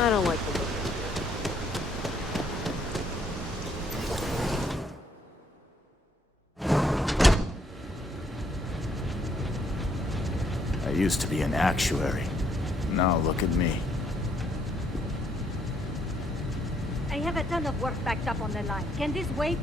I don't like the look. I used to be an actuary. Now look at me. I have a ton of work backed up on the line. Can this wait?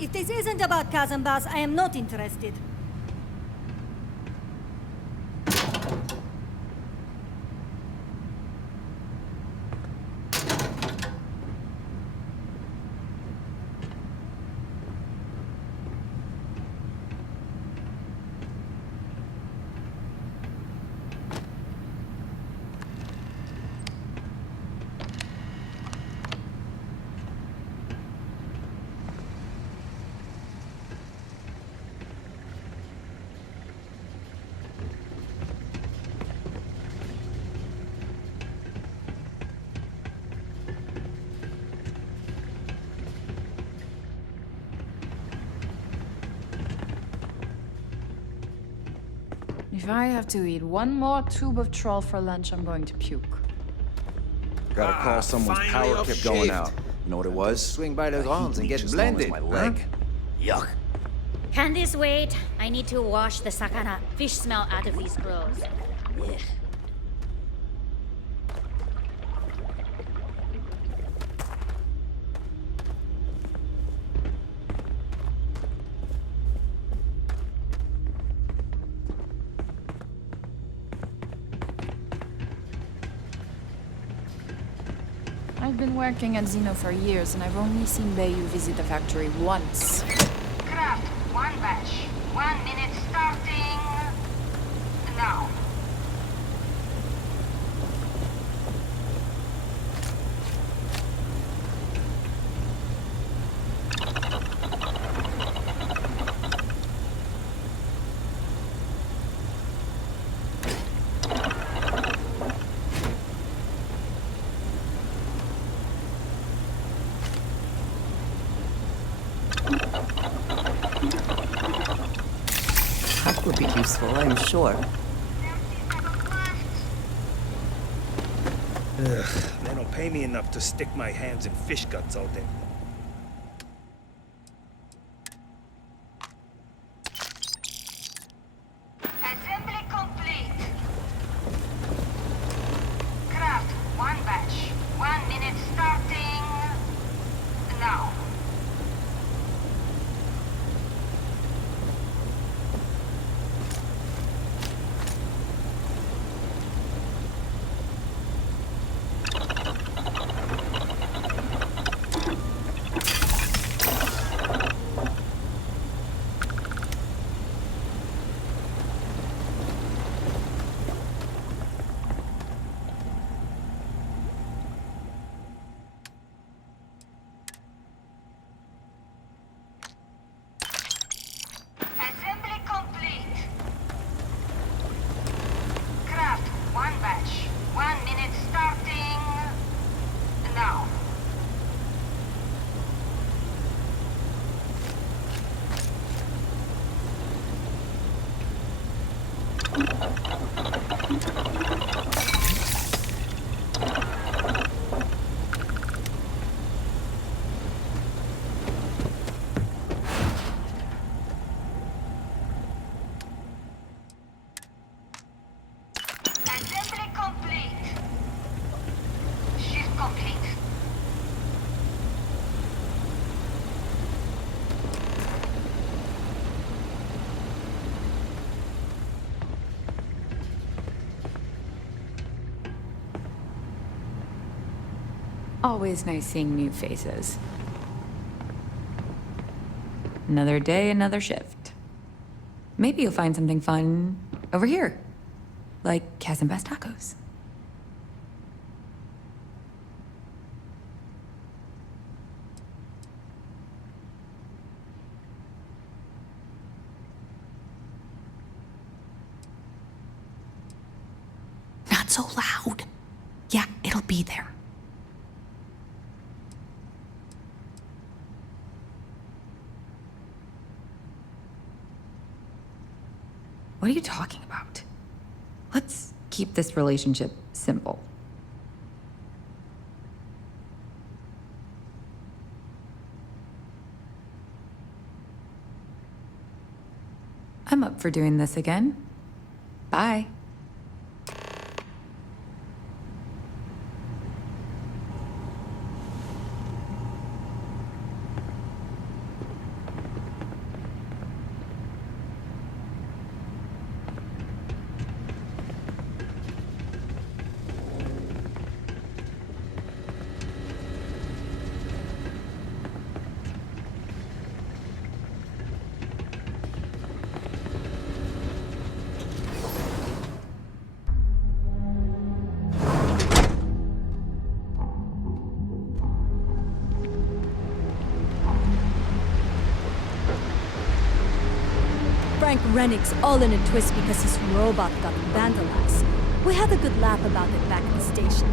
If this isn't about Kazanbas, I am not interested. If I have to eat one more tube of troll for lunch, I'm going to puke. Gotta call someone's power kept going out. You know what it was? Swing by the grounds and get As long as blended. my leg. Yuck. Can this wait? I need to wash the sakana fish smell out of these clothes. Ugh. I've been working at Xeno for years, and I've only seen Bayu visit the factory once. Craft, one batch. 1 minute starting now. That would be useful, I'm sure. Ugh, they don't pay me enough to stick my hands in fish guts all day. Assembly complete. Craft, one batch. 1 minute starting now. Assembly complete. Craft, one batch. 1 minute starting now. Assembly complete. Shift complete. Always nice seeing new faces. Another day, another shift. Maybe you'll find something fun over here. Like Kazanbas tacos. Not so loud. Yeah, it'll be there. What are you talking about? Let's keep this relationship simple. I'm up for doing this again. Bye. Frank Rennick's all in a twist because his robot got vandalized. We had a good laugh about it back at the station.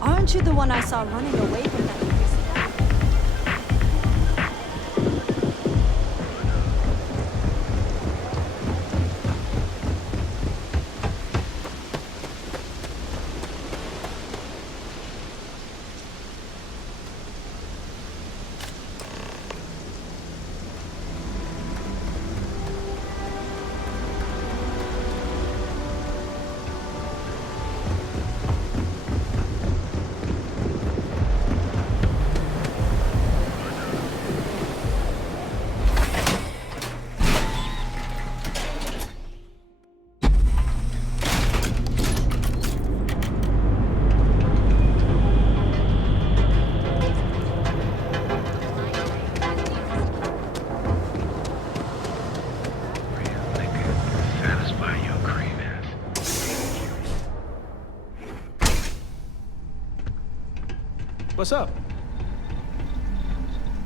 Aren't you the one I saw running away from that place? What's up?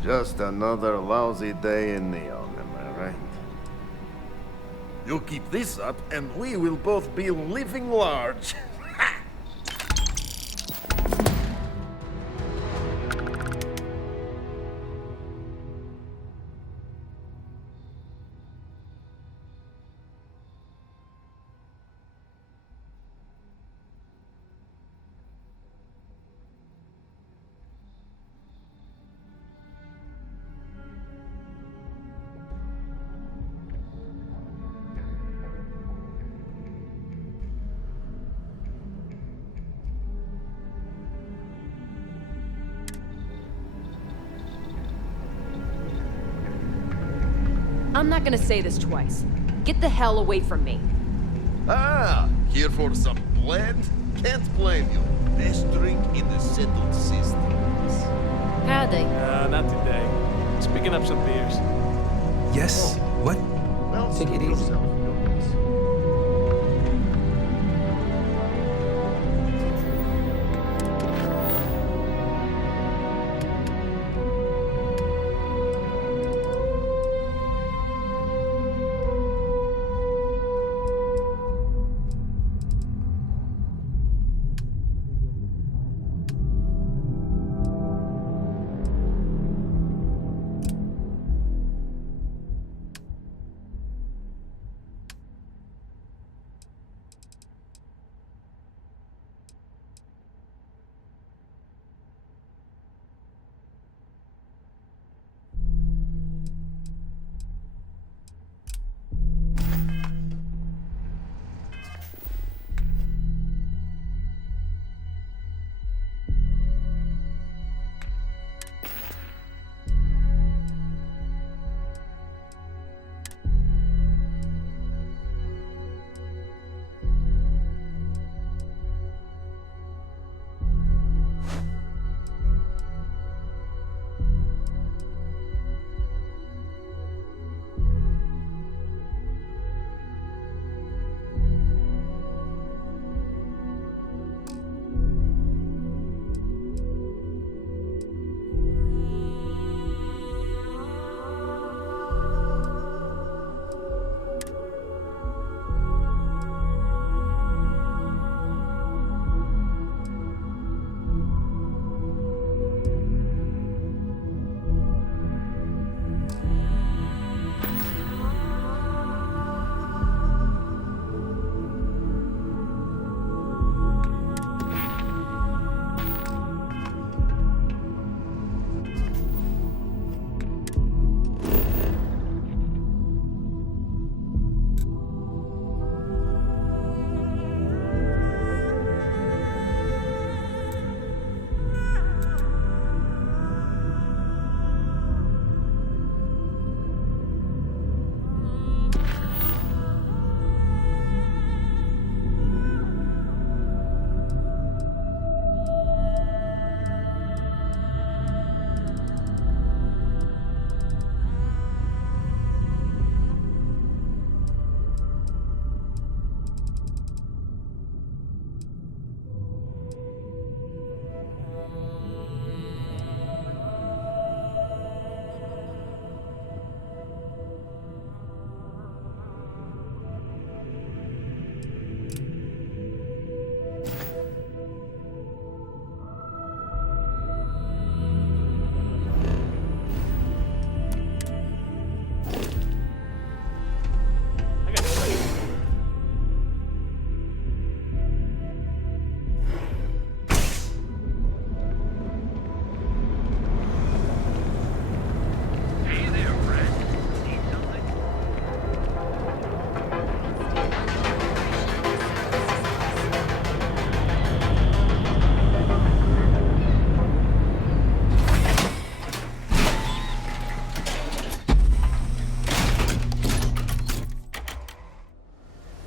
Just another lousy day in Neon, am I right? You keep this up, and we will both be living large. I'm not gonna say this twice. Get the hell away from me. Ah, here for some blend? Can't blame you. Best drink in the settled systems. Howdy. Not today. Just picking up some beers. Yes? What? Well, Take it suit easy. yourself, Lucas.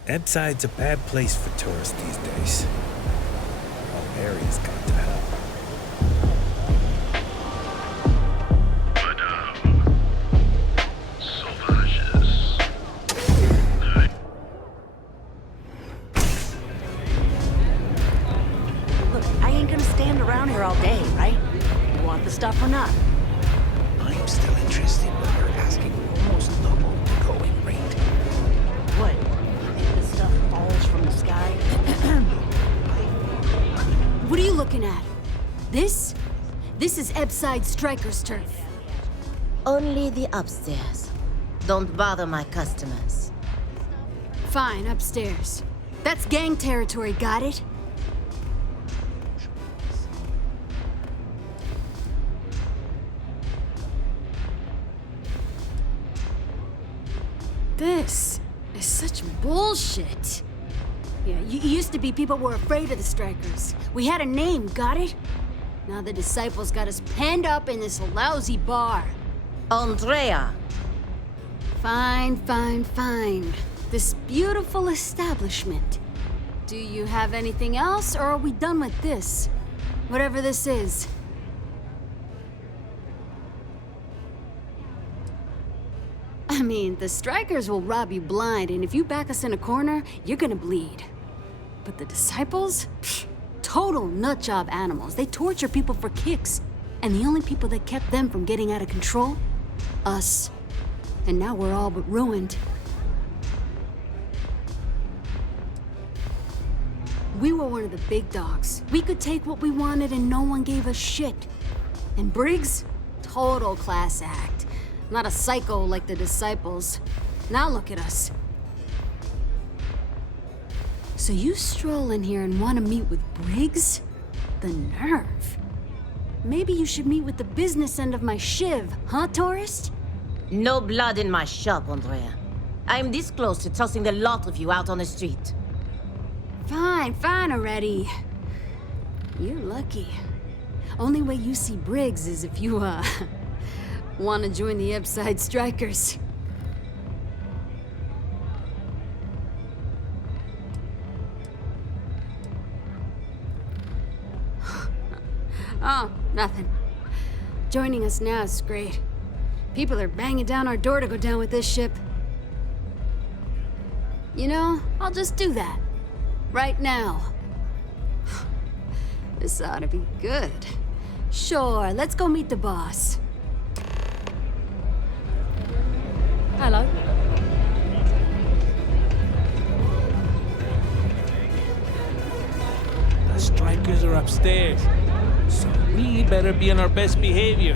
Ebside's a bad place for tourists these days. Whole area's gone to hell. Look, I ain't gonna stand around here all day, right? You want the stuff or not? I'm still interested, but you're asking almost double the going rate. What? You think this stuff falls from the sky? What are you looking at? This? This is Ebside Striker's turf. Only the upstairs. Don't bother my customers. Fine, upstairs. That's gang territory, got it? This is such bullshit. Yeah, used to be people were afraid of the Strikers. We had a name, got it? Now the disciples got us penned up in this lousy bar. Andrea! Fine, fine, fine. This beautiful establishment. Do you have anything else, or are we done with this? Whatever this is. I mean, the Strikers will rob you blind, and if you back us in a corner, you're gonna bleed. But the disciples? Pfft, total nutjob animals. They torture people for kicks. And the only people that kept them from getting out of control? Us. And now we're all but ruined. We were one of the big dogs. We could take what we wanted and no one gave us shit. And Briggs? Total class act. Not a psycho like the disciples. Now look at us. So you stroll in here and want to meet with Briggs? The nerve. Maybe you should meet with the business end of my shiv, huh, tourist? No blood in my shop, Andrea. I'm this close to tossing the lot of you out on the street. Fine, fine already. You're lucky. Only way you see Briggs is if you, want to join the Ebside Strikers. Oh, nothing. Joining us now is great. People are banging down our door to go down with this ship. You know, I'll just do that. Right now. This ought to be good. Sure, let's go meet the boss. Hello. The Strikers are upstairs, so we better be on our best behavior.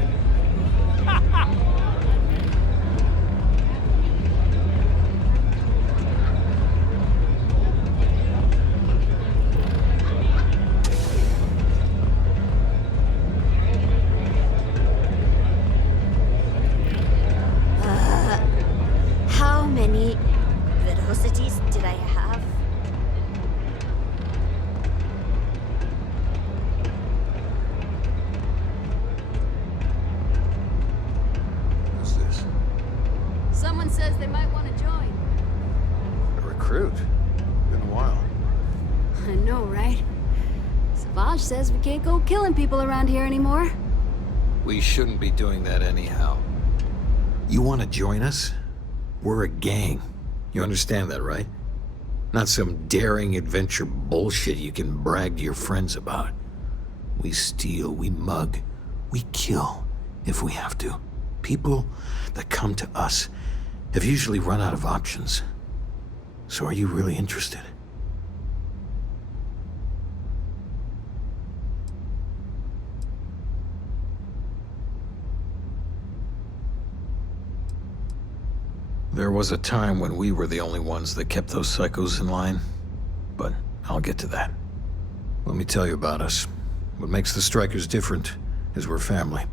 How many velocities did I have? Who's this? Someone says they might want to join. A recruit? Been a while. I know, right? Savage says we can't go killing people around here anymore. We shouldn't be doing that anyhow. You want to join us? We're a gang. You understand that, right? Not some daring adventure bullshit you can brag to your friends about. We steal, we mug, we kill if we have to. People that come to us have usually run out of options. So are you really interested? There was a time when we were the only ones that kept those psychos in line, but I'll get to that. Let me tell you about us. What makes the Strikers different is we're family.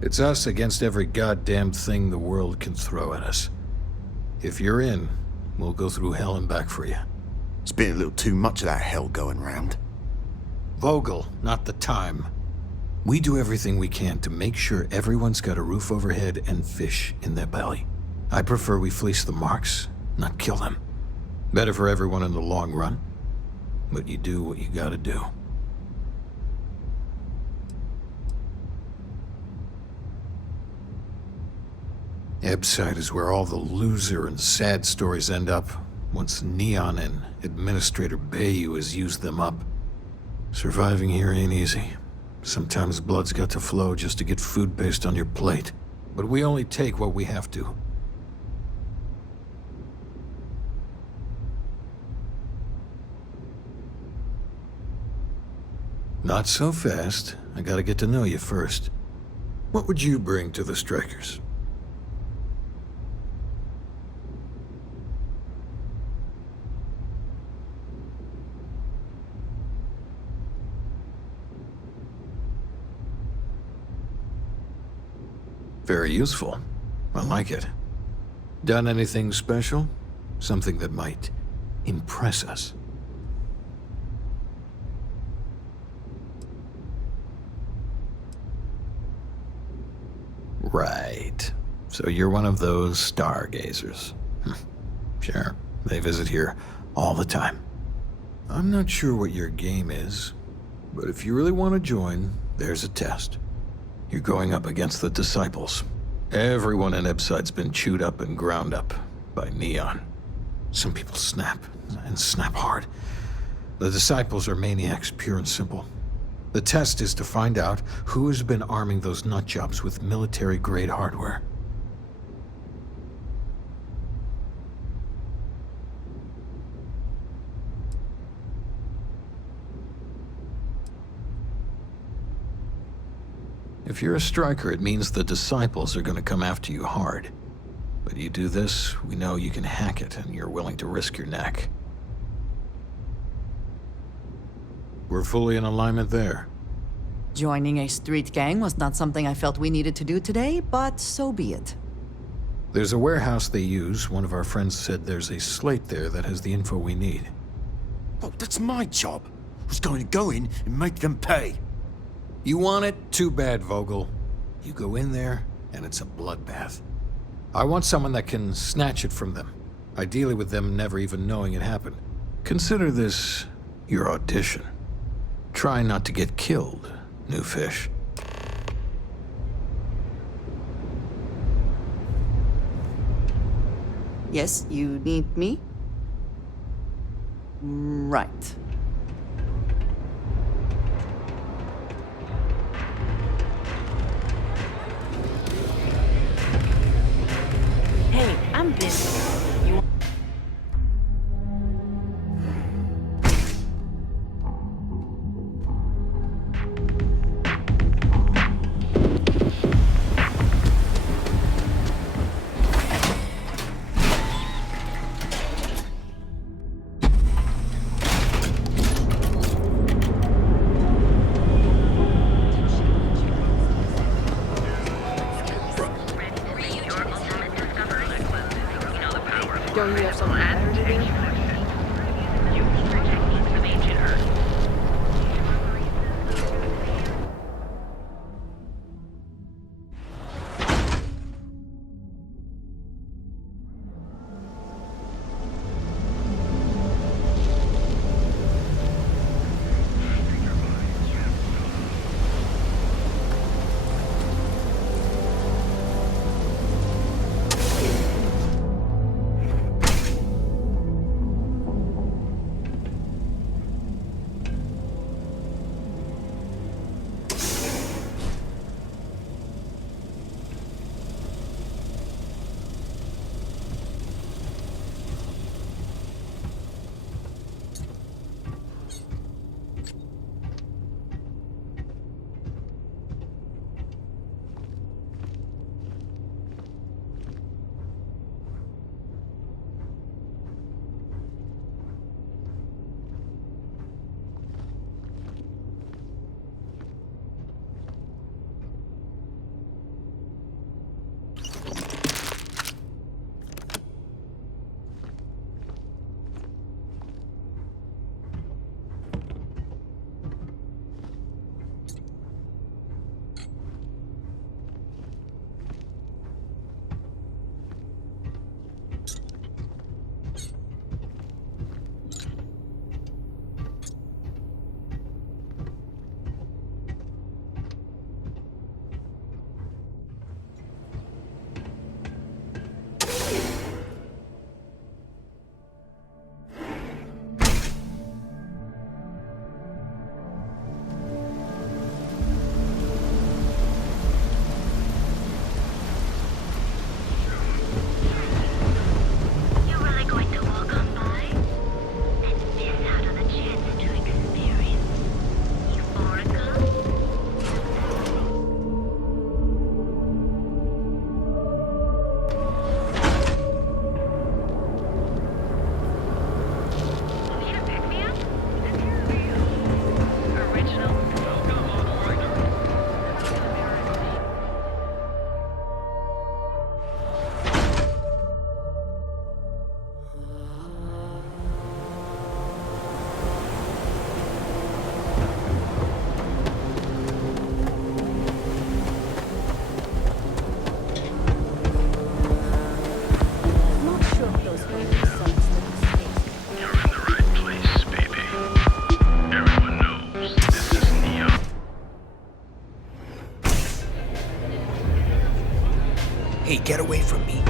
It's us against every goddamn thing the world can throw at us. If you're in, we'll go through hell and back for you. It's been a little too much of that hell going round. Vogel, not the time. We do everything we can to make sure everyone's got a roof overhead and fish in their belly. I prefer we fleece the marks, not kill them. Better for everyone in the long run. But you do what you gotta do. Ebside is where all the loser and sad stories end up once Neon and Administrator Bayou has used them up. Surviving here ain't easy. Sometimes blood's got to flow just to get food based on your plate. But we only take what we have to. Not so fast. I gotta get to know you first. What would you bring to the Strikers? Very useful. I like it. Done anything special? Something that might impress us? Right. So you're one of those stargazers. Sure, they visit here all the time. I'm not sure what your game is, but if you really want to join, there's a test. You're going up against the Disciples. Everyone in Ebside's been chewed up and ground up by Neon. Some people snap, and snap hard. The Disciples are maniacs, pure and simple. The test is to find out who has been arming those nutjobs with military-grade hardware. If you're a striker, it means the Disciples are going to come after you hard. But you do this, we know you can hack it, and you're willing to risk your neck. We're fully in alignment there. Joining a street gang was not something I felt we needed to do today, but so be it. There's a warehouse they use. One of our friends said there's a slate there that has the info we need. Oh, that's my job. I was going to go in and make them pay. You want it? Too bad, Vogel. You go in there, and it's a bloodbath. I want someone that can snatch it from them. Ideally with them never even knowing it happened. Consider this your audition. Try not to get killed, new fish. Yes, you need me? Right. Hey, I'm busy. You Don't you have something better to do? Get away from me.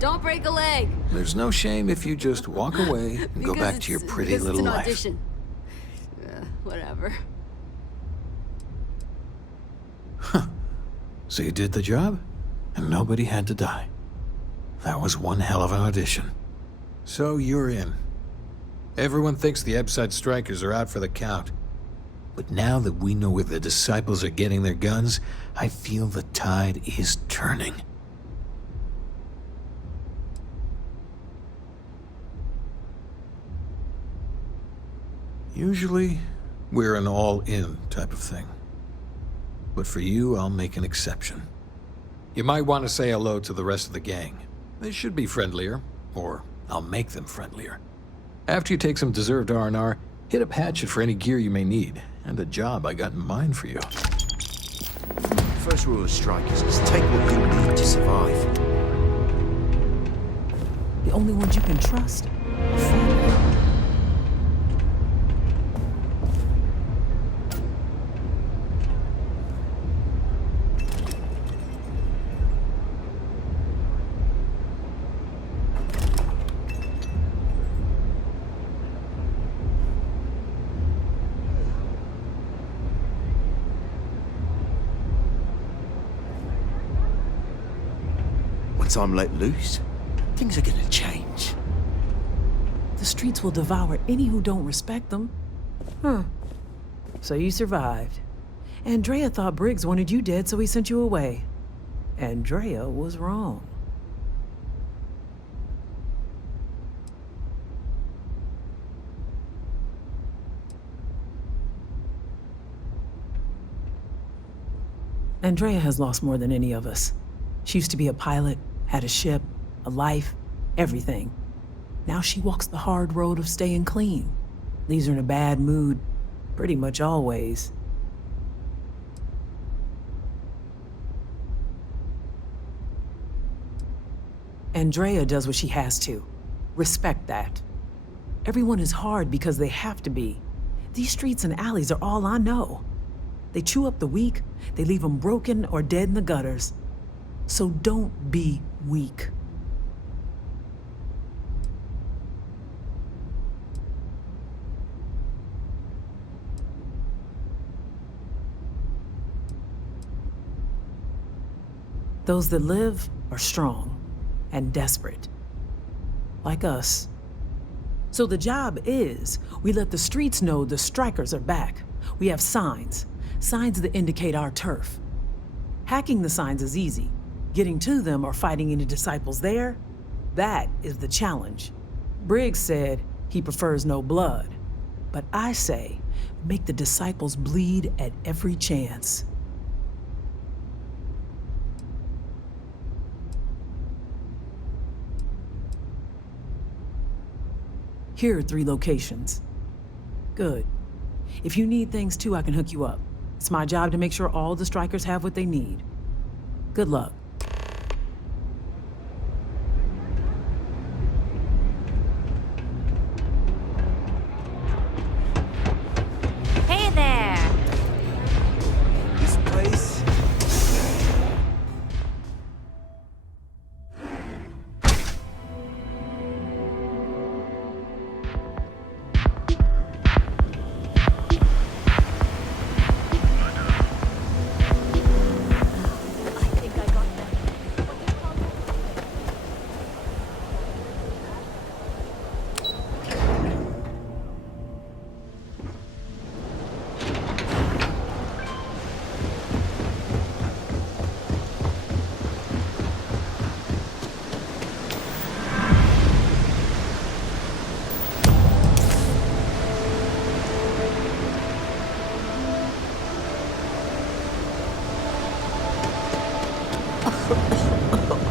Don't break a leg. There's no shame if you just walk away and go back to your pretty little life. It's an audition. Whatever. So you did the job, and nobody had to die. That was one hell of an audition. So you're in. Everyone thinks the Ebside strikers are out for the count. But now that we know where the disciples are getting their guns, I feel the tide is turning. Usually, we're an all-in type of thing. But for you, I'll make an exception. You might want to say hello to the rest of the gang. They should be friendlier, or I'll make them friendlier. After you take some deserved R&R, hit up Hatchet for any gear you may need, and a job I got in mind for you. First rule of strikers is take what you need to survive. The only ones you can trust are family. Once I'm let loose, things are gonna change. The streets will devour any who don't respect them. Huh. So you survived. Andrea thought Briggs wanted you dead, so he sent you away. Andrea was wrong. Andrea has lost more than any of us. She used to be a pilot, had a ship, a life, everything. Now she walks the hard road of staying clean. Leaves her in a bad mood, pretty much always. Andrea does what she has to. Respect that. Everyone is hard because they have to be. These streets and alleys are all I know. They chew up the weak, they leave them broken or dead in the gutters. So don't be weak. Those that live are strong and desperate, like us. So the job is, we let the streets know the strikers are back. We have signs that indicate our turf. Hacking the signs is easy. Getting to them or fighting any disciples there, that is the challenge. Briggs said he prefers no blood, but I say make the disciples bleed at every chance. Here are 3 locations. Good. If you need things too, I can hook you up. It's my job to make sure all the strikers have what they need. Good luck. Hey there! This place...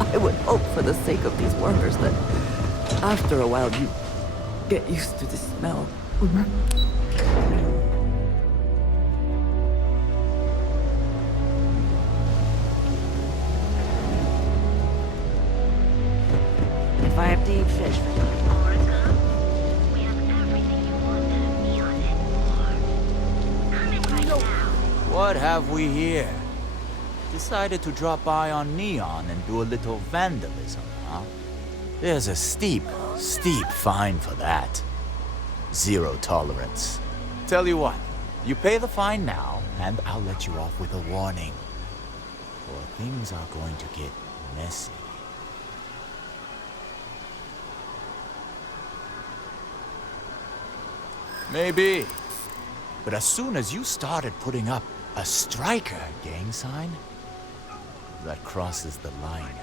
I would hope for the sake of these workers that after a while you get used to the smell. If I have to eat fish for we have everything you want and beyond and more. What have we here? Decided to drop by on Neon and do a little vandalism, huh? There's a steep fine for that. Zero tolerance. Tell you what, you pay the fine now, and I'll let you off with a warning. Or things are going to get messy. Maybe. But as soon as you started putting up a striker gang sign, that crosses the line.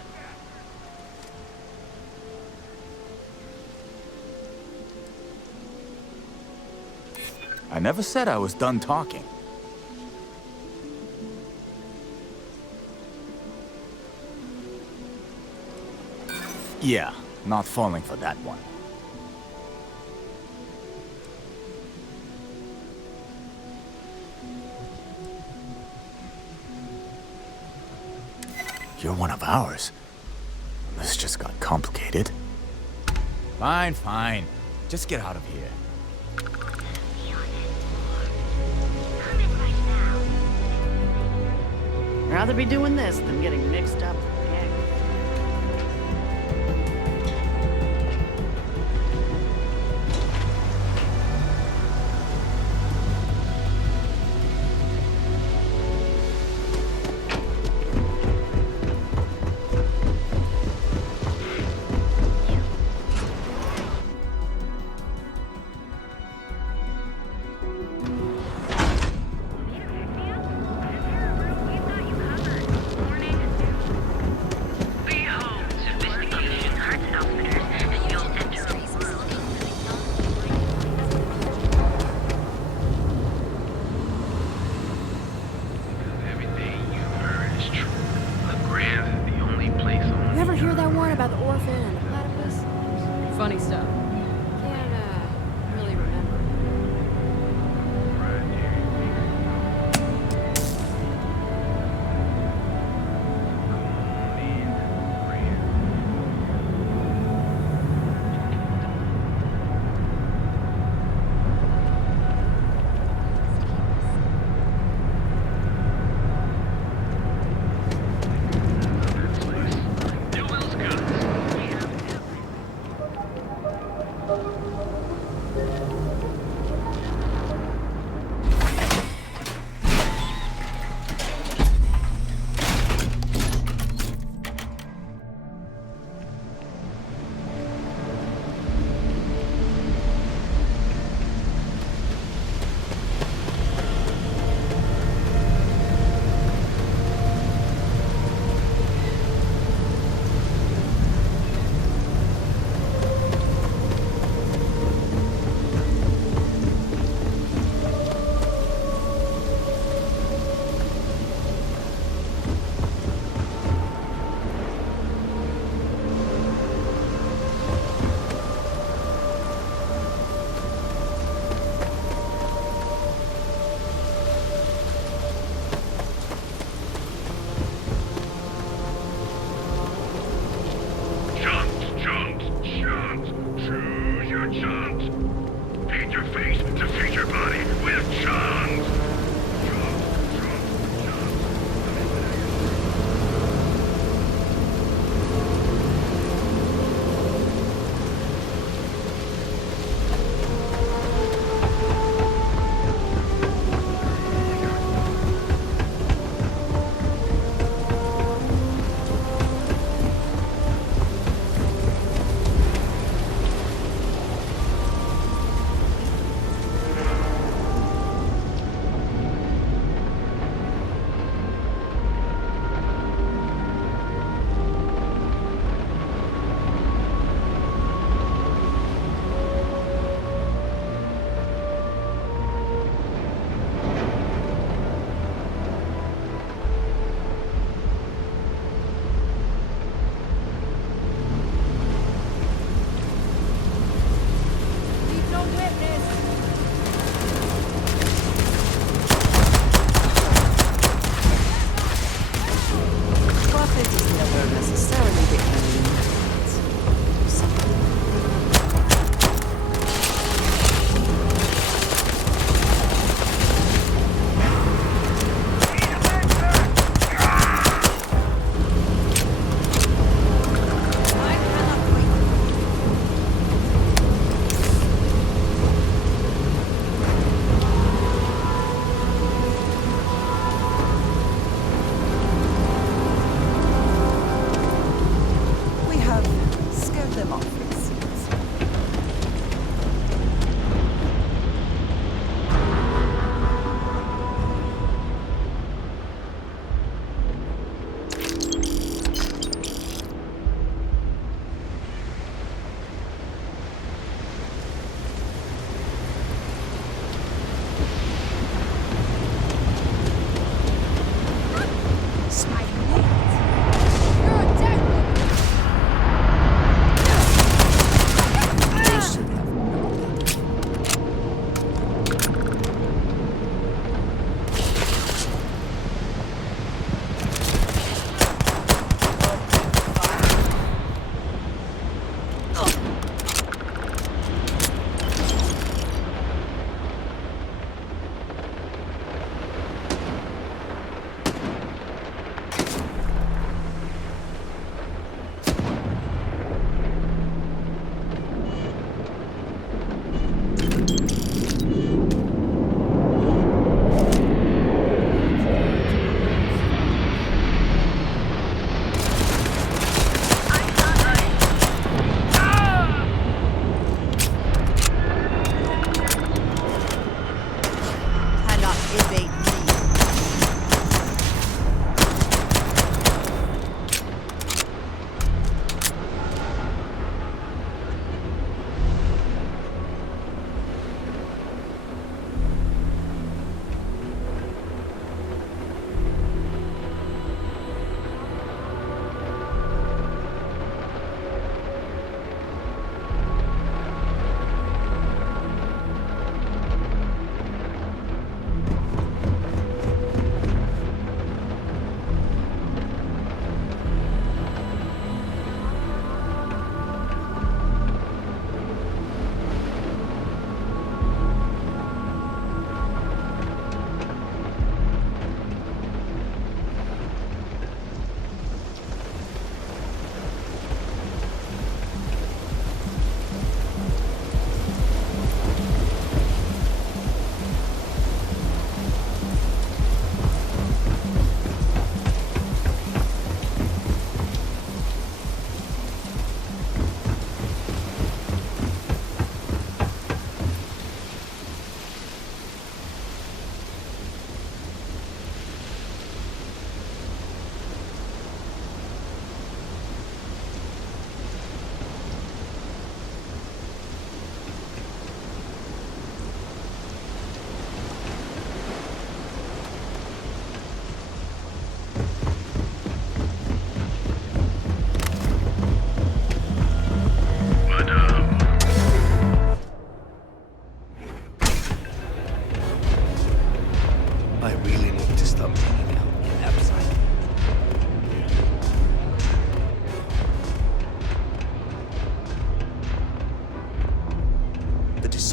I never said I was done talking. Yeah, not falling for that one. You're one of ours. This just got complicated. Fine, fine. Just get out of here. Rather be doing this than getting mixed up.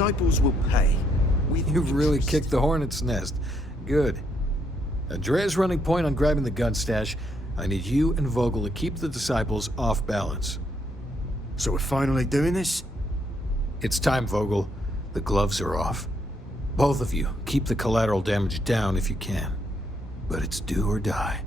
disciples will pay. You've really kicked the hornet's nest. Good. Andrea's running point on grabbing the gun stash. I need you and Vogel to keep the disciples off balance. So we're finally doing this? It's time, Vogel. The gloves are off. Both of you, keep the collateral damage down if you can. But it's do or die.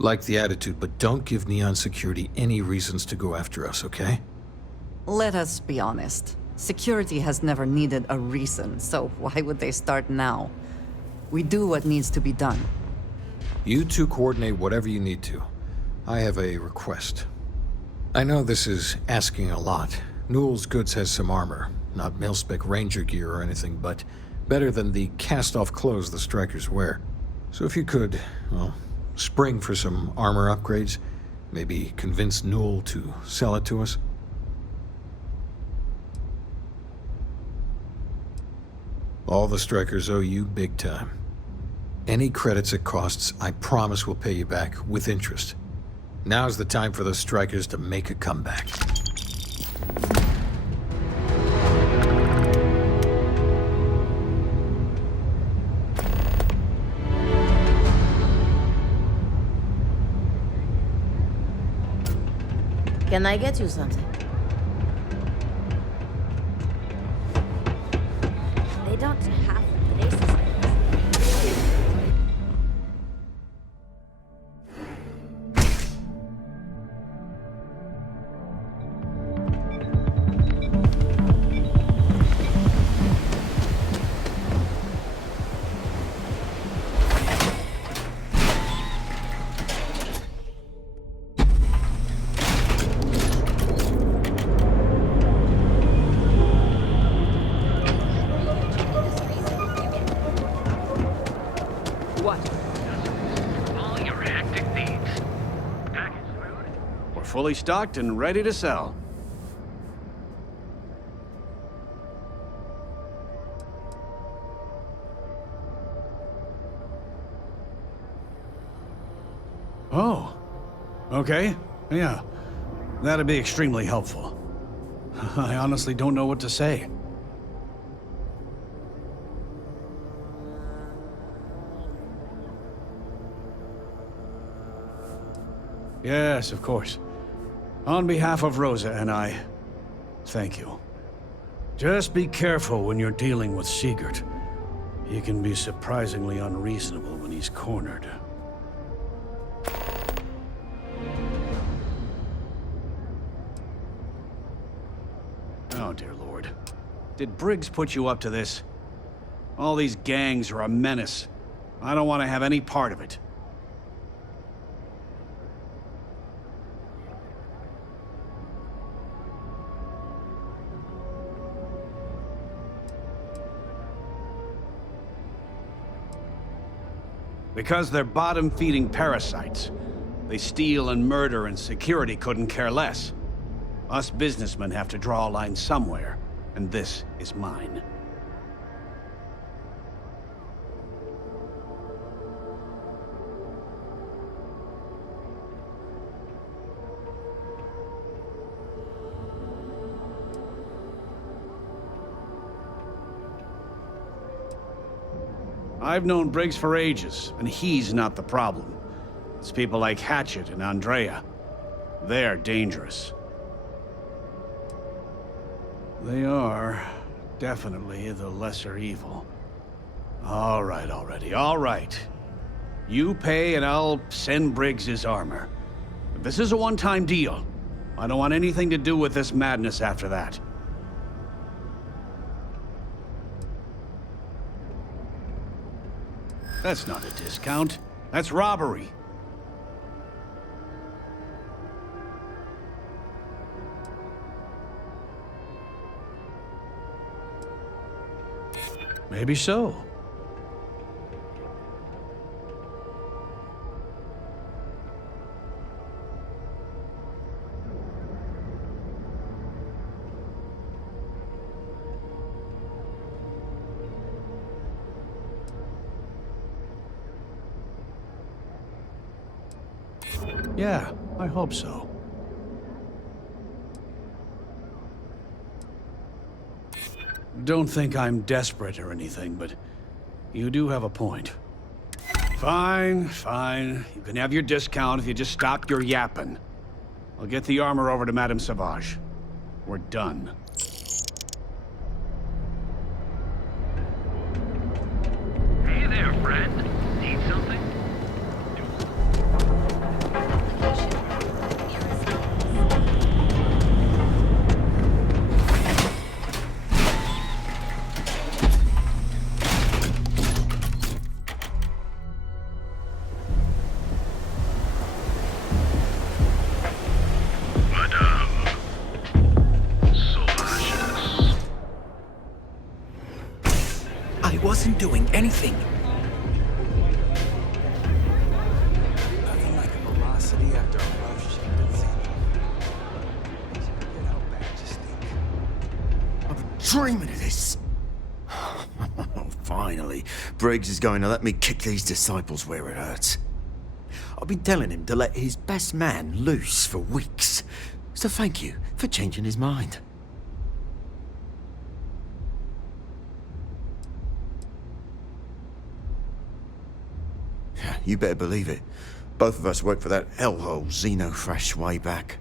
Like the attitude, but don't give Neon Security any reasons to go after us, okay? Let us be honest. Security has never needed a reason, so why would they start now? We do what needs to be done. You two coordinate whatever you need to. I have a request. I know this is asking a lot. Newell's Goods has some armor. Not mil-spec ranger gear or anything, but better than the cast-off clothes the strikers wear. So if you could, well, spring for some armor upgrades. Maybe convince Newell to sell it to us. All the strikers owe you big time. Any credits it costs, I promise we'll pay you back with interest. Now's the time for the strikers to make a comeback. Can I get you something? They don't have places like this. Fully stocked and ready to sell. Oh, okay. Yeah, that'd be extremely helpful. I honestly don't know what to say. Yes, of course. On behalf of Rosa and I, thank you. Just be careful when you're dealing with Sigurd. He can be surprisingly unreasonable when he's cornered. Oh, dear Lord. Did Briggs put you up to this? All these gangs are a menace. I don't want to have any part of it. Because they're bottom-feeding parasites. They steal and murder, and security couldn't care less. Us businessmen have to draw a line somewhere, and this is mine. I've known Briggs for ages, and he's not the problem. It's people like Hatchet and Andrea. They're dangerous. They are definitely the lesser evil. All right already, all right. You pay and I'll send Briggs his armor. But this is a one-time deal. I don't want anything to do with this madness after that. That's not a discount. That's robbery. Maybe so. Yeah, I hope so. Don't think I'm desperate or anything, but you do have a point. Fine, fine. You can have your discount if you just stop your yapping. I'll get the armor over to Madame Sauvage. We're done. Hey there, friend. Need something? I wasn't doing anything. Nothing like a velocity after a rough shift at sea. Forget how bad you stink. I've been dreaming of this. Finally, Briggs is going to let me kick these disciples where it hurts. I've been telling him to let his best man loose for weeks. So thank you for changing his mind. You better believe it. Both of us worked for that hellhole Xenofresh way back.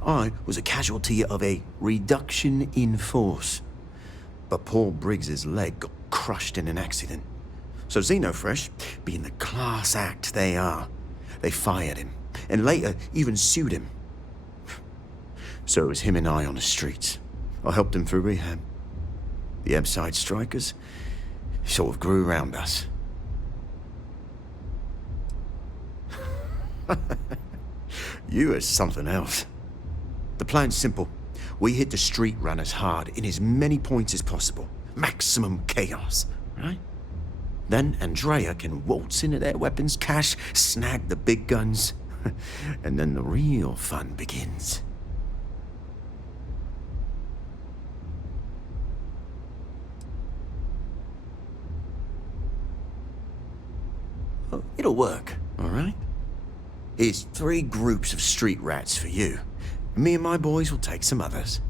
I was a casualty of a reduction in force. But Paul Briggs's leg got crushed in an accident. So Xenofresh, being the class act they are, they fired him, and later even sued him. So it was him and I on the streets. I helped him through rehab. The Ebbside strikers sort of grew around us. You are something else. The plan's simple. We hit the street runners hard in as many points as possible. Maximum chaos, right? Then Andrea can waltz into their weapons cache, snag the big guns, and then the real fun begins. Oh, it'll work, all right? Here's 3 groups of street rats for you. Me and my boys will take some others.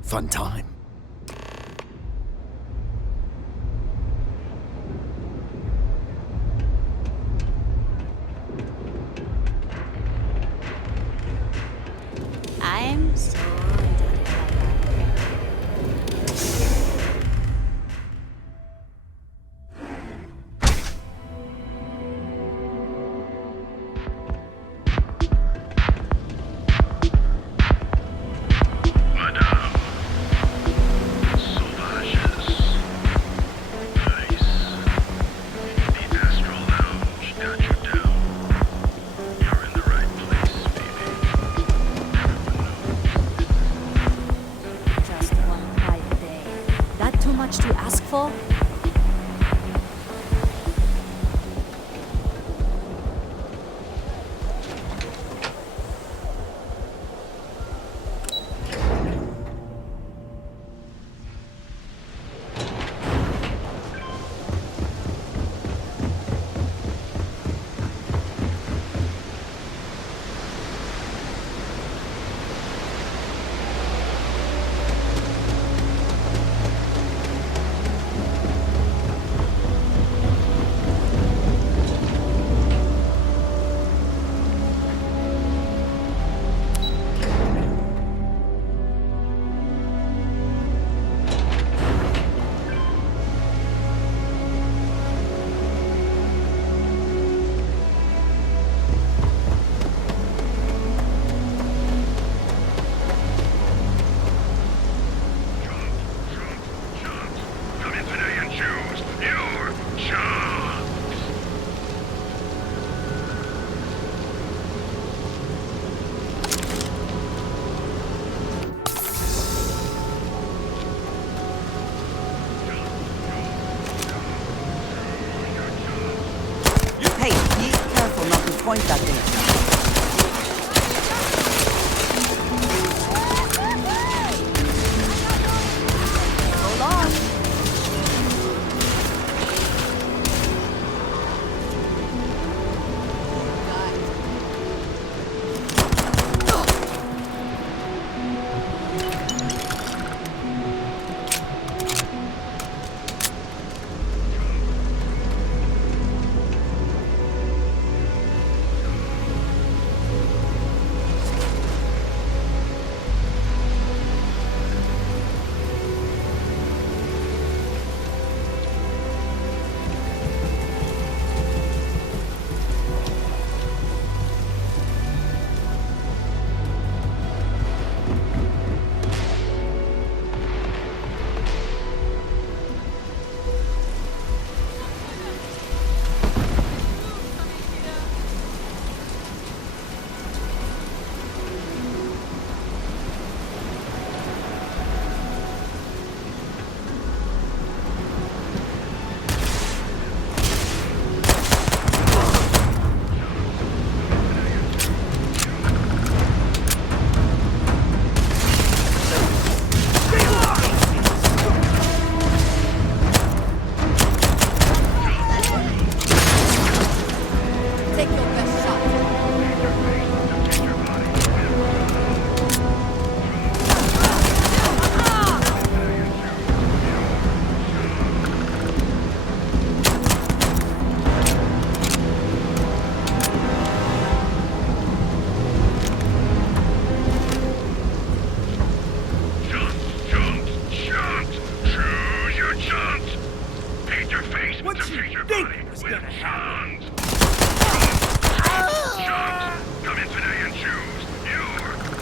Fun time. I'm so to ask for? Point that thing.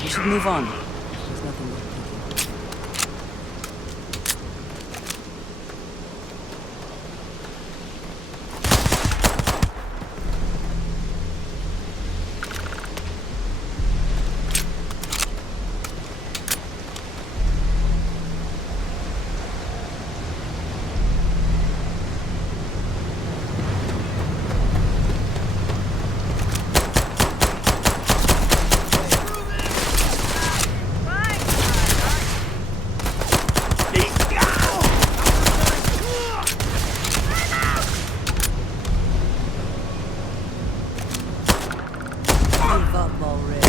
We should move on. There's nothing worth thinking. Give up already.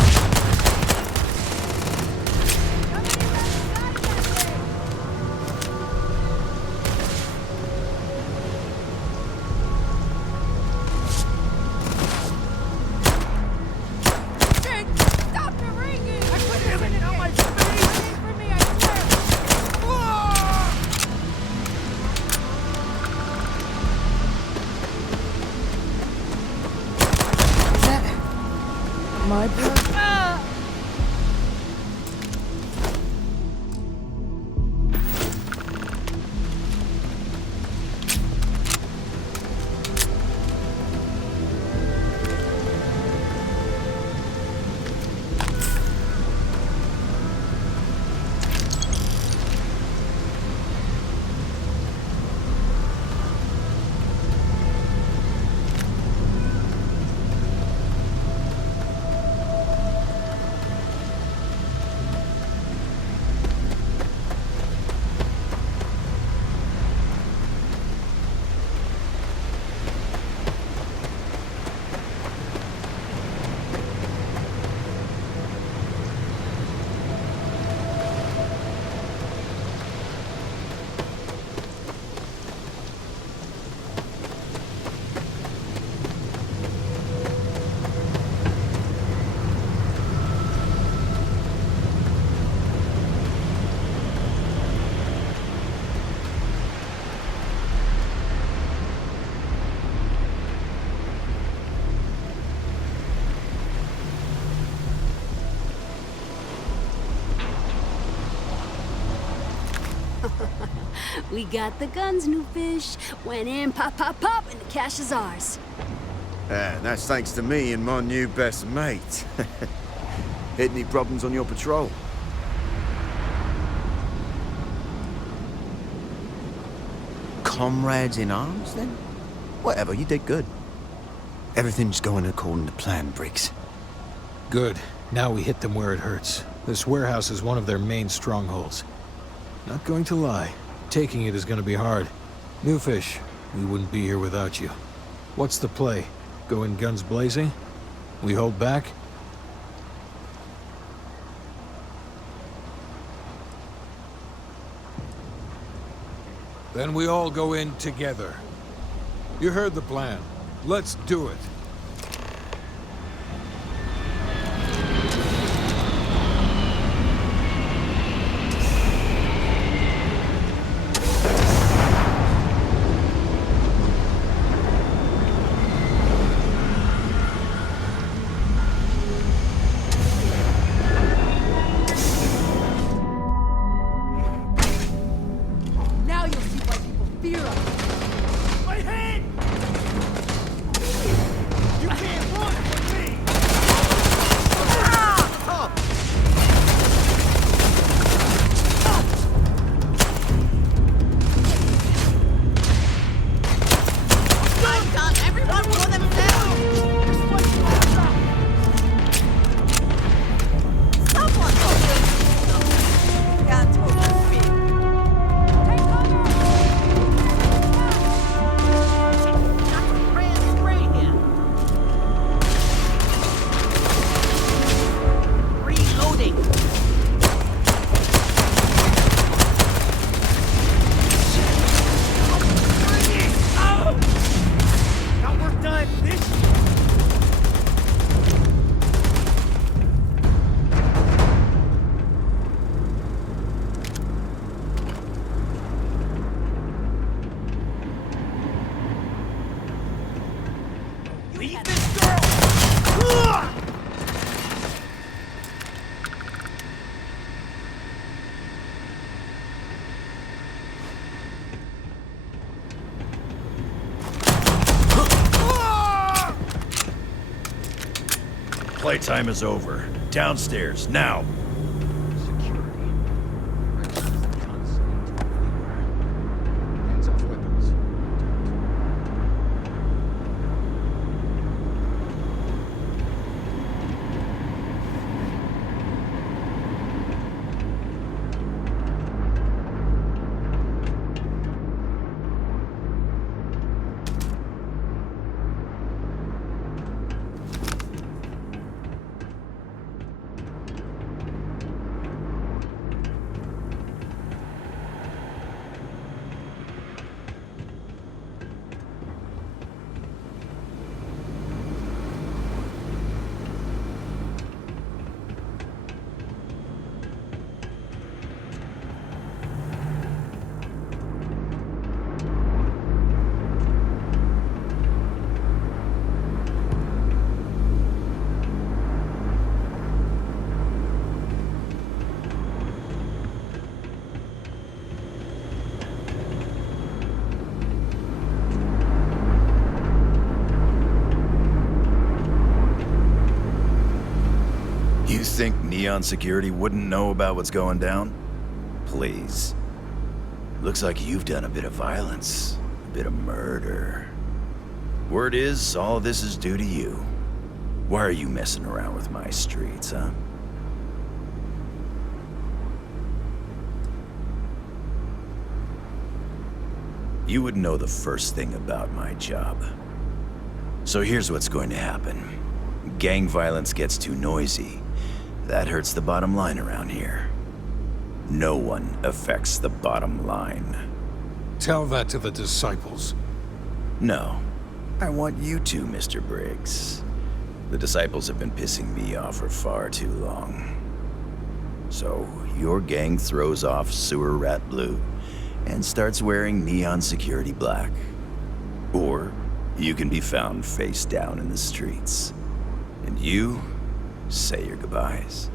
Stop the ringing! I put everything on my face! Wait for me, I swear! My blood? We got the guns, new fish. Went in, pop, pop, pop, and the cash is ours. That's thanks to me and my new best mate. Hit any problems on your patrol? Comrades in arms, then? Whatever, you did good. Everything's going according to plan, Briggs. Good. Now we hit them where it hurts. This warehouse is one of their main strongholds. Not going to lie. Taking it is going to be hard. New fish, we wouldn't be here without you. What's the play? Go in guns blazing? We hold back? Then we all go in together. You heard the plan. Let's do it. Now you'll see why people fear us! My hand! Playtime is over. Downstairs, now! You think Neon Security wouldn't know about what's going down? Please. Looks like you've done a bit of violence, a bit of murder. Word is, all of this is due to you. Why are you messing around with my streets, huh? You would know the first thing about my job. So here's what's going to happen. Gang violence gets too noisy. That hurts the bottom line around here. No one affects the bottom line. Tell that to the disciples. No. I want you to, Mr. Briggs. The disciples have been pissing me off for far too long. So, your gang throws off Sewer Rat Blue and starts wearing Neon Security Black. Or, you can be found face down in the streets. And you say your goodbyes.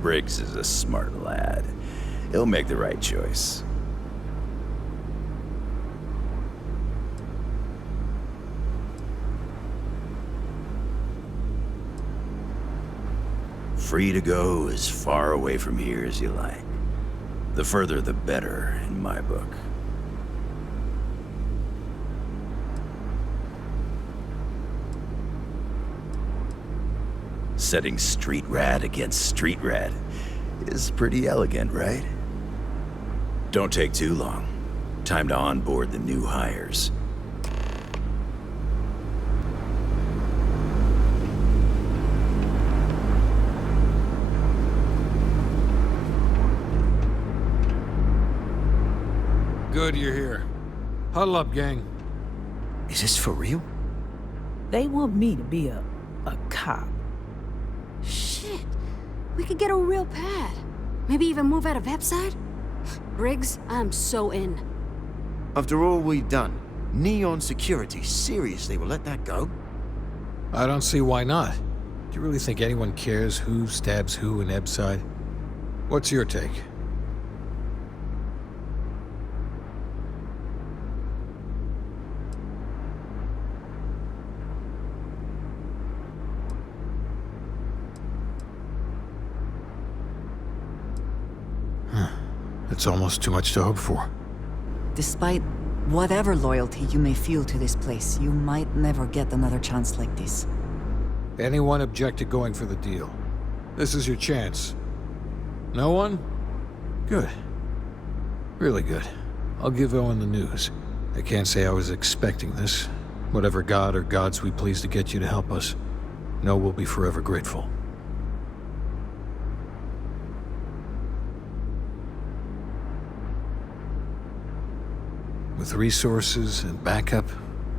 Briggs is a smart lad. He'll make the right choice. Free to go as far away from here as you like. The further the better, in my book. Setting street rat against street rat is pretty elegant, right? Don't take too long. Time to onboard the new hires. Good you're here. Huddle up, gang. Is this for real? They want me to be a cop. Shit. We could get a real pad. Maybe even move out of Epside? Briggs, I'm so in. After all we've done, Neon Security seriously will let that go? I don't see why not. Do you really think anyone cares who stabs who in Ebside? What's your take? It's almost too much to hope for. Despite whatever loyalty you may feel to this place, you might never get another chance like this. Anyone object to going for the deal? This is your chance. No one? Good. Really good. I'll give Owen the news. I can't say I was expecting this. Whatever god or gods we please to get you to help us, know we'll be forever grateful. With resources and backup,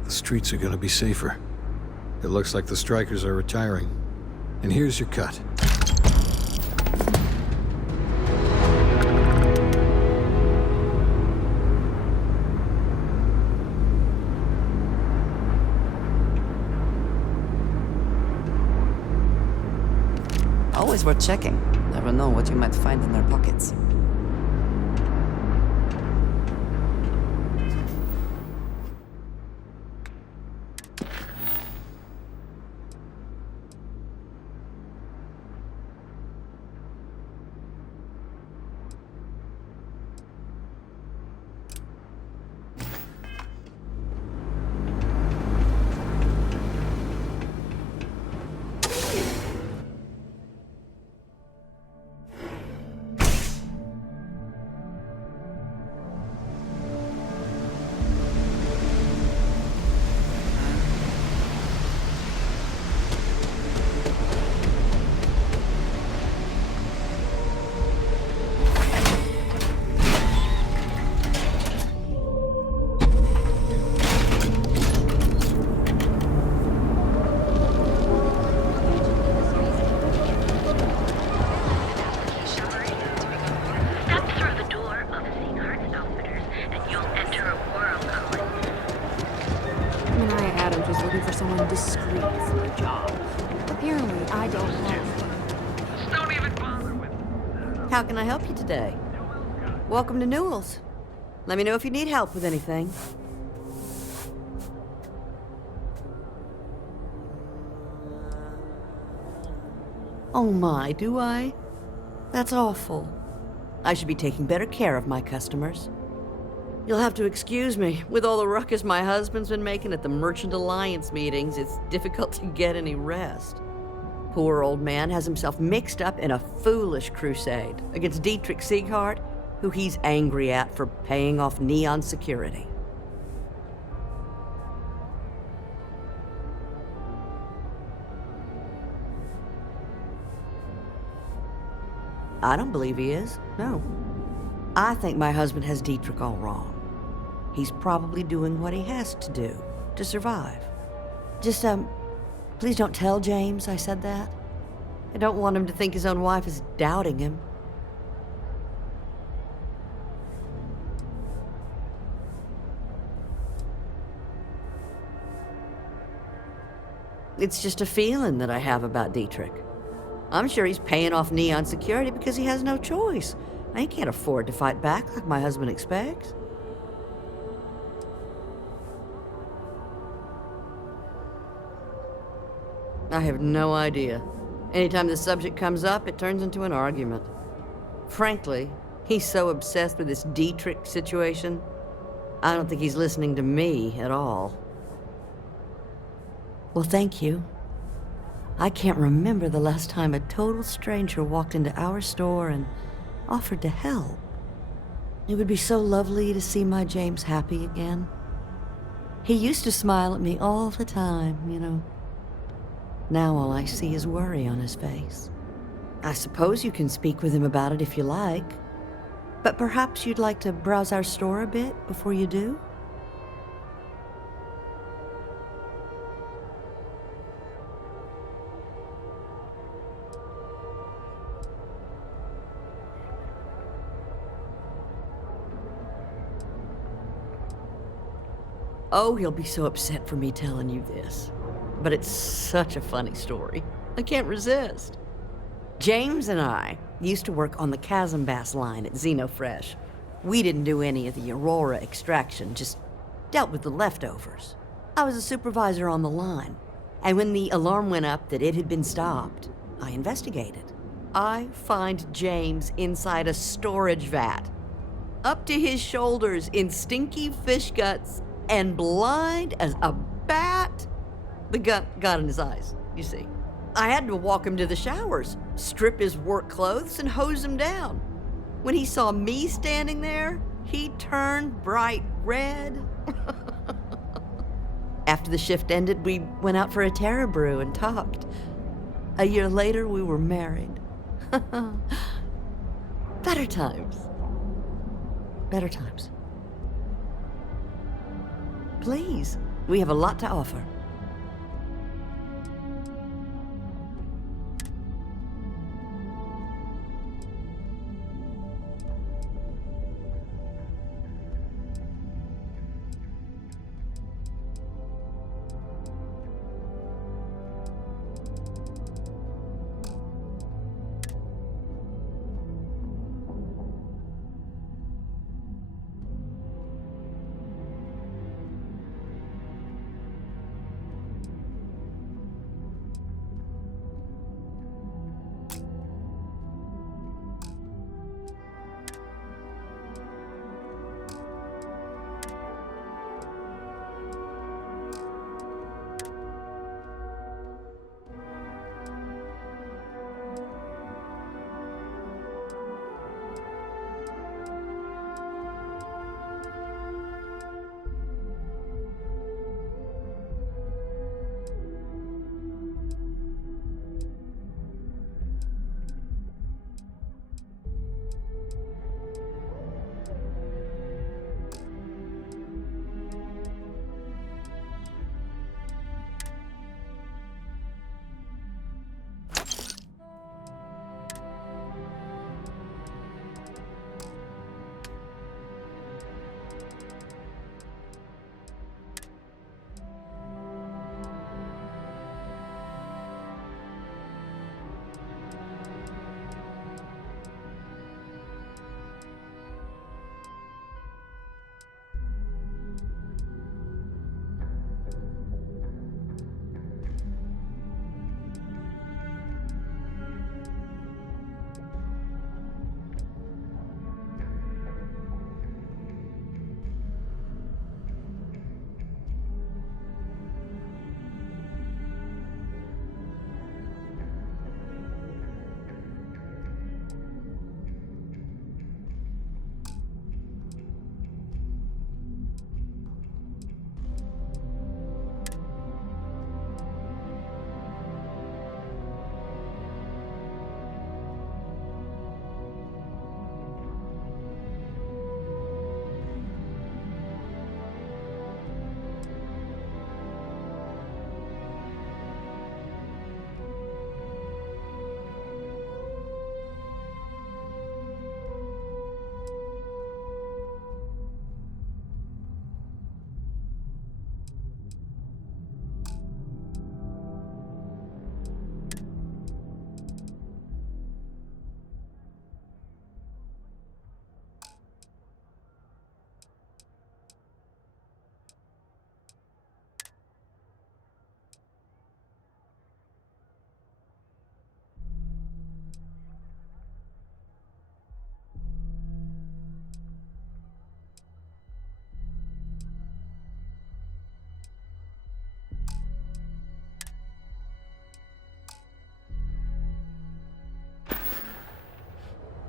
the streets are gonna be safer. It looks like the strikers are retiring. And here's your cut. Always worth checking. Never know what you might find in their pockets. How can I help you today? Welcome to Newell's. Let me know if you need help with anything. Oh my, do I? That's awful. I should be taking better care of my customers. You'll have to excuse me. With all the ruckus my husband's been making at the Merchant Alliance meetings, it's difficult to get any rest. Poor old man has himself mixed up in a foolish crusade against Dietrich Sieghart, who he's angry at for paying off Neon security. I don't believe he is, no. I think my husband has Dietrich all wrong. He's probably doing what he has to do to survive. Just, please don't tell James I said that. I don't want him to think his own wife is doubting him. It's just a feeling that I have about Dietrich. I'm sure he's paying off Neon security because he has no choice. I can't afford to fight back like my husband expects. I have no idea. Anytime the subject comes up, it turns into an argument. Frankly, he's so obsessed with this Dietrich situation, I don't think he's listening to me at all. Well, thank you. I can't remember the last time a total stranger walked into our store and offered to help. It would be so lovely to see my James happy again. He used to smile at me all the time, you know. Now all I see is worry on his face. I suppose you can speak with him about it if you like, but perhaps you'd like to browse our store a bit before you do? Oh, he'll be so upset for me telling you this. But it's such a funny story. I can't resist. James and I used to work on the Chasm Bass line at Xenofresh. We didn't do any of the Aurora extraction, just dealt with the leftovers. I was a supervisor on the line, and when the alarm went up that it had been stopped, I investigated. I find James inside a storage vat, up to his shoulders in stinky fish guts, and blind as a bat. The gut got in his eyes, you see. I had to walk him to the showers, strip his work clothes, and hose him down. When he saw me standing there, he turned bright red. After the shift ended, we went out for a Terra brew and talked. A year later, we were married. Better times. Better times. Please, we have a lot to offer.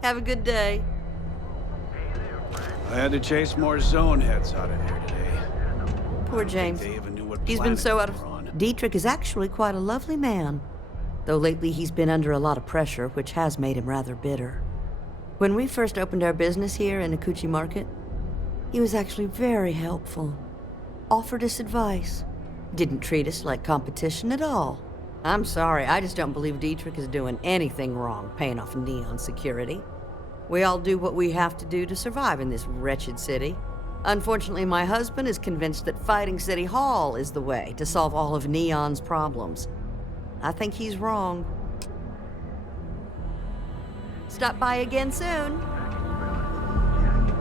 Have a good day. I had to chase more zone heads out of here today. Poor James. They even knew what He's been planet so we out of... were on. Dietrich is actually quite a lovely man. Though lately he's been under a lot of pressure, which has made him rather bitter. When we first opened our business here in Akuchi Market, he was actually very helpful. Offered us advice. Didn't treat us like competition at all. I'm sorry, I just don't believe Dietrich is doing anything wrong paying off Neon security. We all do what we have to do to survive in this wretched city. Unfortunately, my husband is convinced that fighting City Hall is the way to solve all of Neon's problems. I think he's wrong. Stop by again soon.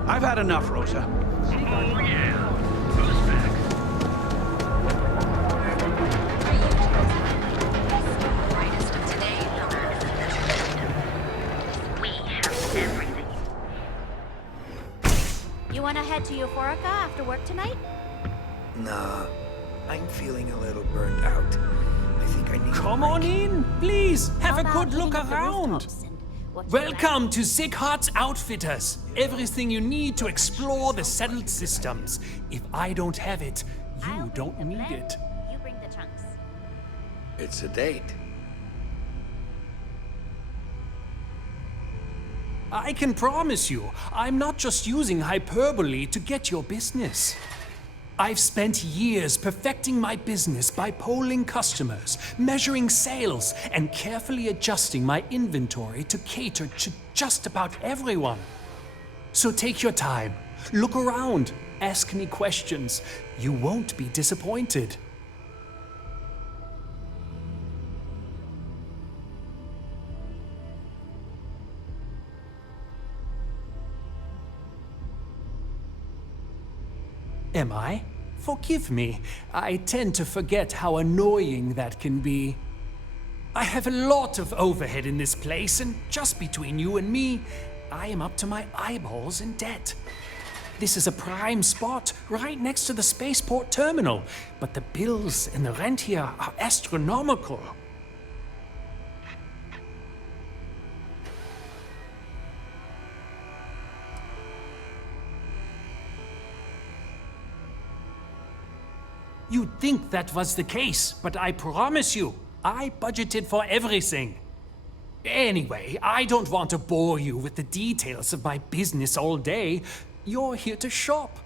I've had enough, Rosa. Oh, yeah. Who's back? We have everything. You wanna head to Euphorica after work tonight? Nah, I'm feeling a little burned out. I think I need Come on in, please. Have a good look around. Welcome to Sickhart's Outfitters. Everything you need to explore the settled systems. If I don't have it, you don't need it. You bring the chunks. It's a date. I can promise you, I'm not just using hyperbole to get your business. I've spent years perfecting my business by polling customers, measuring sales, and carefully adjusting my inventory to cater to just about everyone. So take your time, look around, ask me questions. You won't be disappointed. Am I? Forgive me. I tend to forget how annoying that can be. I have a lot of overhead in this place, and just between you and me, I am up to my eyeballs in debt. This is a prime spot, right next to the spaceport terminal, but the bills and the rent here are astronomical. You'd think that was the case, but I promise you, I budgeted for everything. Anyway, I don't want to bore you with the details of my business all day. You're here to shop.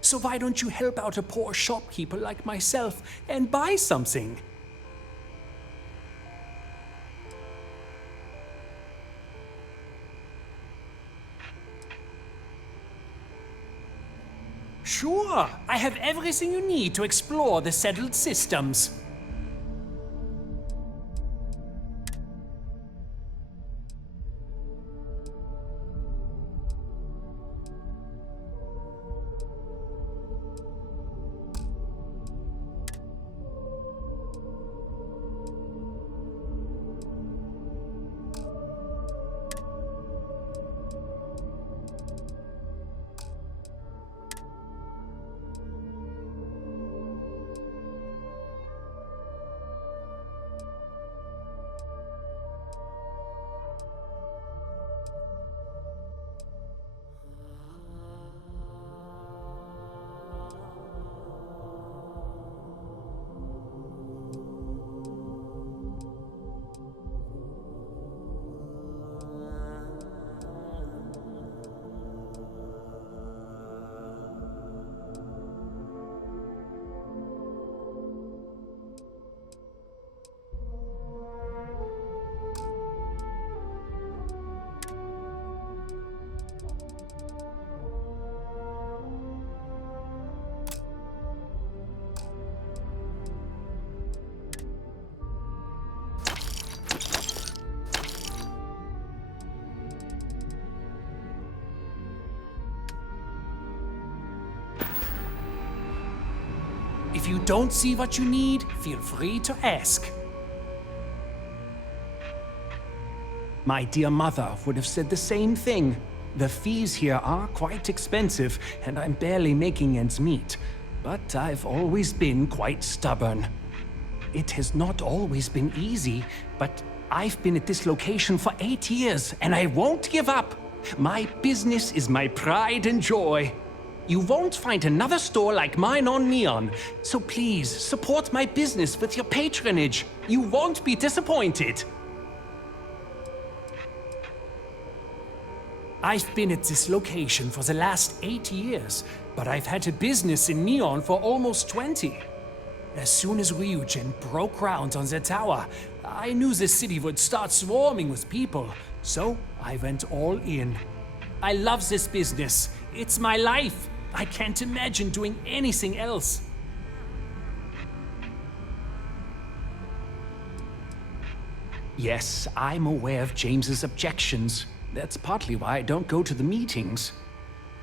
So why don't you help out a poor shopkeeper like myself and buy something? Sure, I have everything you need to explore the settled systems. If you don't see what you need, feel free to ask. My dear mother would have said the same thing. The fees here are quite expensive, and I'm barely making ends meet. But I've always been quite stubborn. It has not always been easy, but I've been at this location for 8 years, and I won't give up. My business is my pride and joy. You won't find another store like mine on Neon, so please support my business with your patronage. You won't be disappointed. I've been at this location for the last 8 years, but I've had a business in Neon for almost 20. As soon as Ryujin broke ground on the tower, I knew the city would start swarming with people, so I went all in. I love this business. It's my life. I can't imagine doing anything else. Yes, I'm aware of James's objections. That's partly why I don't go to the meetings.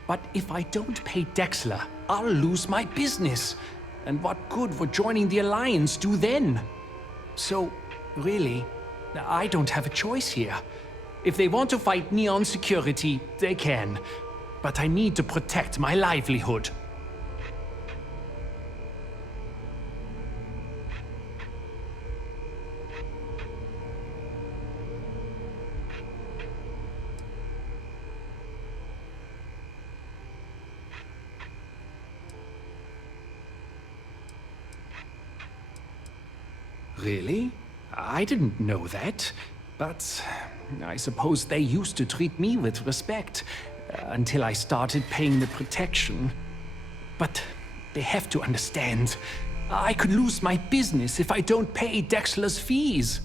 But if I don't pay Dexler, I'll lose my business. And what good would joining the Alliance do then? So, really, I don't have a choice here. If they want to fight Neon security, they can. But I need to protect my livelihood. Really? I didn't know that. But I suppose they used to treat me with respect until I started paying the protection. But they have to understand. I could lose my business if I don't pay Dexler's fees.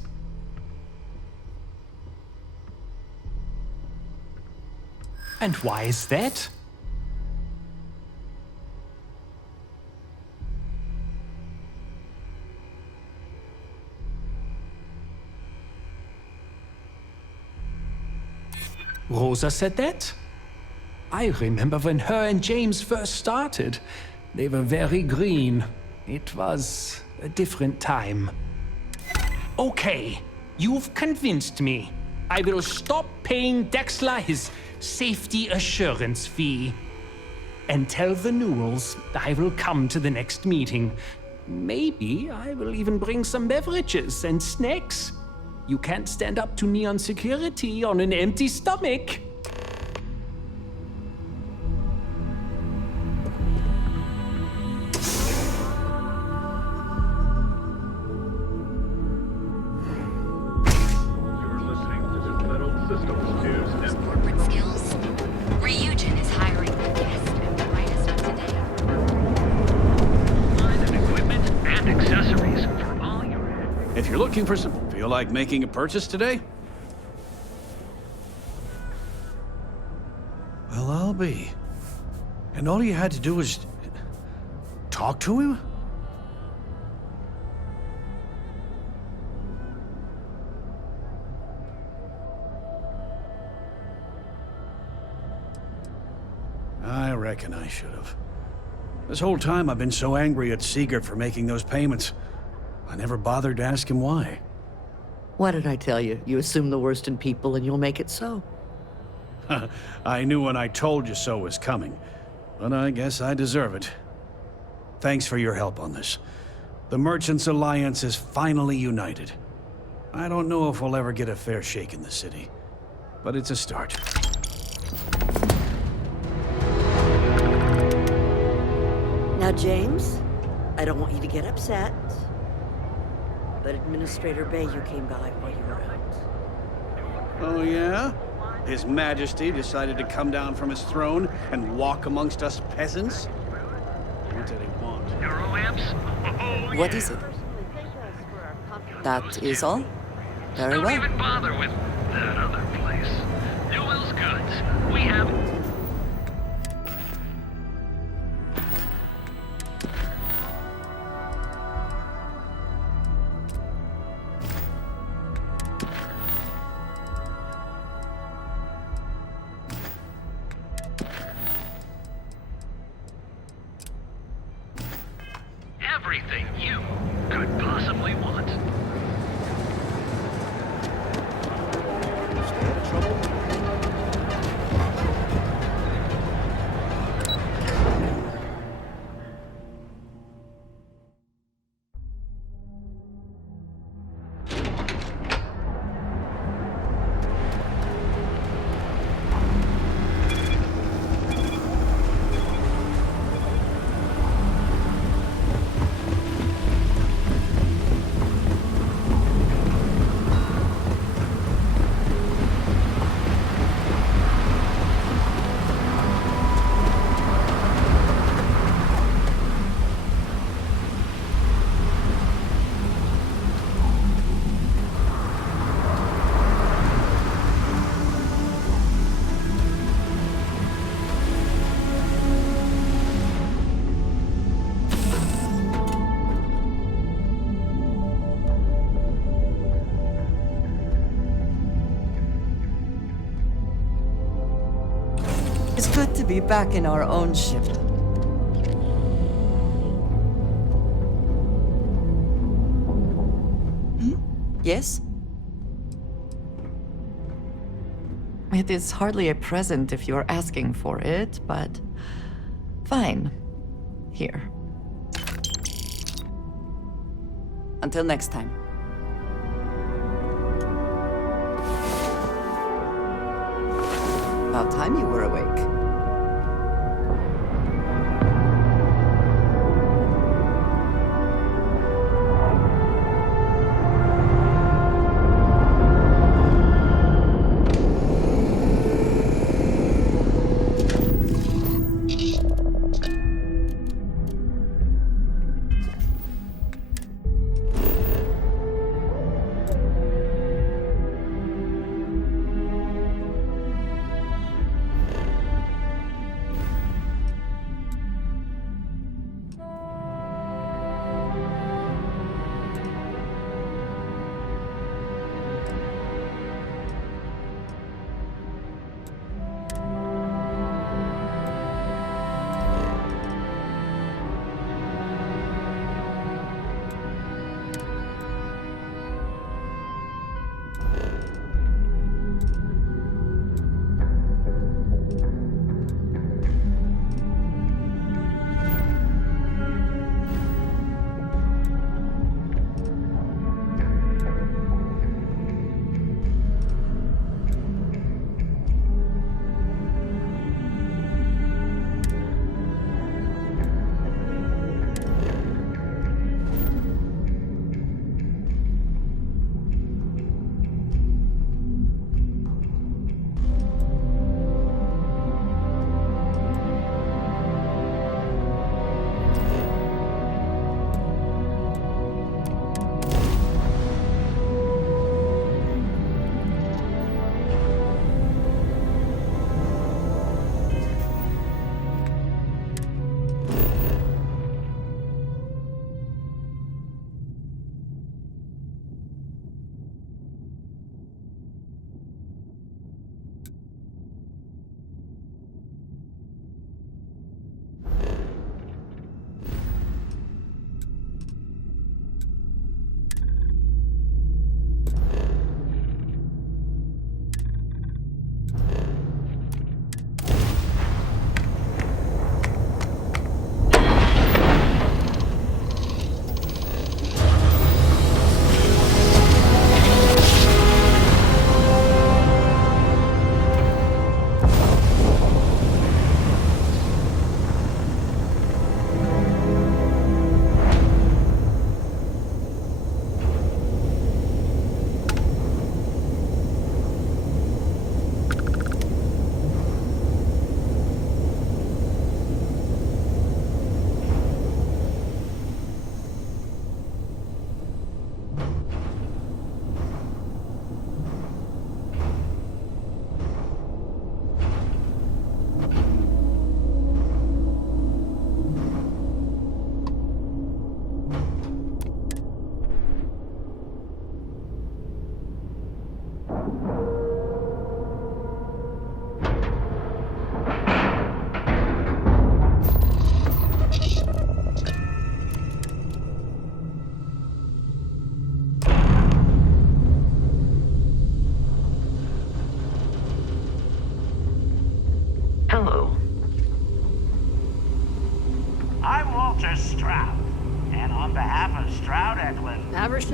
And why is that? Rosa said that? I remember when her and James first started. They were very green. It was a different time. Okay, you've convinced me. I will stop paying Dexler his safety assurance fee. And tell the Newells I will come to the next meeting. Maybe I will even bring some beverages and snacks. You can't stand up to Neon security on an empty stomach. Corporate skills. Ryujin is hiring the guest and the brightest of today. And equipment and accessories for all your... If you're looking for some... Feel like making a purchase today? Well, I'll be. And all you had to do was... talk to him? I reckon I should have. This whole time I've been so angry at Sigurd for making those payments. I never bothered to ask him why. What did I tell you? You assume the worst in people and you'll make it so. I knew when I told you so was coming, but I guess I deserve it. Thanks for your help on this. The Merchants Alliance is finally united. I don't know if we'll ever get a fair shake in the city, but it's a start. Now, James, I don't want you to get upset, but Administrator Bayou came by while you were out. Oh, yeah? His Majesty decided to come down from his throne and walk amongst us peasants? What did he want? Neuroamps? What is it? That is all? Very Don't well. even bother with that other place. Newell's Goods. We have... everything you could possibly want. Stay out of trouble? It's good to be back in our own ship. Yes? It is hardly a present if you're asking for it, but fine. Here. Until next time. About time you were awake.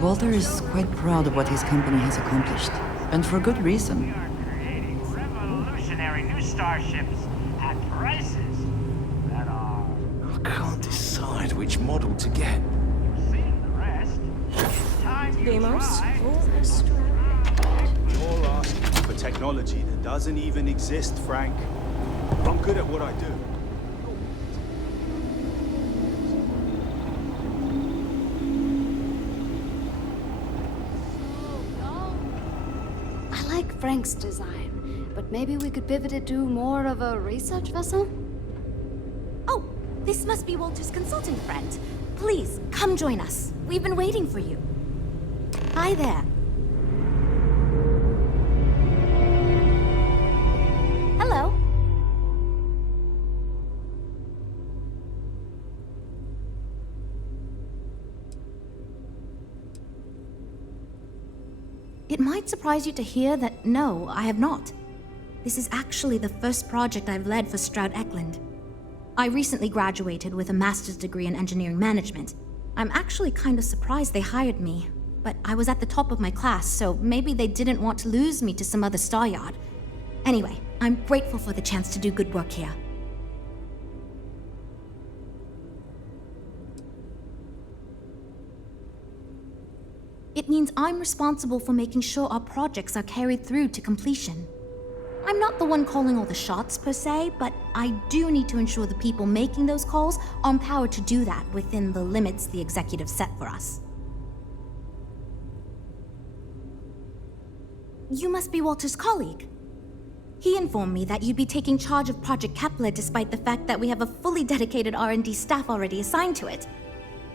Walter is quite proud of what his company has accomplished, and for good reason. Revolutionary new starships at prices that are... I can't decide which model to get. Seeing the rest, it's time you Deimos, You're asking for technology that doesn't even exist, Frank. I'm good at what I do. I like Frank's design, but maybe we could pivot it to more of a research vessel? Oh, this must be Walter's consulting friend. Please, come join us. We've been waiting for you. Hi there. Hello. It might surprise you to hear that no, I have not. This is actually the first project I've led for Stroud Eklund. I recently graduated with a master's degree in engineering management. I'm actually kind of surprised they hired me, but I was at the top of my class, so maybe they didn't want to lose me to some other star yard. Anyway, I'm grateful for the chance to do good work here. It means I'm responsible for making sure our projects are carried through to completion. I'm not the one calling all the shots per se, but I do need to ensure the people making those calls are empowered to do that within the limits the executive set for us. You must be Walter's colleague. He informed me that you'd be taking charge of Project Kepler despite the fact that we have a fully dedicated R&D staff already assigned to it.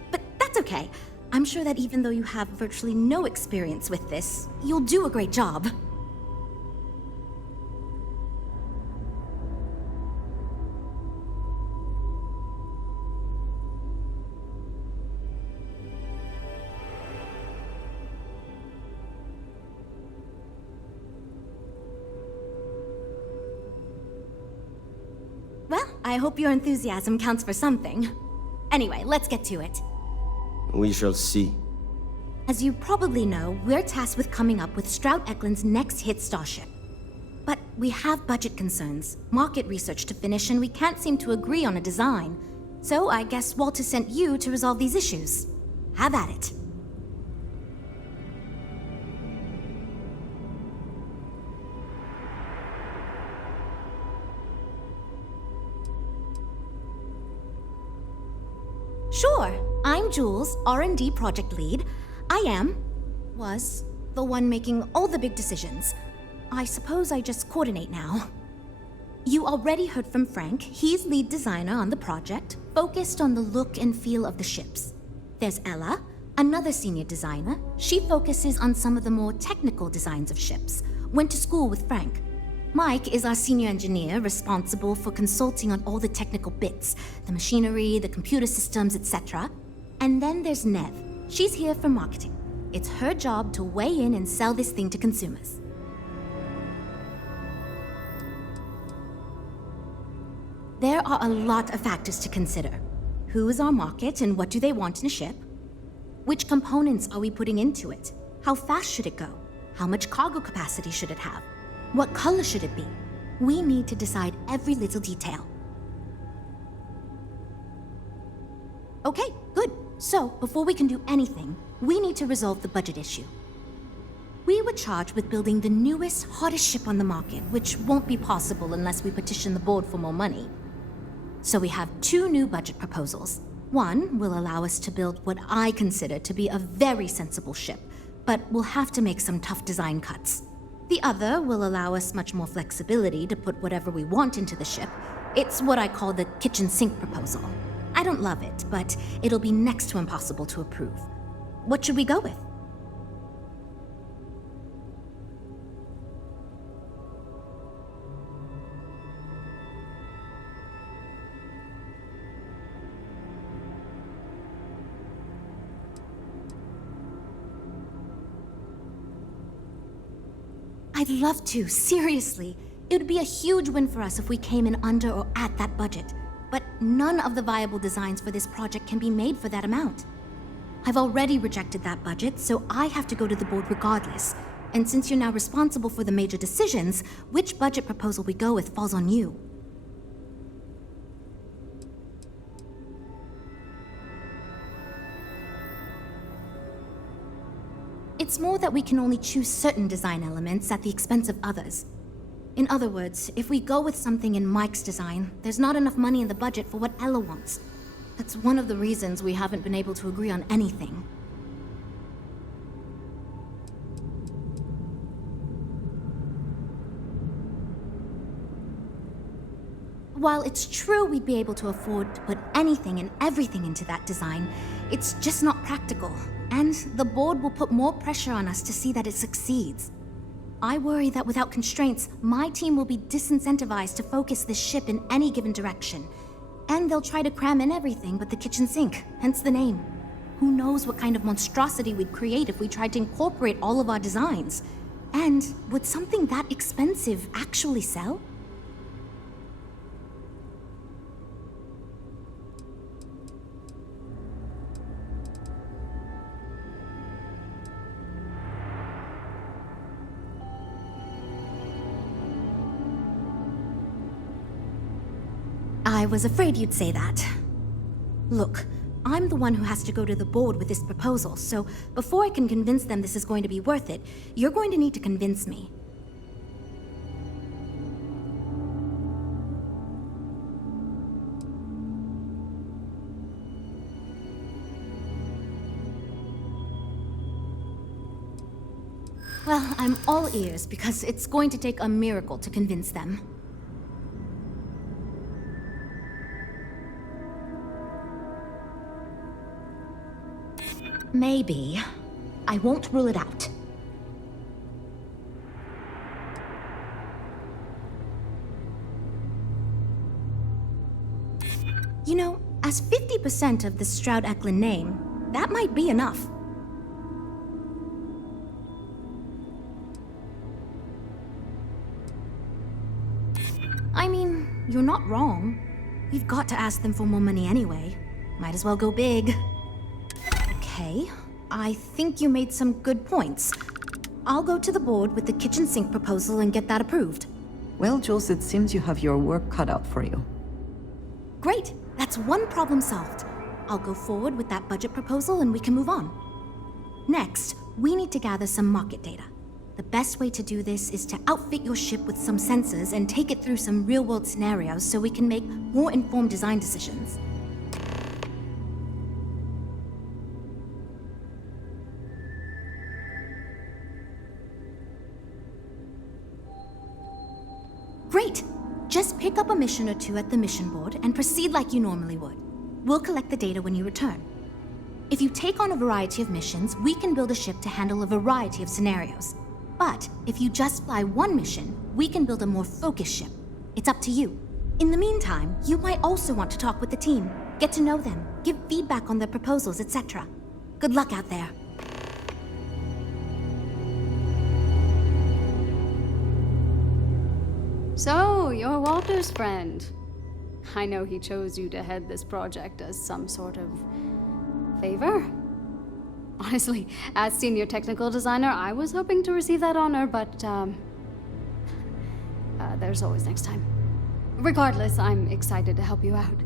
But that's okay. I'm sure that even though you have virtually no experience with this, you'll do a great job. Well, I hope your enthusiasm counts for something. Anyway, let's get to it. We shall see. As you probably know, we're tasked with coming up with Stroud Eklund's next hit starship. But we have budget concerns, market research to finish, and we can't seem to agree on a design. So I guess Walter sent you to resolve these issues. Have at it. Sure. I'm Jules, R&D project lead. I was, the one making all the big decisions. I suppose I just coordinate now. You already heard from Frank. He's lead designer on the project, focused on the look and feel of the ships. There's Ella, another senior designer. She focuses on some of the more technical designs of ships. Went to school with Frank. Mike is our senior engineer, responsible for consulting on all the technical bits, the machinery, the computer systems, etc. And then there's Nev. She's here for marketing. It's her job to weigh in and sell this thing to consumers. There are a lot of factors to consider. Who is our market and what do they want in a ship? Which components are we putting into it? How fast should it go? How much cargo capacity should it have? What color should it be? We need to decide every little detail. Okay, good. So, before we can do anything, we need to resolve the budget issue. We were charged with building the newest, hottest ship on the market, which won't be possible unless we petition the board for more money. So we have two new budget proposals. One will allow us to build what I consider to be a very sensible ship, but we'll have to make some tough design cuts. The other will allow us much more flexibility to put whatever we want into the ship. It's what I call the kitchen sink proposal. I don't love it, but it'll be next to impossible to approve. What should we go with? I'd love to, seriously. It would be a huge win for us if we came in under or at that budget. But none of the viable designs for this project can be made for that amount. I've already rejected that budget, so I have to go to the board regardless. And since you're now responsible for the major decisions, which budget proposal we go with falls on you. It's more that we can only choose certain design elements at the expense of others. In other words, if we go with something in Mike's design, there's not enough money in the budget for what Ella wants. That's one of the reasons we haven't been able to agree on anything. While it's true we'd be able to afford to put anything and everything into that design, it's just not practical, and the board will put more pressure on us to see that it succeeds. I worry that without constraints, my team will be disincentivized to focus this ship in any given direction, and they'll try to cram in everything but the kitchen sink, hence the name. Who knows what kind of monstrosity we'd create if we tried to incorporate all of our designs? And would something that expensive actually sell? I was afraid you'd say that. Look, I'm the one who has to go to the board with this proposal, so before I can convince them this is going to be worth it, you're going to need to convince me. Well, I'm all ears because it's going to take a miracle to convince them. Maybe. I won't rule it out. You know, as 50% of the Stroud-Eklund name, that might be enough. I mean, you're not wrong. We've got to ask them for more money anyway. Might as well go big. Okay, I think you made some good points. I'll go to the board with the kitchen sink proposal and get that approved. Well, Jules, it seems you have your work cut out for you. Great, that's one problem solved. I'll go forward with that budget proposal and we can move on. Next, we need to gather some market data. The best way to do this is to outfit your ship with some sensors and take it through some real-world scenarios so we can make more informed design decisions. Great! Just pick up a mission or two at the mission board and proceed like you normally would. We'll collect the data when you return. If you take on a variety of missions, we can build a ship to handle a variety of scenarios. But if you just fly one mission, we can build a more focused ship. It's up to you. In the meantime, you might also want to talk with the team, get to know them, give feedback on their proposals, etc. Good luck out there. So, you're Walter's friend. I know he chose you to head this project as some sort of favor. Honestly, as senior technical designer, I was hoping to receive that honor, but there's always next time. Regardless, I'm excited to help you out.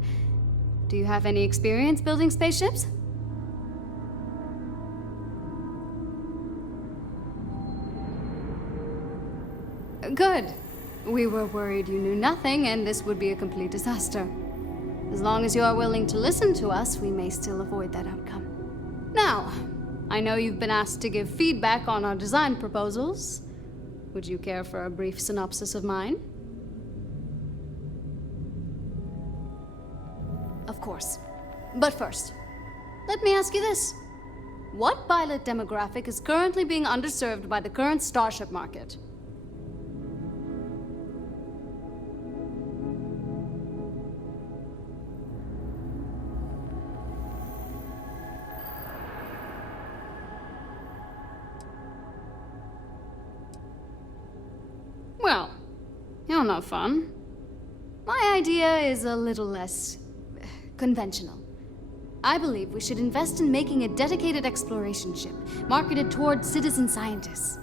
Do you have any experience building spaceships? Good. We were worried you knew nothing and this would be a complete disaster. As long as you are willing to listen to us, we may still avoid that outcome. Now, I know you've been asked to give feedback on our design proposals. Would you care for a brief synopsis of mine? Of course. But first, let me ask you this. What pilot demographic is currently being underserved by the current starship market? Well, you're no fun. My idea is a little less conventional. I believe we should invest in making a dedicated exploration ship, marketed toward citizen scientists.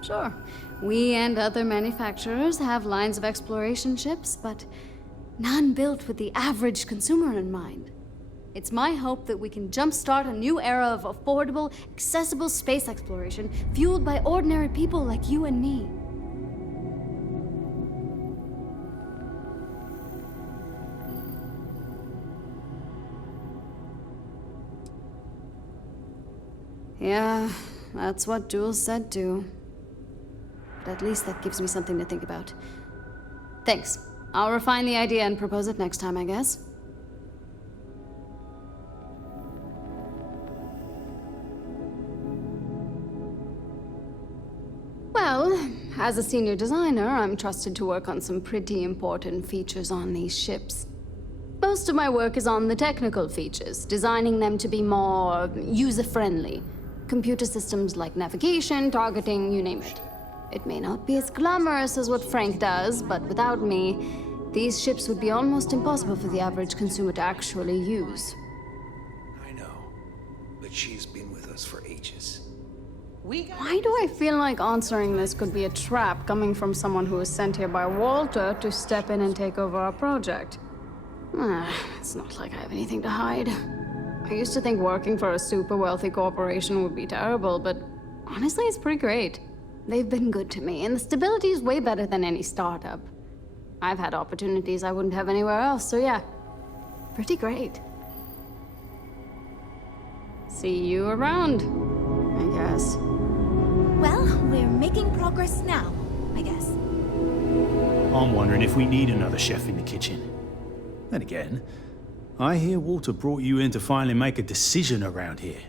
Sure, we and other manufacturers have lines of exploration ships, but none built with the average consumer in mind. It's my hope that we can jumpstart a new era of affordable, accessible space exploration, fueled by ordinary people like you and me. Yeah, that's what Jules said too. But at least that gives me something to think about. Thanks. I'll refine the idea and propose it next time, I guess. Well, as a senior designer, I'm trusted to work on some pretty important features on these ships. But Most of my work is on the technical features, designing them to be more user-friendly. Computer systems like navigation, targeting, you name it. It may not be as glamorous as what Frank does, but without me, these ships would be almost impossible for the average consumer to actually use. I know, but she's been with us for ages. Why do I feel like answering this could be a trap coming from someone who was sent here by Walter to step in and take over our project? It's not like I have anything to hide. I used to think working for a super wealthy corporation would be terrible, but honestly, it's pretty great. They've been good to me, and the stability is way better than any startup. I've had opportunities I wouldn't have anywhere else, so yeah, pretty great. See you around, I guess. Well, we're making progress now, I guess. I'm wondering if we need another chef in the kitchen. Then again, I hear Walter brought you in to finally make a decision around here.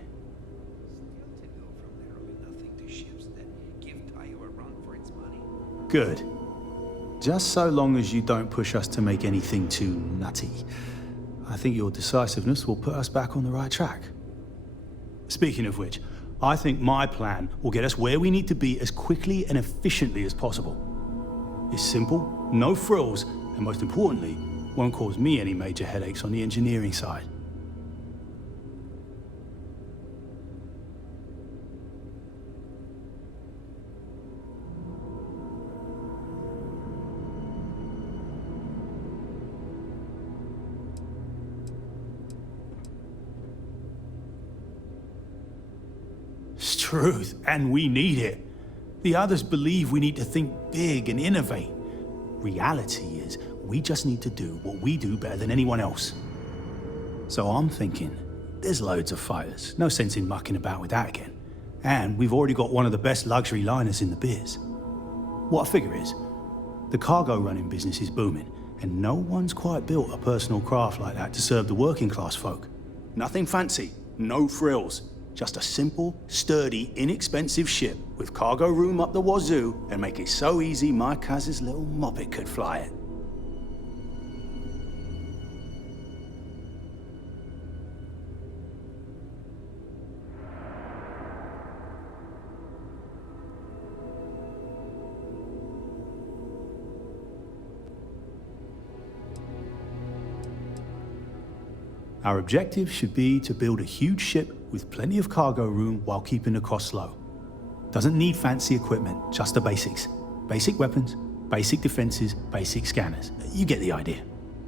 Good. Just so long as you don't push us to make anything too nutty. I think your decisiveness will put us back on the right track. Speaking of which, I think my plan will get us where we need to be as quickly and efficiently as possible. It's simple, no frills, and most importantly, won't cause me any major headaches on the engineering side. It's truth, and we need it. The others believe we need to think big and innovate. Reality is, we just need to do what we do better than anyone else. So I'm thinking, there's loads of fighters. No sense in mucking about with that again. And we've already got one of the best luxury liners in the biz. What I figure is, the cargo running business is booming, and no one's quite built a personal craft like that to serve the working class folk. Nothing fancy, no frills. Just a simple, sturdy, inexpensive ship with cargo room up the wazoo and make it so easy my cousin's little moppet could fly it. Our objective should be to build a huge ship with plenty of cargo room while keeping the costs low. Doesn't need fancy equipment, just the basics. Basic weapons, basic defenses, basic scanners. You get the idea.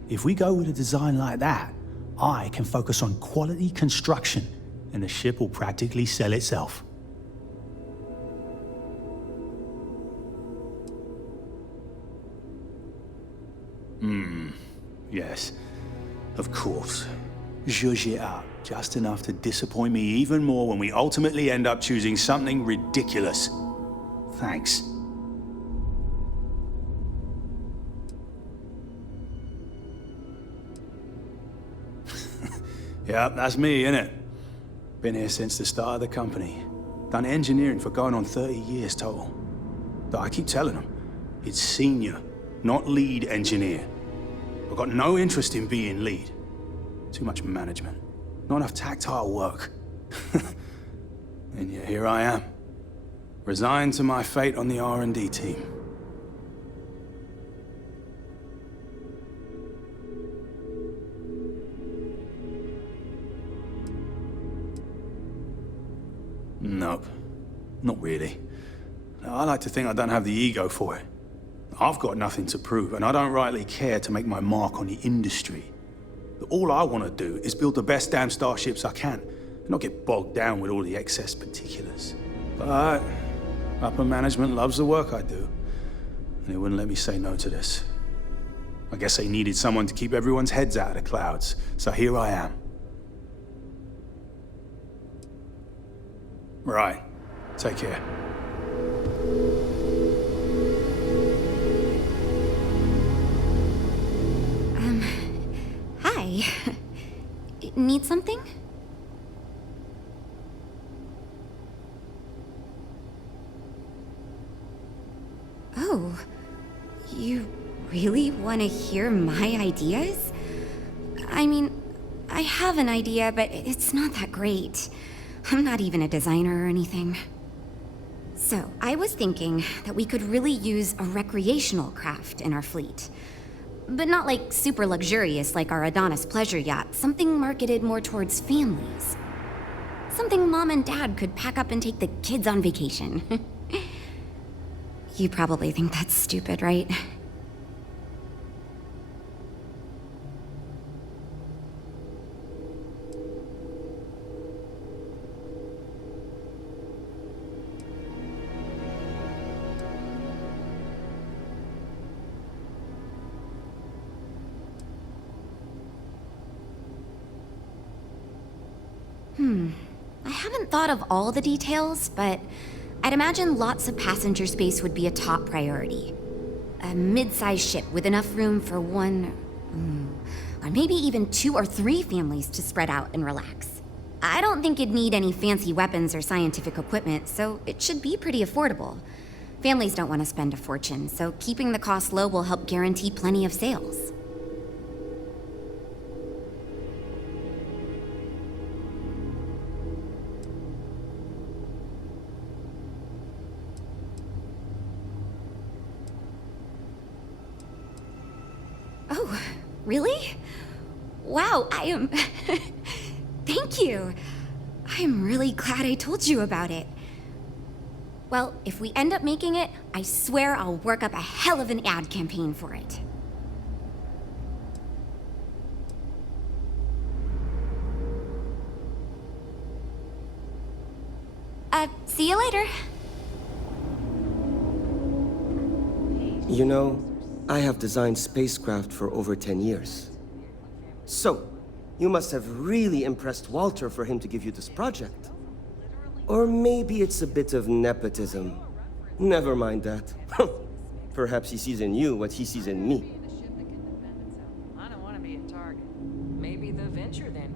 If we go with a design like that, I can focus on quality construction, and the ship will practically sell itself. Yes, of course. Zhuzh it up, just enough to disappoint me even more when we ultimately end up choosing something ridiculous. Thanks. Yep, that's me, innit? Been here since the start of the company. Done engineering for going on 30 years total. But I keep telling them, it's senior, not lead engineer. I've got no interest in being lead. Too much management. Not enough tactile work. And yet here I am. Resigned to my fate on the R&D team. Nope. Not really. I like to think I don't have the ego for it. I've got nothing to prove, and I don't rightly care to make my mark on the industry. All I want to do is build the best damn starships I can, and not get bogged down with all the excess particulars. But upper management loves the work I do, and they wouldn't let me say no to this. I guess they needed someone to keep everyone's heads out of the clouds, so here I am. Right. Take care. Hi. Need something? Oh, you really want to hear my ideas? I mean, I have an idea, but it's not that great. I'm not even a designer or anything. So, I was thinking that we could really use a recreational craft in our fleet. But not like super luxurious like our Adonis pleasure yacht, something marketed more towards families. Something Mom and Dad could pack up and take the kids on vacation. You probably think that's stupid, right? I haven't thought of all the details, but I'd imagine lots of passenger space would be a top priority. A mid-sized ship with enough room for one, or maybe even 2 or 3 families to spread out and relax. I don't think it'd need any fancy weapons or scientific equipment, so it should be pretty affordable. Families don't want to spend a fortune, so keeping the cost low will help guarantee plenty of sales. Oh, really? Wow, I am... Thank you. I am really glad I told you about it. Well, if we end up making it, I swear I'll work up a hell of an ad campaign for it. See you later. You know, I have designed spacecraft for over 10 years. So, you must have really impressed Walter for him to give you this project. Or maybe it's a bit of nepotism. Never mind that. Perhaps he sees in you what he sees in me. I don't want to be a target. Maybe the venture then.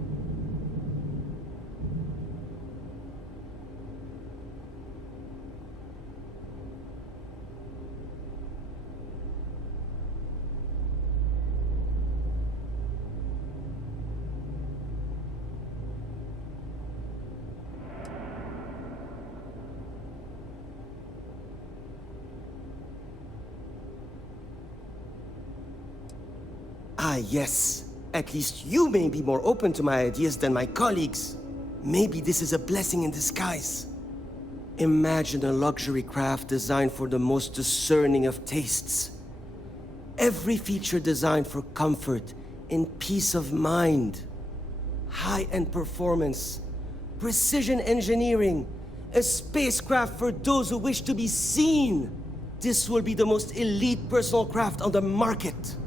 Ah, yes. At least you may be more open to my ideas than my colleagues. Maybe this is a blessing in disguise. Imagine a luxury craft designed for the most discerning of tastes. Every feature designed for comfort and peace of mind. High-end performance, precision engineering, a spacecraft for those who wish to be seen. This will be the most elite personal craft on the market.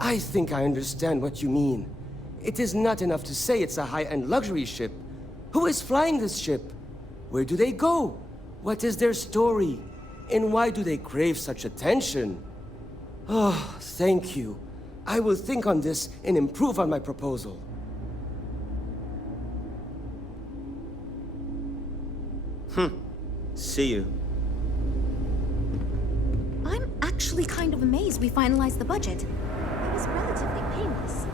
I think I understand what you mean. It is not enough to say it's a high-end luxury ship. Who is flying this ship? Where do they go? What is their story? And why do they crave such attention? Oh, thank you. I will think on this and improve on my proposal. See you. I'm actually kind of amazed we finalized the budget. It was relatively painless.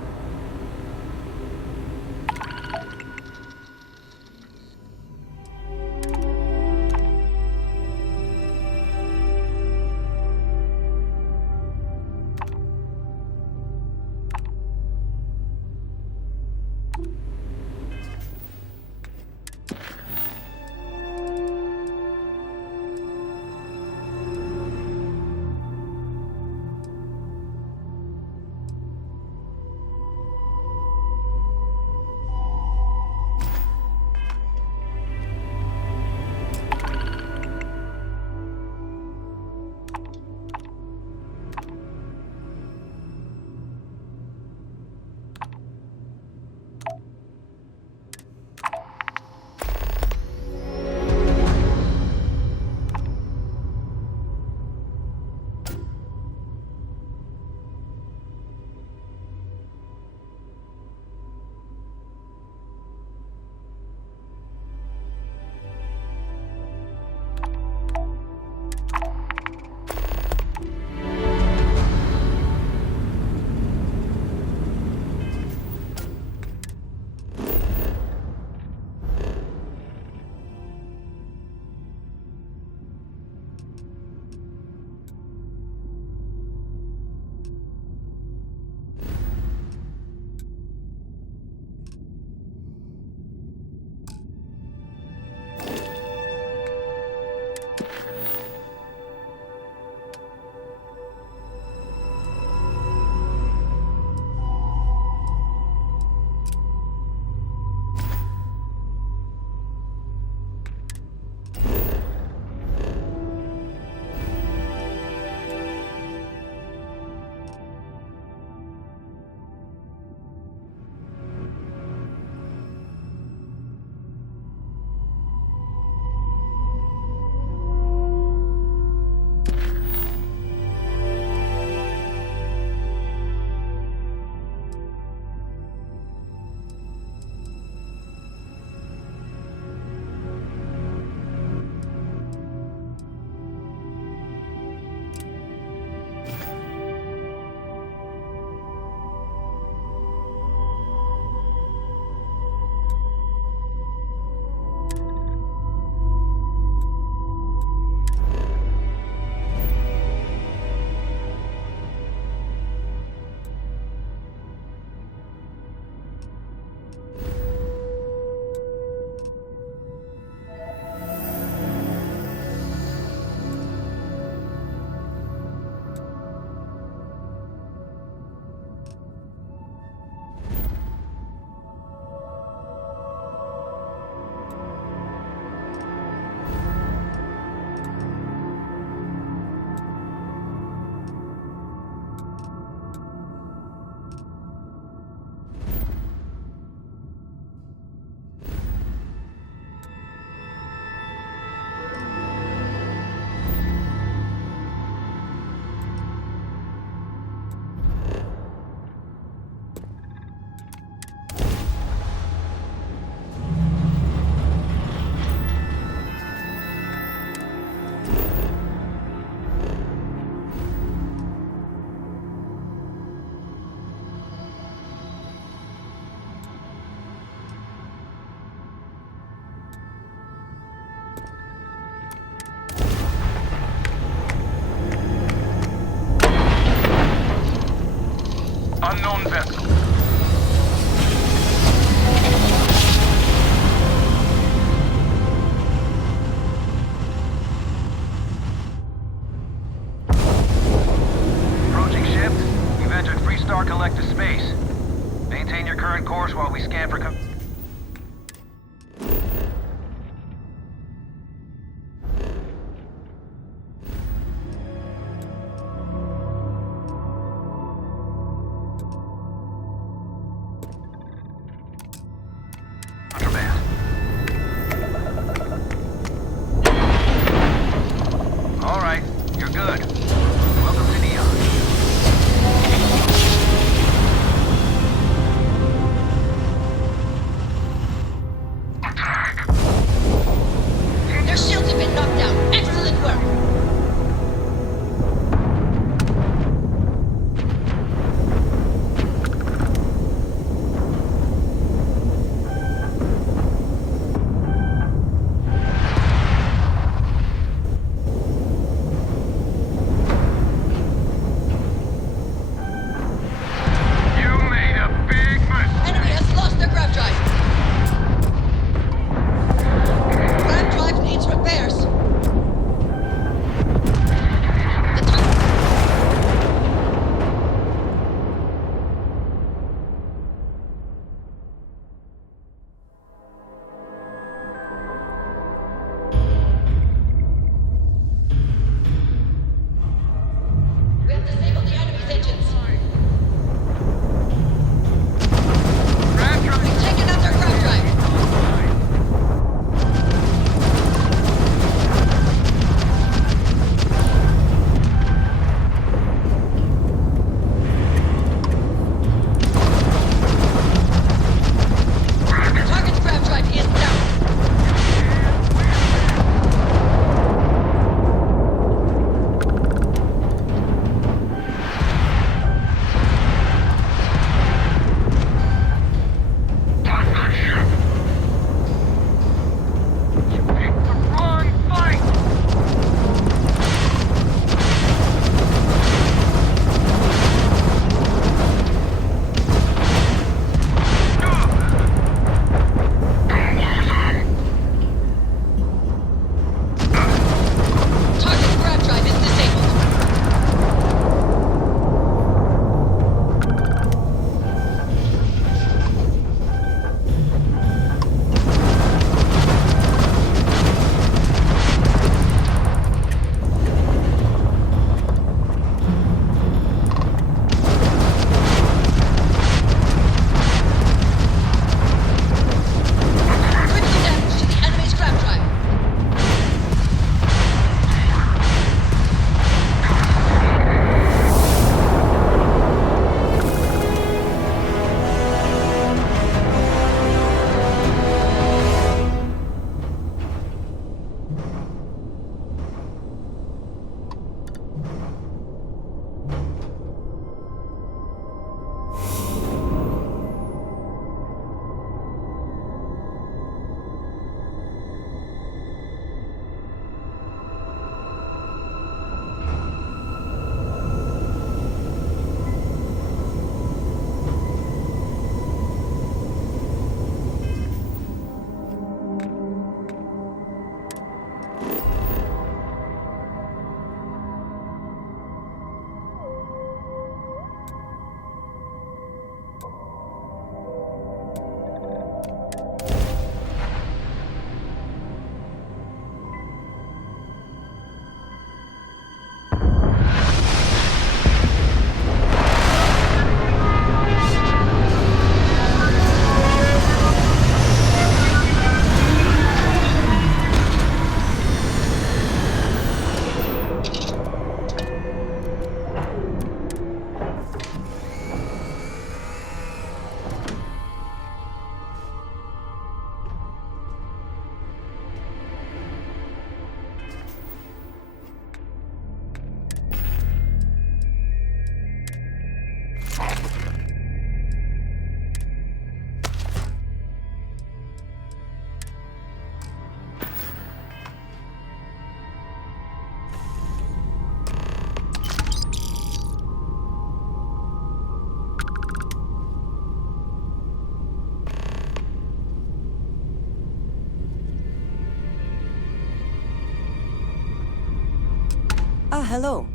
hello.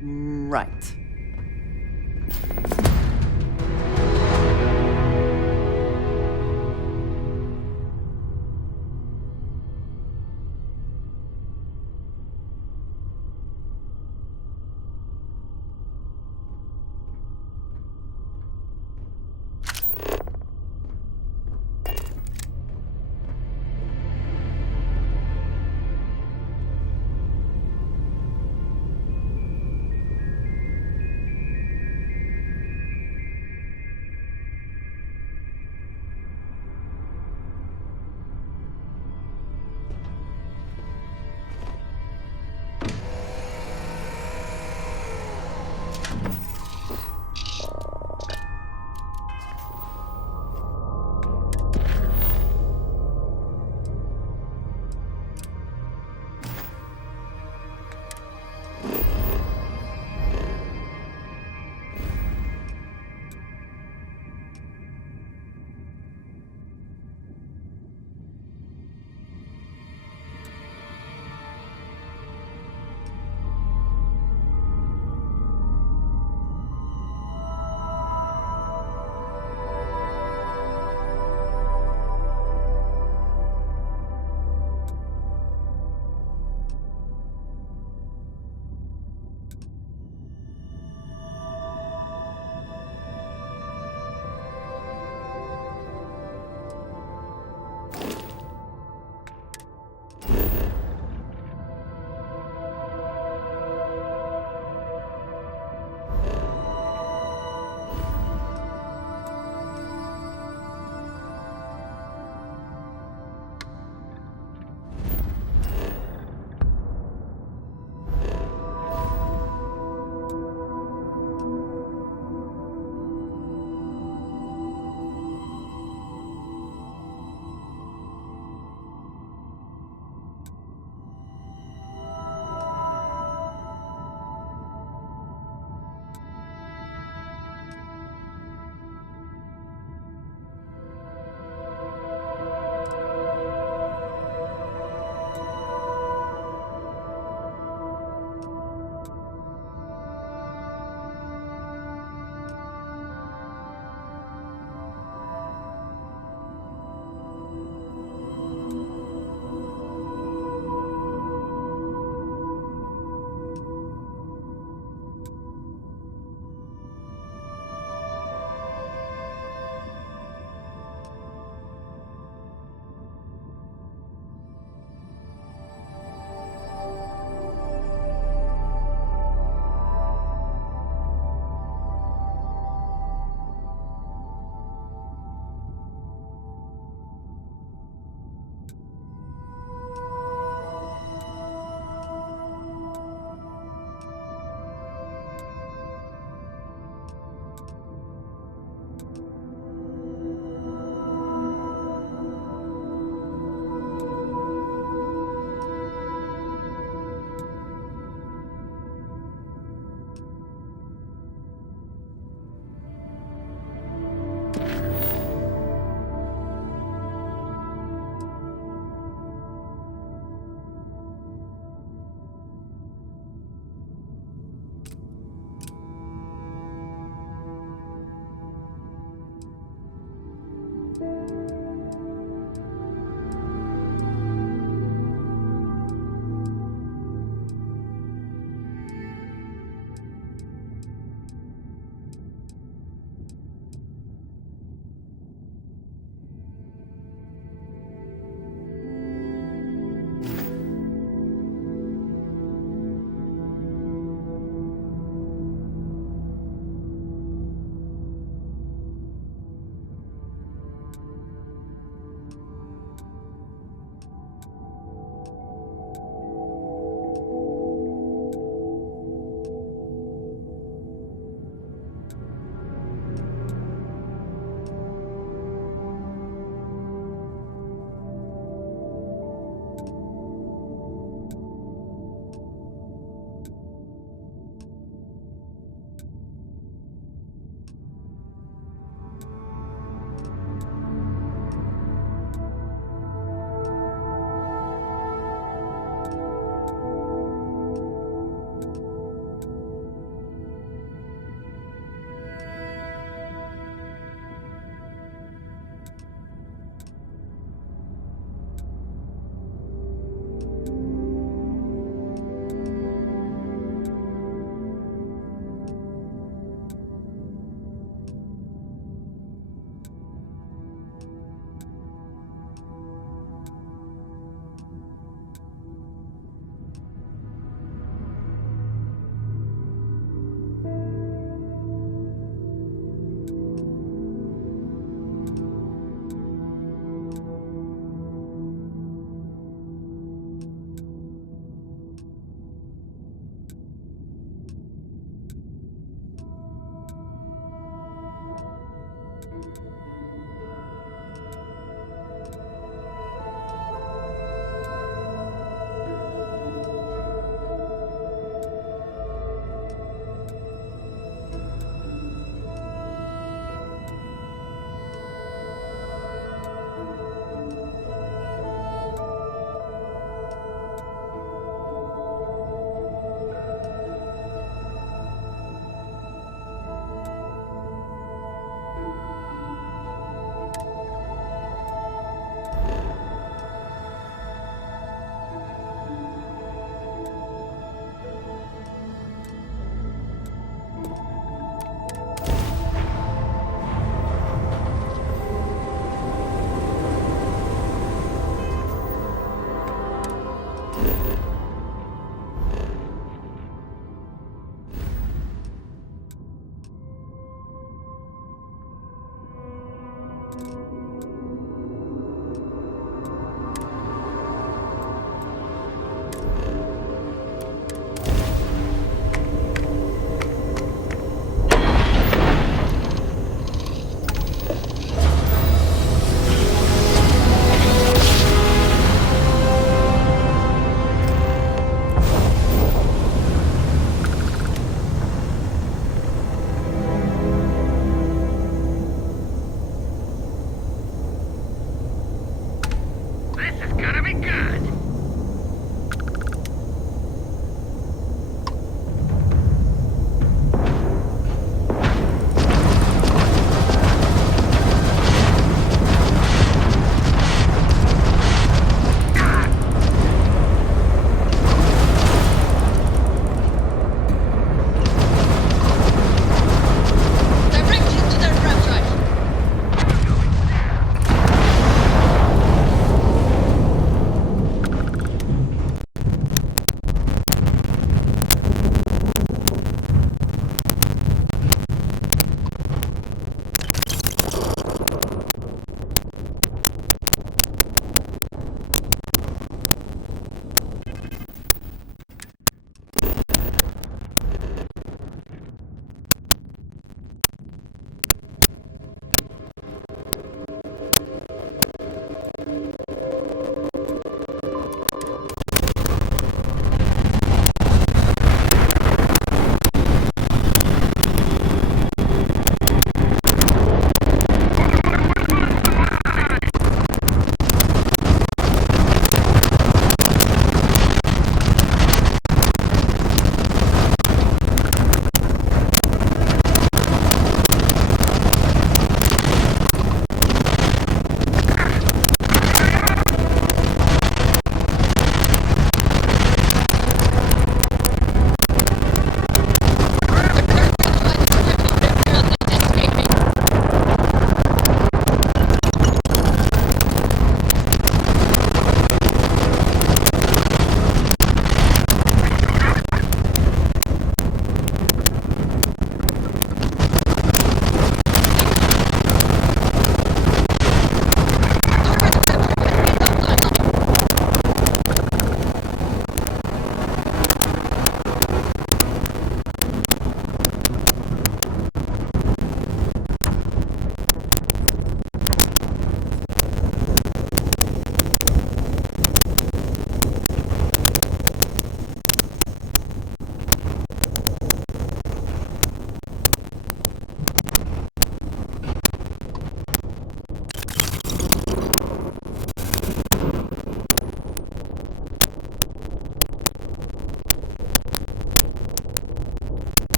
Right.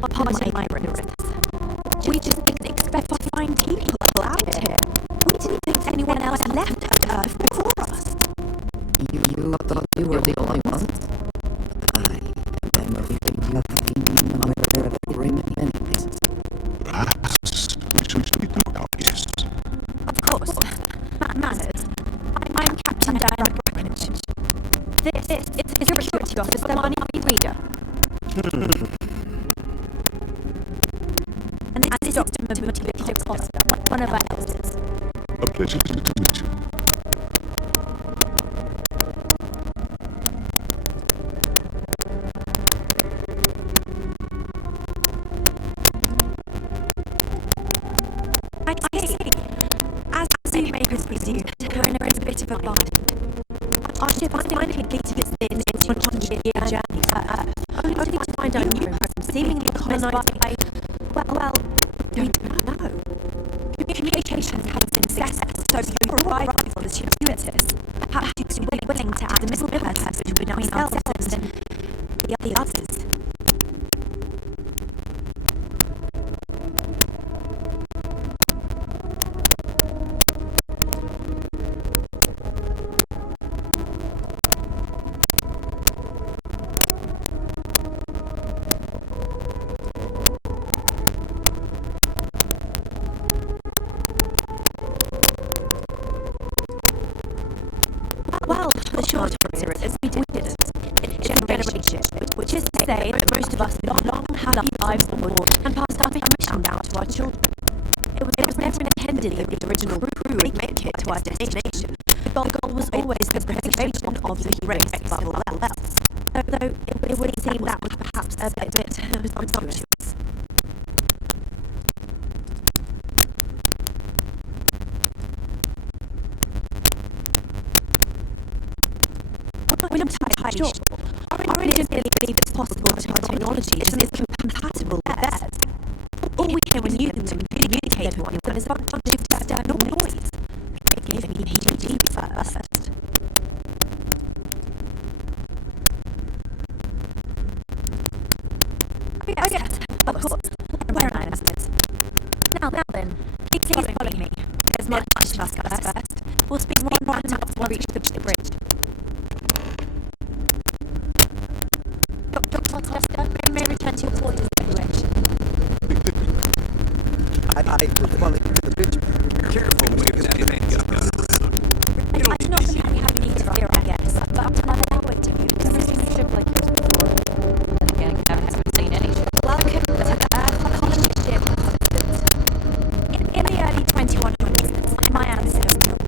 part of my ignorance. We just didn't expect to find people out here. We didn't think anyone else left Earth before us. You thought you were the only ones? I am afraid you have been unaware of a great many places. Perhaps we should speak about this. Of course. Manners. I'm Captain Diana Bridge. This is Security Officer Bonnie Reader. And this is Dr. Mabuti Costa, one of our elders. A pleasure to meet you. I see. As you may presume, we're in a bit of a bind. Our ship has finally completed its 100-year journey to Earth, only to find our new home seemingly colonised by, well, we don't know. Communications have been successful, so your arrival is fortuitous. Perhaps you're willing to add a middle person between ourselves and the others. Well, the short answer is we didn't. It's generation, which is to say that most of us live long, happy lives on board and passed our mission down to our children. It was never intended that the original crew would make it to our destination. The goal was always the preservation of the race above all else. Though it would seem that was perhaps a bit presumptuous. We're not entirely sure. Our engineers believe it's possible that our technology is compatible with theirs. All we ever knew them to communicate with one another is a bunch of external noise. It gave me PGG first. Oh yes, of course. Where am I? Now then, please follow me. There's much to discuss first. We'll speak more about it once we reach the bridge. Dr. Costa, we may return to your quarters evaluation. Well, the bridge. Careful with anything. I do not think we have any to fear, I guess, but I'll allow it to you. A ship like yours before. Then again, I haven't seen any ships. Welcome to Earth, a colony ship. In the early 2100s, my ancestors built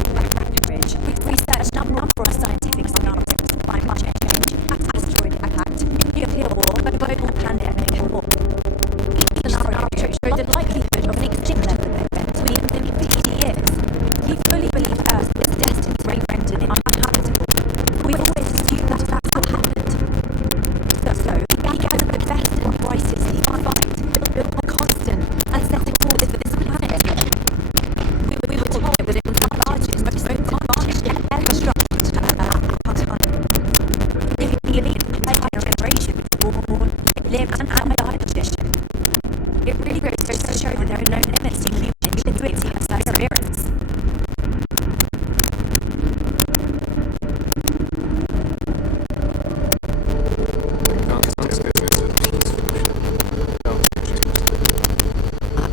Bridge. We researched a number of scientific scenarios, climate change, asteroid impact, nuclear war, a global pandemic, and more. Each scenario showed the likelihood of an extinction event within 50 years. We fully believe Earth was destined to be rendered uninhabitable. We always assumed that had happened. So we gathered the best and brightest we could find, built a constant, and set a course for this planet. We were told that it was the largest, most advanced ship ever structured at our time. The elite generation was born, lived, and died on this ship. It really goes to show that there are no limits to human ingenuity and perseverance.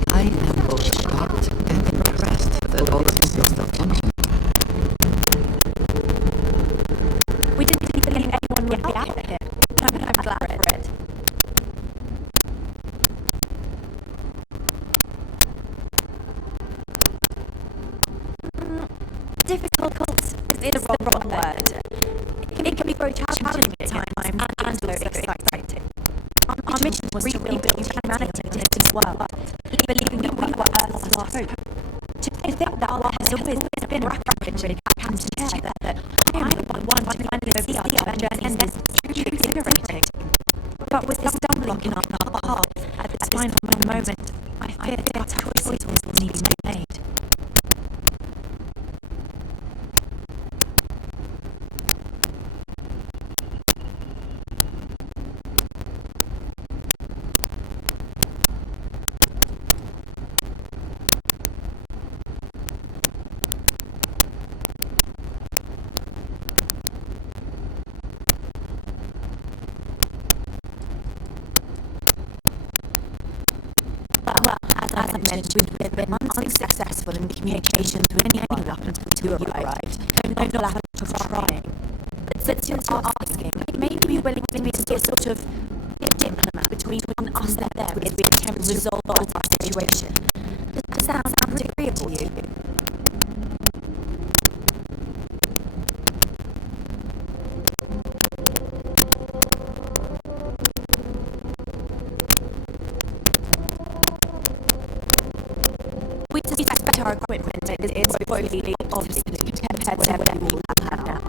I am both shocked and impressed that all of this is still functioning. We didn't believe anyone would be out here. I'm glad for it. Difficult is the wrong word. It can be very challenging at times and also exciting. Our mission was to rebuild humanity in this world, believing that we were Earth's last hope. To think that our has always been rapid and together, that I am the one to finally see our journey is truly exhilarating. But with this stumbling in our path at this final moment, I fear that choices will need to be made. as I mentioned, we've been unsuccessful in communications with anyone up until you arrived. No lack of trying. But since you're asking, maybe be willing to be a sort of diplomat between us and them as we attempt to resolve our situation. Does that sound agreeable to you? We suspect our equipment is woefully obsolete compared to whatever you have now.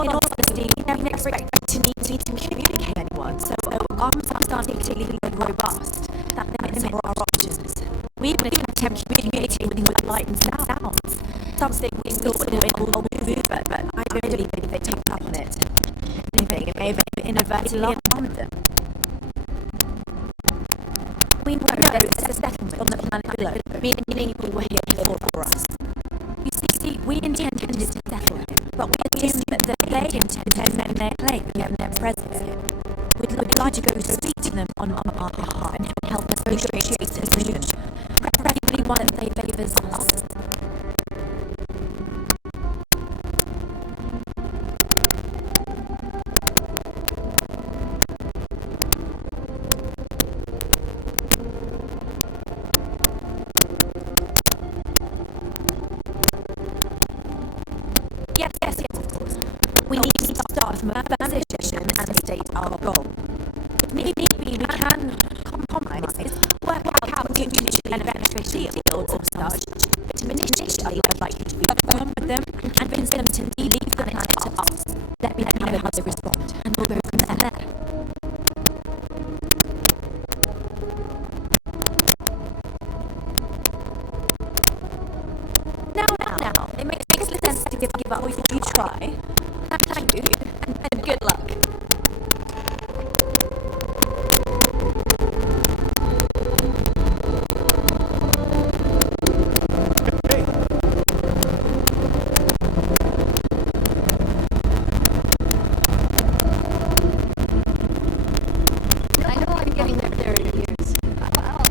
In all honesty, we never expect to need to communicate with anyone, so our arms aren't particularly robust. That limits our options. We even attempt communicating with light and sounds. Something we thought would have been old move, but I don't believe they picked up on it. Anything, it may have inadvertently alarmed them. We know there's a settlement on the planet below, meaning people were here for us. You see, we intended to settle him, but we assumed that they intended their claim given their presence here. We'd like to go speak to them on our behalf and help us negotiate a solution, preferably one that they favors us. Yes, of course. We need to start from a firm position and state our goal. If need be, we can compromise, work out how to mutually beneficial deal or such, but initially I'd like you to be firm with them and convince them to leave the planet to us. Let me know how they respond, and we'll go from there. Now, it makes little sense to give up before you try. Thank you, and good luck. I know I'm getting there 30 years. Wow.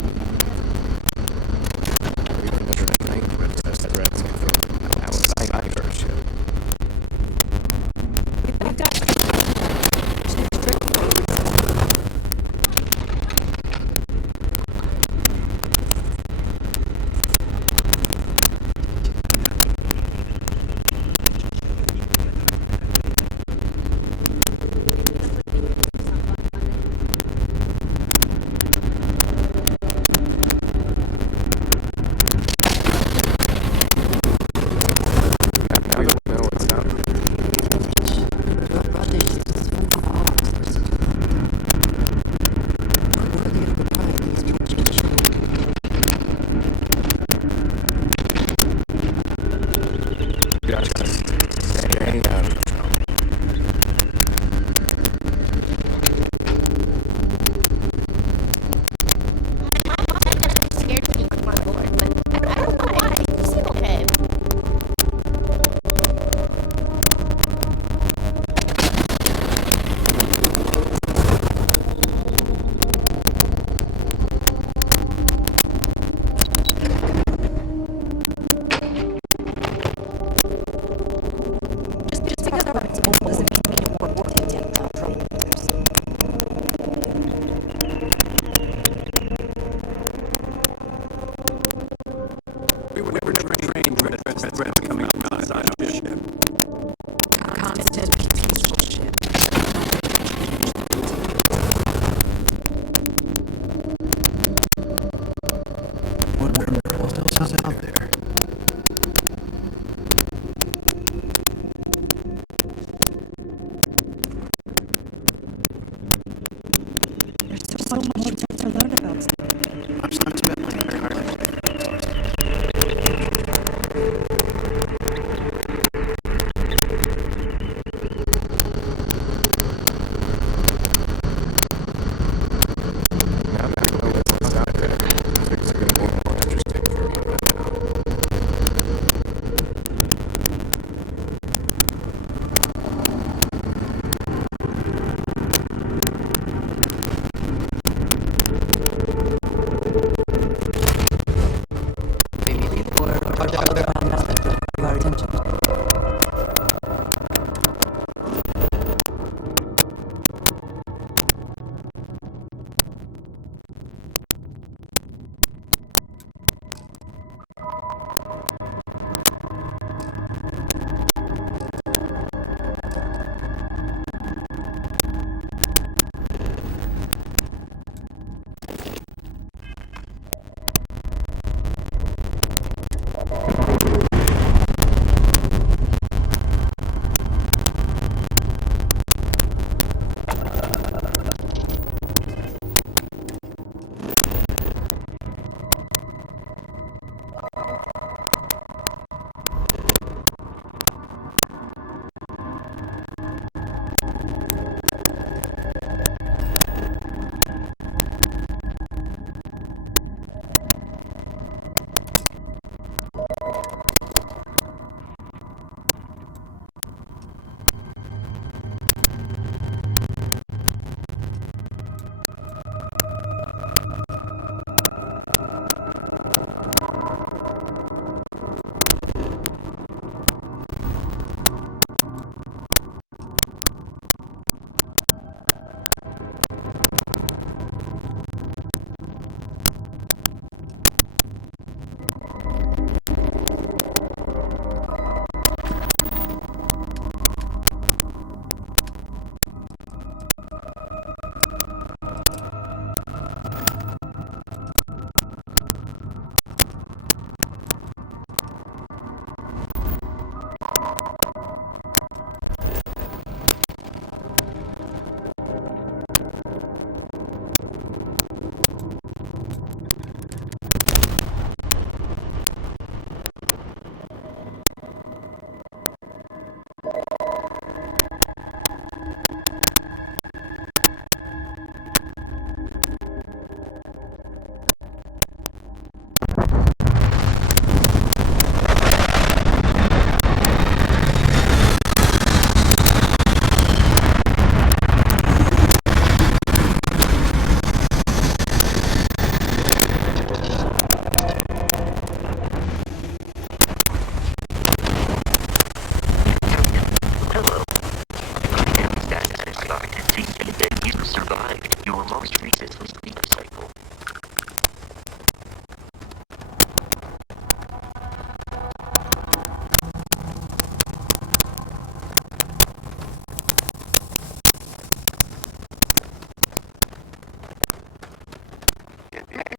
most treated was the cycle.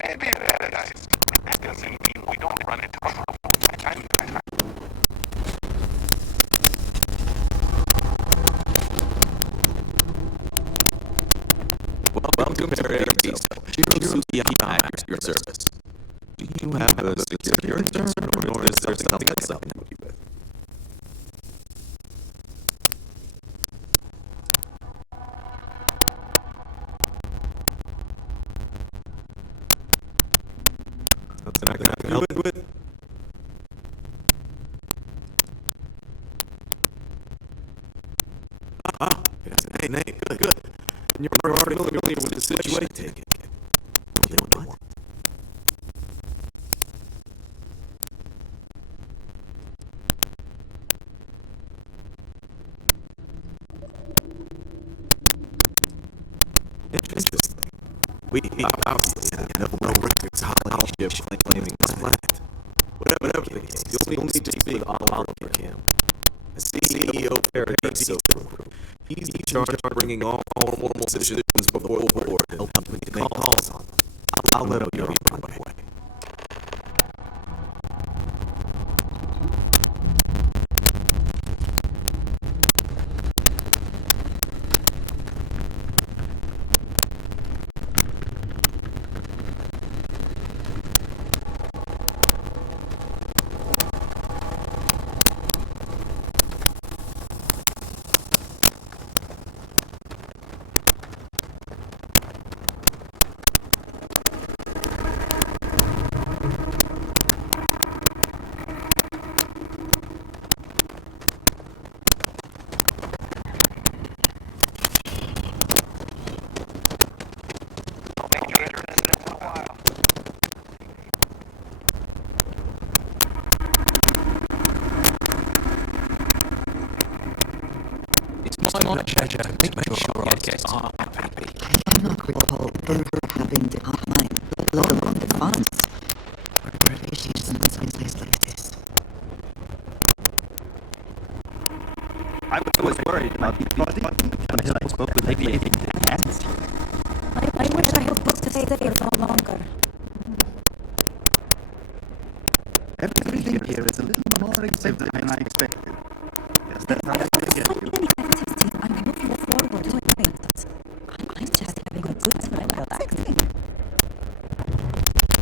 Maybe that doesn't mean we don't run into trouble. Welcome to Paradiso. Shiro at your service. Do you have a security concern, or is there something else I can help you with? Something I can help you with? Yes, hey, Nate, good. And you're already familiar with the situation. Take it. What? Interesting. We obviously have no records of how ship claiming this planet. Whatever the case, you'll need to speak all out for him. The CEO of Paradiso Group. He's in charge of bringing all formal citizens before the board to help him make calls on them. I'll let him know you're on my way. On a treasure, make sure our guests are happy. I cannot recall ever having declined, let alone the funds. Reservations in some place like this. I was worried about the body until I spoke with Lady Lady. I wish I had booked to stay there for longer. Everything here is a little more expensive than I expected. Yes, that's not it. I'm looking forward to it. I'm just having a good time relaxing.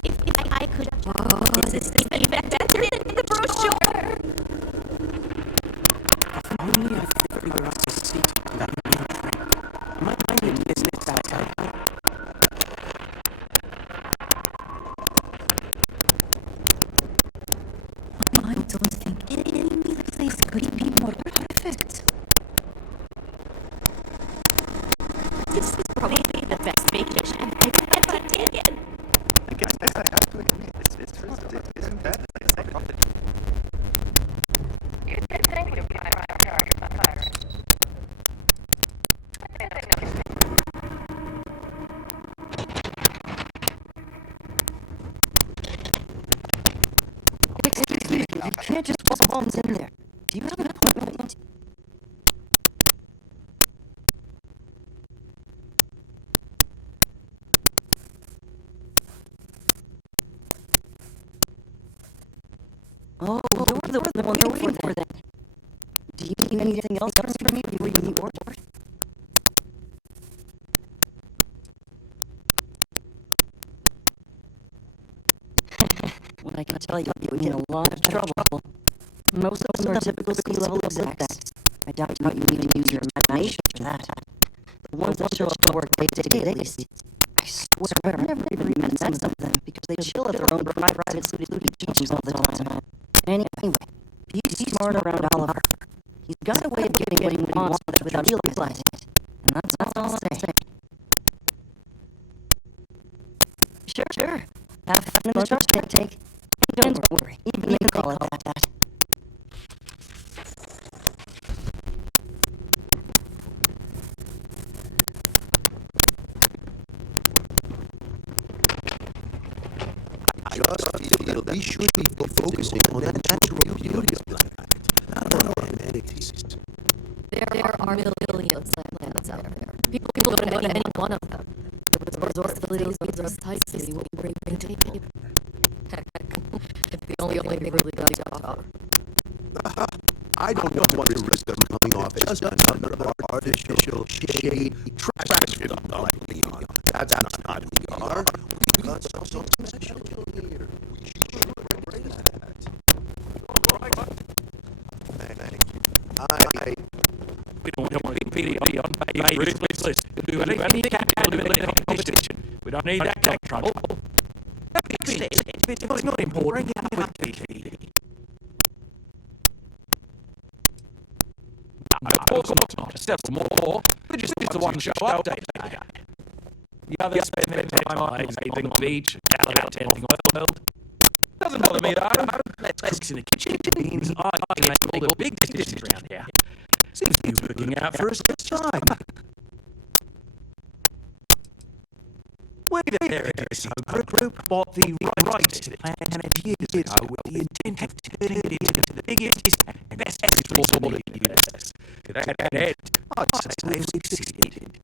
If I could... Oh, this is even better than the brochure! Only I figure out to see that new my business better. I don't think any place could be more perfect. This is probably the best vacation I've ever taken. I guess I have to admit, it isn't bad as I thought it. You did think you'd be in charge of the fire. Excuse me, you can't just put bombs in there. Do you have an appointment? Oh, you're the one we're waiting for then. Do you need anything else from me before you meet order? Well, I can tell you, you're in a lot of trouble. Most of them are typical sea-level execs. I doubt you even use your imagination for that. The ones that show up to work day to day, at least. I swear, I never even met some of them because they chill at their own private secluded beaches all the time. Anyway, be smart around Oliver. He's got a way of getting what he wants without realizing it. And that's all I'm saying. Sure. Have fun in the truck tank. Don't worry, even they call it that. just feel that we should be focusing on the natural beauty of the planet, not on our amenities. There are millions of planets out there. People can go to any one of them. The resort facilities are precisely what we bring to the table. Heck, it's the only thing we really got to offer. I don't want to risk them coming off as another artificial shade trash dump like Leon. That's not how we are. We got something special here. We should embrace that. All right. Thank you. We don't want to be on favorites list. Do any competition. We don't need that kind of trouble. If it's not important, bring it up with PT. Of course not. Several more. But just the one show update. The others spend their time on bathing on the beach, gallivanting on the world. Doesn't bother me though. Let's cook in the kitchen. Means I can make all the big dishes around here. Seems to be working out for us this time. We there is a group bought the rights to the planet years ago with the intent of turning it into the biggest and best resource in the universe. To that end, I'd say we've succeeded.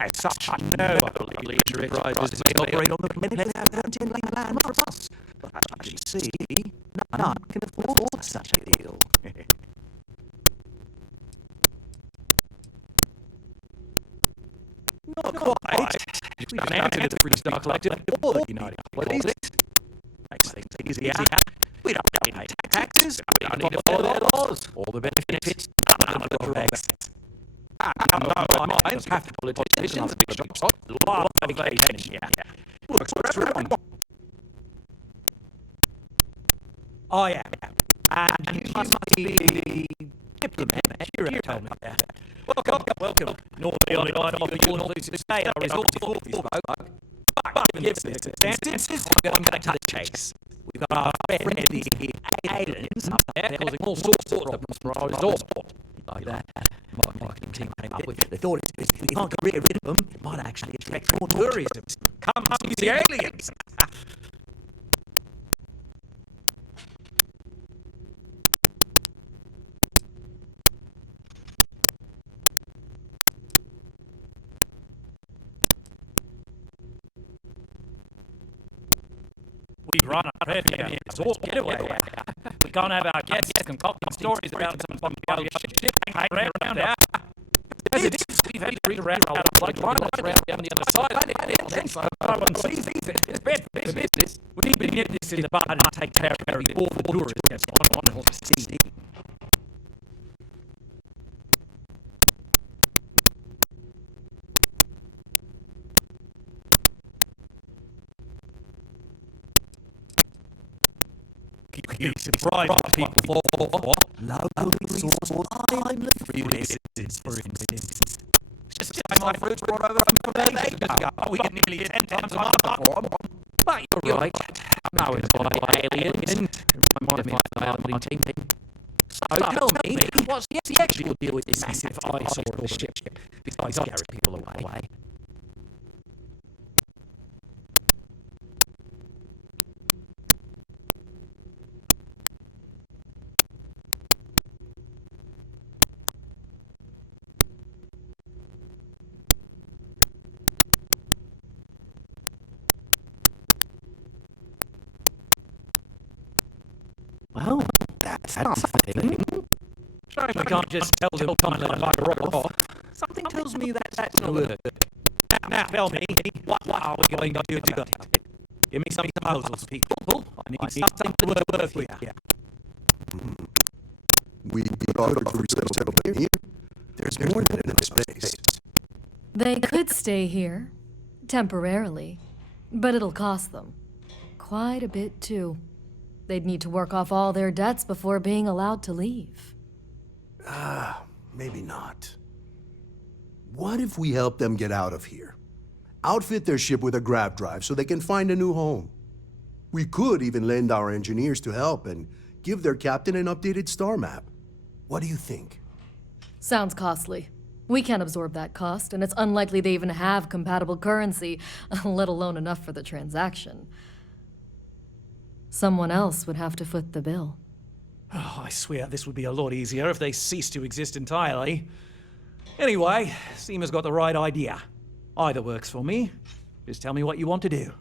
As such, no other enterprises may operate on the planet without intending land from us. But as you see, none can afford such a deal. Not quite. Just an answer to the Free Star Collective or the United Police. Makes things easier. We don't pay taxes. We don't need to follow their laws. All the benefits, none of the drawbacks. No, mine half the politicians and the big shops love vacation. Yeah. Works for everyone. I am. And you must be the diplomat. You're told me that. Welcome. Normally I'd offer you an office to stay at our resort before we spoke. But given the circumstances, I'm going to cut the chase. We've got our friend, the aliens, up there causing all sorts of problems for our resort. Like that. My marketing team came up with the thought is if we can't get rid of them, it might actually attract more tourism. Come see the aliens! We run a premier resort getaway. We can't have our guests concocting stories about some bumpy shit hanging around here. As it is, we've had to read around like violence around on the other side. So no one sees it. It's bad for business. We need to nip this in the bud and take care of it before the tourists get on the sea. You surprise people for local resource island resources, for instance. Just my fruits brought over from days ago. We get nearly 10 times a month for them. But you're right. I was by aliens and reminded me of my team. So tell me, what's the actual deal with this massive eyesore of a ship besides scaring people away? Well, that's something. Shame we can't just tell them time to bugger off. Something tells me that's not worth it. Now tell me, what are we going to do? Give me some proposals, people. I need something to work with here. We'd be offered to resettle here. There's more than enough space. They could stay here, temporarily, but it'll cost them. Quite a bit, too. They'd need to work off all their debts before being allowed to leave. Maybe not. What if we help them get out of here? Outfit their ship with a grav drive so they can find a new home. We could even lend our engineers to help and give their captain an updated star map. What do you think? Sounds costly. We can't absorb that cost, and it's unlikely they even have compatible currency, let alone enough for the transaction. Someone else would have to foot the bill. Oh, I swear this would be a lot easier if they ceased to exist entirely. Anyway, Seema's got the right idea. Either works for me. Just tell me what you want to do.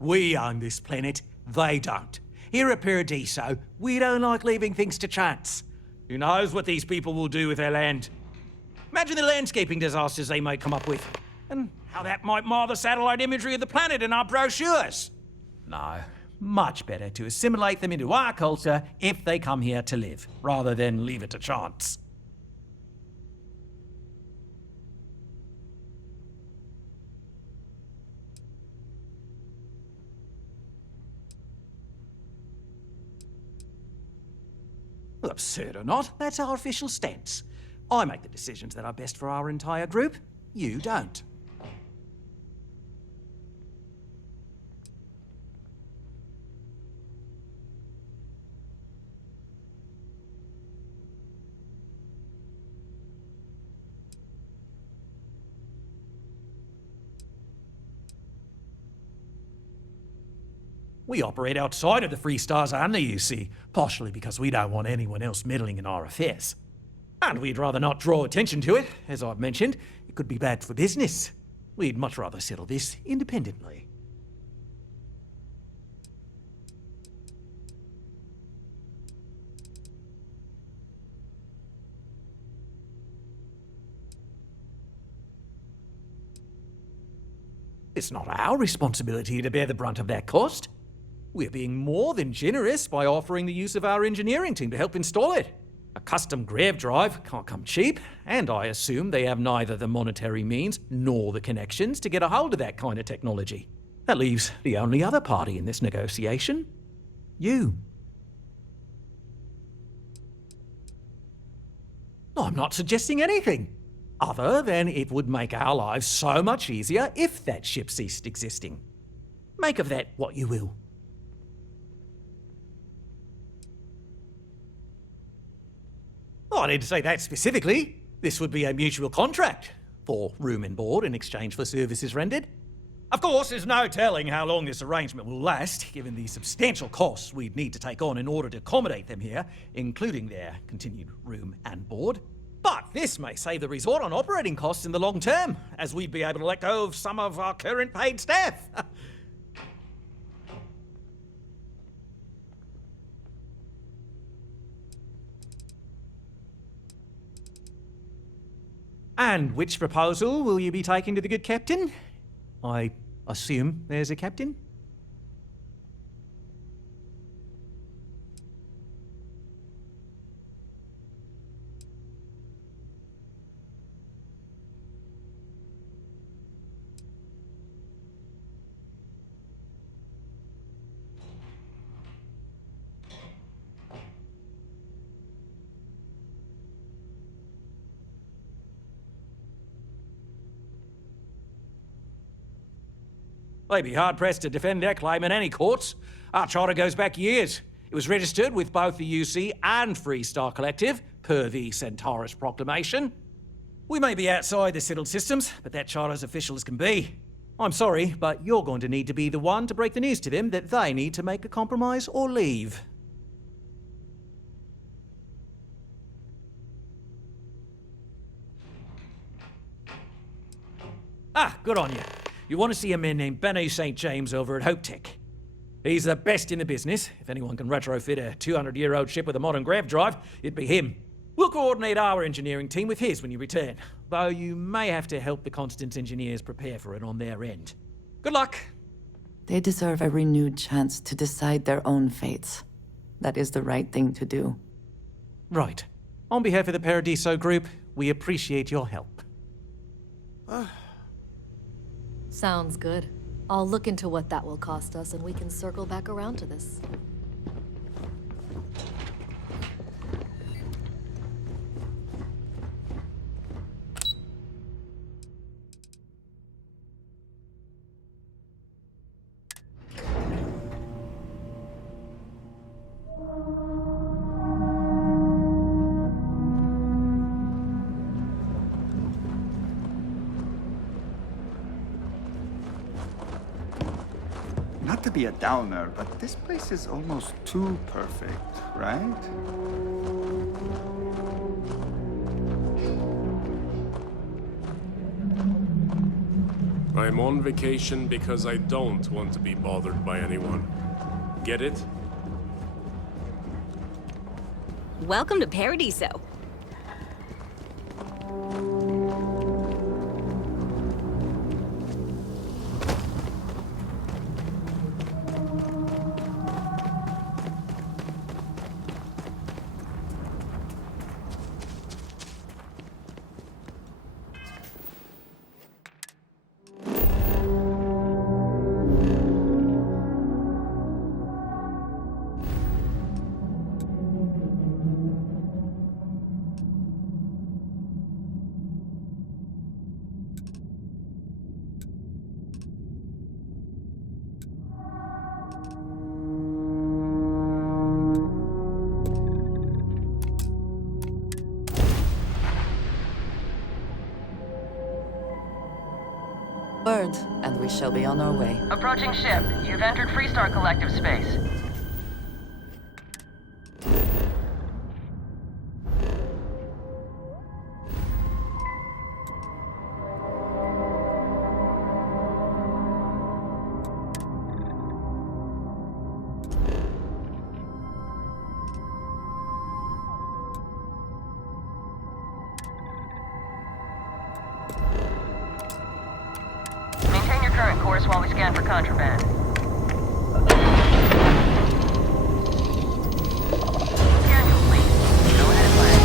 We own this planet, they don't. Here at Paradiso, we don't like leaving things to chance. Who knows what these people will do with their land? Imagine the landscaping disasters they might come up with, and how that might mar the satellite imagery of the planet in our brochures. No, much better to assimilate them into our culture if they come here to live, rather than leave it to chance. Well, absurd or not, that's our official stance. I make the decisions that are best for our entire group. You don't. We operate outside of the Free Stars and the UC, partially because we don't want anyone else meddling in our affairs. And we'd rather not draw attention to it. As I've mentioned, it could be bad for business. We'd much rather settle this independently. It's not our responsibility to bear the brunt of that cost. We're being more than generous by offering the use of our engineering team to help install it. A custom grav drive can't come cheap, and I assume they have neither the monetary means nor the connections to get a hold of that kind of technology. That leaves the only other party in this negotiation. You. I'm not suggesting anything, other than it would make our lives so much easier if that ship ceased existing. Make of that what you will. I didn't say that specifically. This would be a mutual contract for room and board in exchange for services rendered. Of course, there's no telling how long this arrangement will last, given the substantial costs we'd need to take on in order to accommodate them here, including their continued room and board. But this may save the resort on operating costs in the long term, as we'd be able to let go of some of our current paid staff. And which proposal will you be taking to the good captain? I assume there's a captain? They'd be hard-pressed to defend their claim in any courts. Our charter goes back years. It was registered with both the UC and Free Star Collective, per the Centaurus Proclamation. We may be outside the settled systems, but that charter's official as can be. I'm sorry, but you're going to need to be the one to break the news to them that they need to make a compromise or leave. Ah, good on you. You want to see a man named Benny St. James over at Hope Tech. He's the best in the business. If anyone can retrofit a 200-year-old ship with a modern grav drive, it'd be him. We'll coordinate our engineering team with his when you return, though you may have to help the Constance engineers prepare for it on their end. Good luck. They deserve a renewed chance to decide their own fates. That is the right thing to do. Right. On behalf of the Paradiso Group, we appreciate your help. Sounds good. I'll look into what that will cost us, and we can circle back around to this. Not to be a downer, but this place is almost too perfect, right? I'm on vacation because I don't want to be bothered by anyone. Get it? Welcome to Paradiso. Bird, and we shall be on our way. Approaching ship. You've entered Freestar Collective space. Maintain your current course while we scan for contraband. Scan complete. Go ahead and land.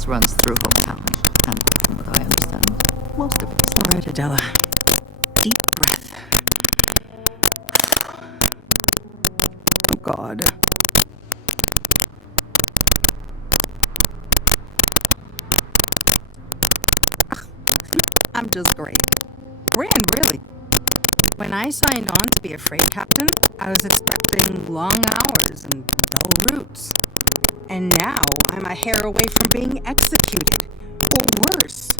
paths runs through hometown. And from what I understand, most of it's... All right, Adela. Deep breath. Oh, God. I'm just great. Grand, really. When I signed on to be a freight captain, I was expecting long hours and dull routes. And now I'm a hair away from being executed. Or worse.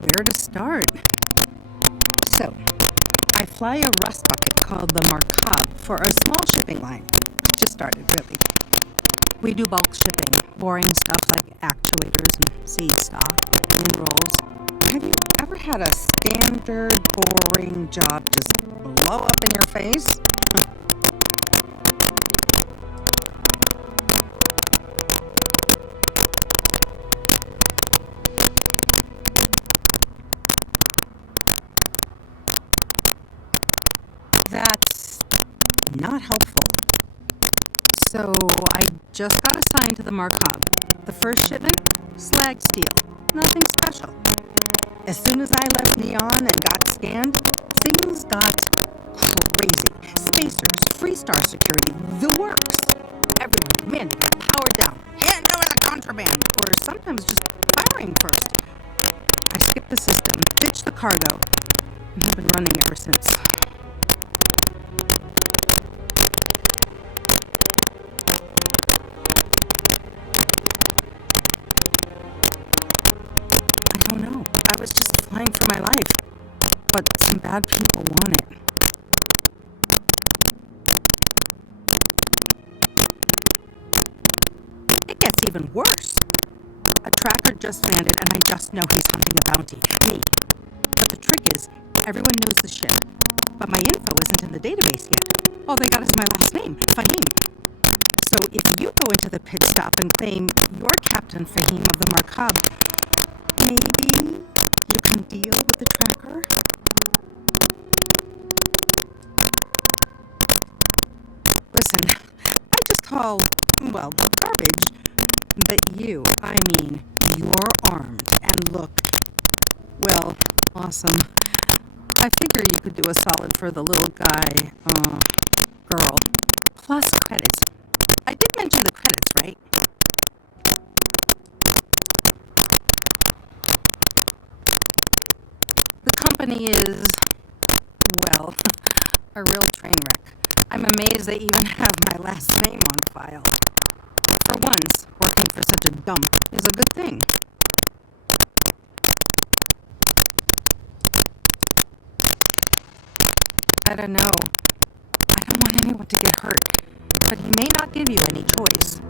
Where to start? So, I fly a rust bucket called the Markab for a small shipping line. Just started, really. We do bulk shipping, boring stuff like actuators and seed stock, and rolls. Have you ever had a standard, boring job just blow up in your face? That's not helpful. So I just got assigned to the Markab. The first shipment? Slag steel. Nothing special. As soon as I left Neon and got scanned, things got crazy. Spacers, Freestar security, the works. Everyone commanding, powered down, hand over the contraband, or sometimes just firing first. I skipped the system, ditched the cargo, and have been running ever since. I don't know. I was just flying for my life. But some bad people want it. It gets even worse. A tracker just landed and I just know he's hunting a bounty. Me. But the trick is, everyone knows the ship. But my info isn't in the database yet. All they got is my last name, Fahim. So if you go into the pit stop and claim you're Captain Fahim of the Markab, maybe you can deal with the tracker? Listen, I just call, well, garbage. But you, I mean, you're armed and look, well, awesome. I figure you could do a solid for the little guy, girl. Plus credits. I did mention the credits, right? The company is, well, a real train wreck. I'm amazed they even have my last name on file. For once, working for such a dump is a good thing. I don't know. I don't want anyone to get hurt, but he may not give you any choice.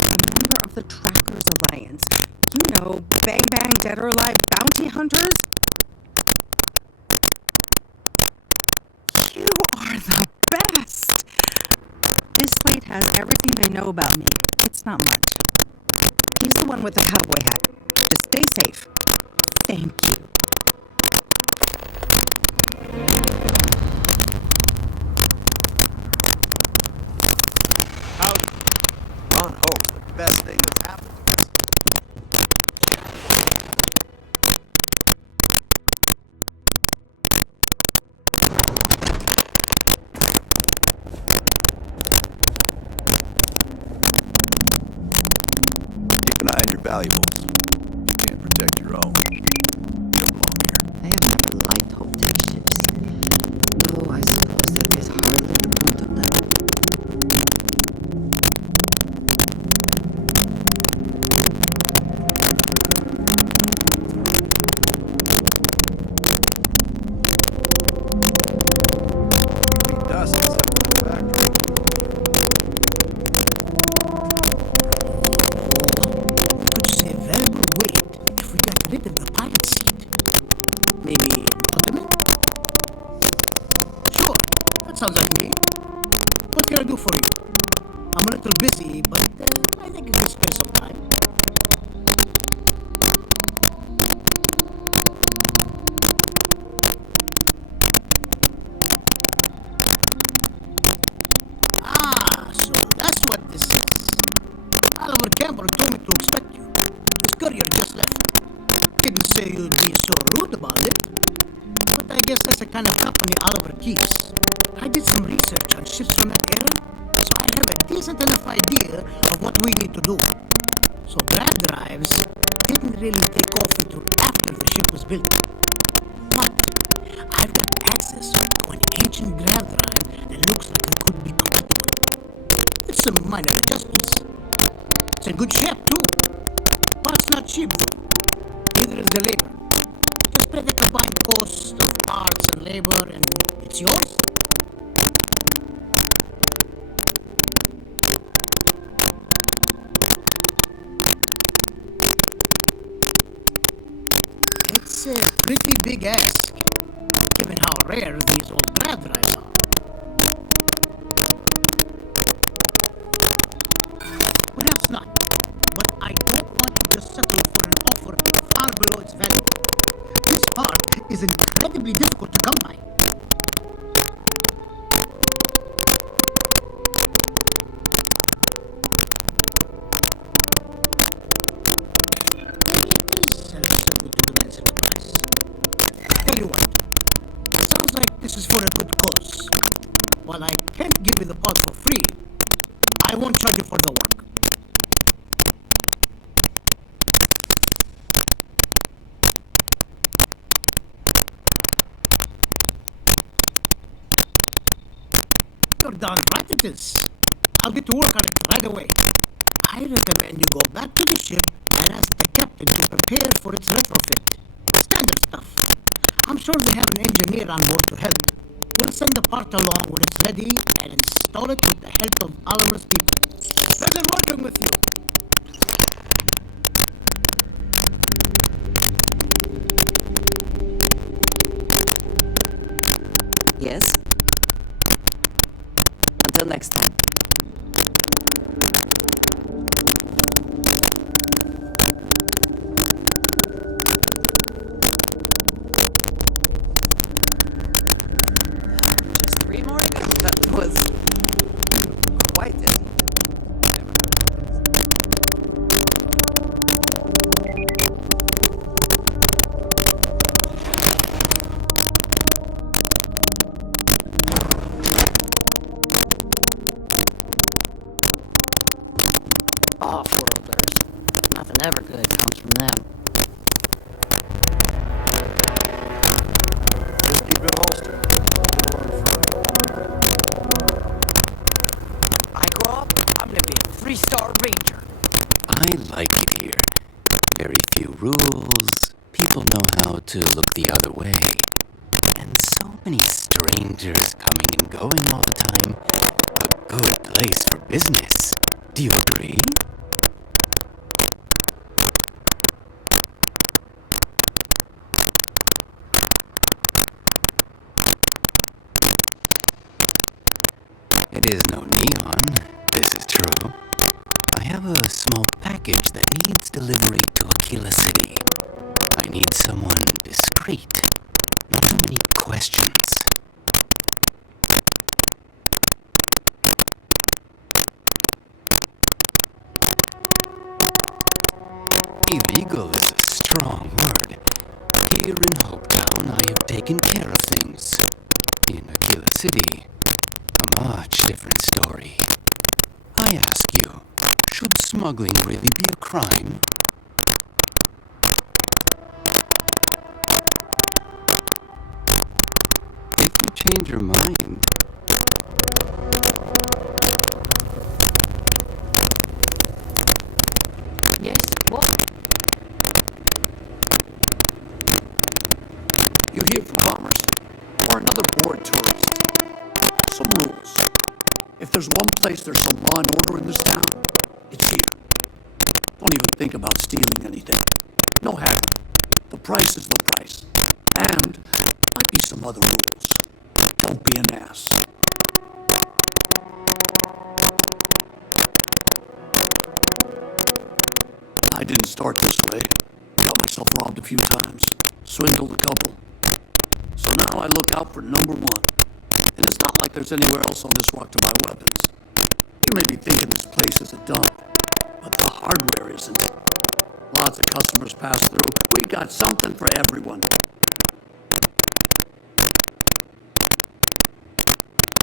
A member of the Trackers Alliance. You know, Bang Bang Dead or Alive bounty hunters? You are the best! This slate has everything they know about me. It's not much. He's the one with the cowboy hat. Just stay safe. Thank you. On hope, the best thing that's happened to us. Keep an eye on your valuables. You can't protect your own. Don't belong here. I have never liked hotel ships. No, I suppose that is hardly the point of them. Dust is like the factory. Could say very good weight if we got rid of the pilot seat. Maybe an ottoman? Sure, that sounds like me. What can I do for you? I'm a little busy, but I think I can spare some time. say you'd be so rude about it. But I guess that's the kind of company Oliver keeps. I did some research on ships from that era, so I have a decent enough idea of what we need to do. So grav drives didn't really take off until after the ship was built. But I've got access to an ancient grav drive that looks like it could be compatible. With some minor adjustments. It's in good shape too. But it's not cheap though. Neither is the labor. Just pay the combined cost of parts and labor and it's yours. It's a pretty big ask, given how rare these old grav drives are. Perhaps not, but I don't want you to settle for an offer far below its value. This part is incredibly difficult to come by. Tell you what, sounds like this is for a good cause. While I can't give you the part for free, I won't charge you for the work. You're darn right it is. I'll get to work on it right away. I recommend you go back to the ship and ask the captain to prepare for its retrofit. Standard stuff. I'm sure they have an engineer on board to help. We'll send the part along when it's ready and install it with the help of Oliver's people. Pleasure working with you. Yes? Until next time. Just 3 more minutes. That was quite it. Off-worlders. Nothing ever good comes from them. Just keep it holstered. I grow up, I'm gonna be a 3-star ranger. I like it here. Very few rules. People know how to look the other way. And so many strangers coming and going all the time. A good place for business. Do you agree? It is no neon, this is true. I have a small package that needs delivery to Aquila City. I need someone discreet, not too many questions. Illegal is a strong word. Here in Hopetown, I have taken care of things. In Aquila City, a much different story. I ask you, should smuggling really be a crime? If you change your mind, Yes, what? You here for commerce? Or another bored tourist? Some rules. If there's one place there's some law and order in this town, it's here. Don't even think about stealing anything. No haggling. The price is the price. And might be some other rules. Don't be an ass. I didn't start this way. Got myself robbed a few times. Swindled a couple. So now I look out for number 1. And it's not like there's anywhere else on this rock to buy weapons. You may be thinking this place is a dump, but the hardware isn't. Lots of customers pass through. We got something for everyone.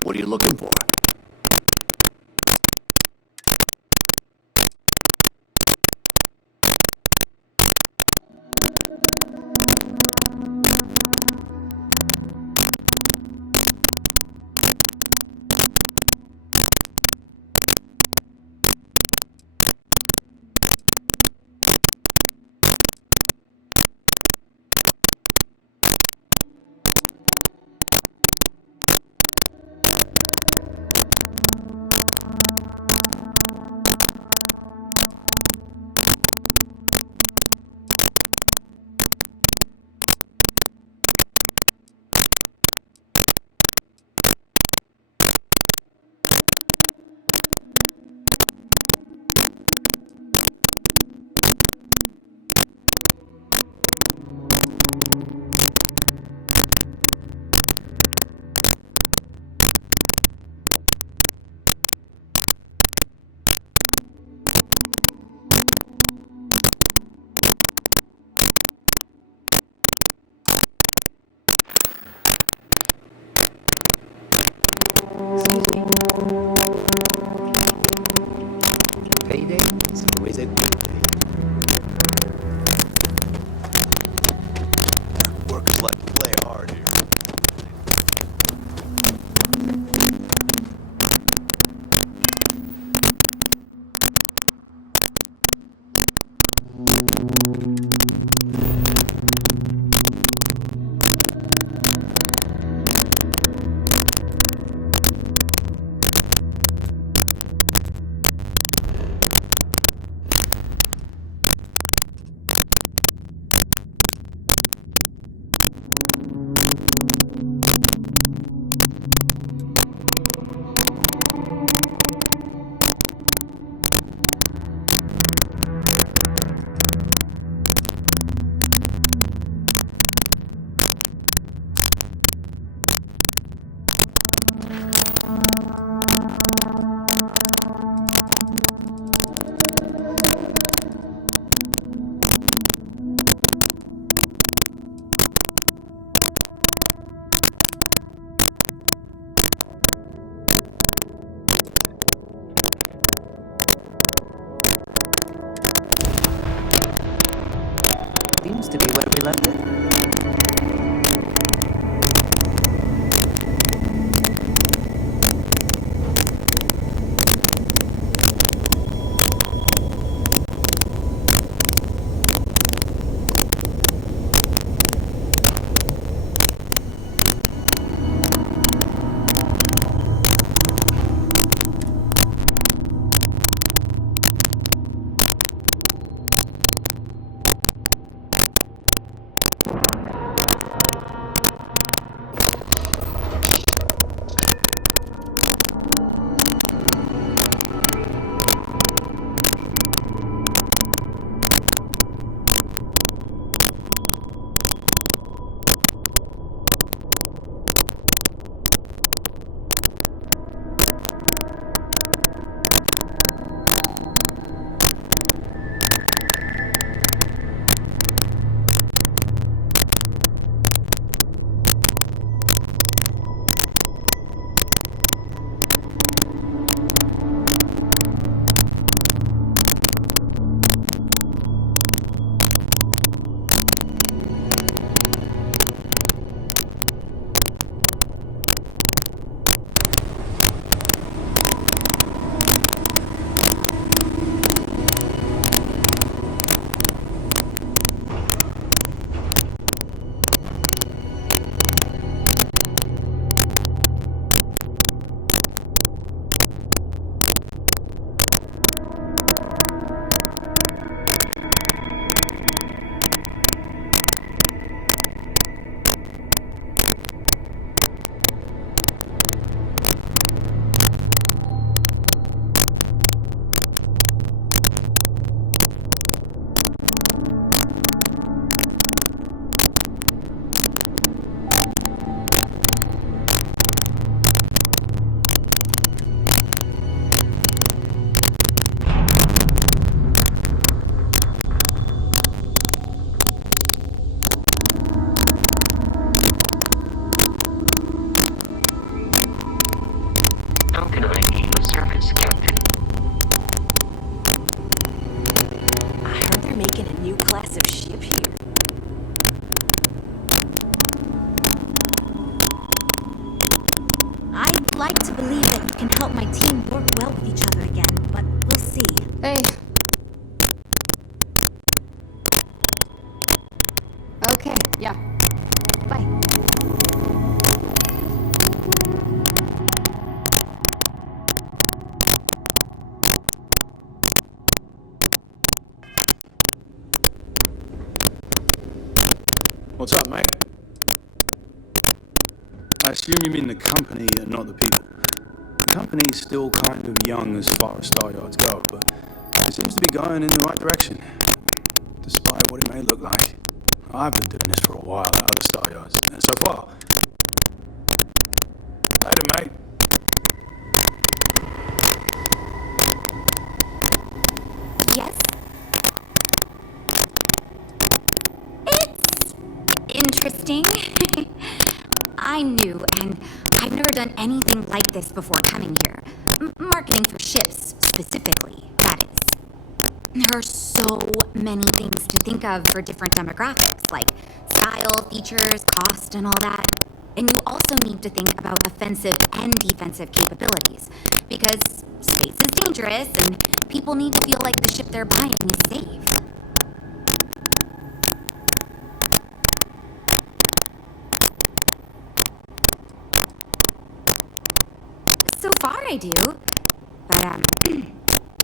What are you looking for? Payday is always a good day. Workers like to play hard here. Seems to be where we left it. I'd like to believe that you can help my team work well with each other again, but we'll see. Hey. Okay, yeah. Bye. What's up, mate? I assume you mean the company and not the people. The company's still kind of young as far as Star Yards go, but it seems to be going in the right direction. Despite what it may look like. I've been doing this for a while out of the Star Yards, and so far. Later, mate. Yes? It's interesting. I knew, and I've never done anything like this before coming here. Marketing for ships, specifically, that is. There are so many things to think of for different demographics, like style, features, cost, and all that. And you also need to think about offensive and defensive capabilities, because space is dangerous, and people need to feel like the ship they're buying is safe. So far I do, but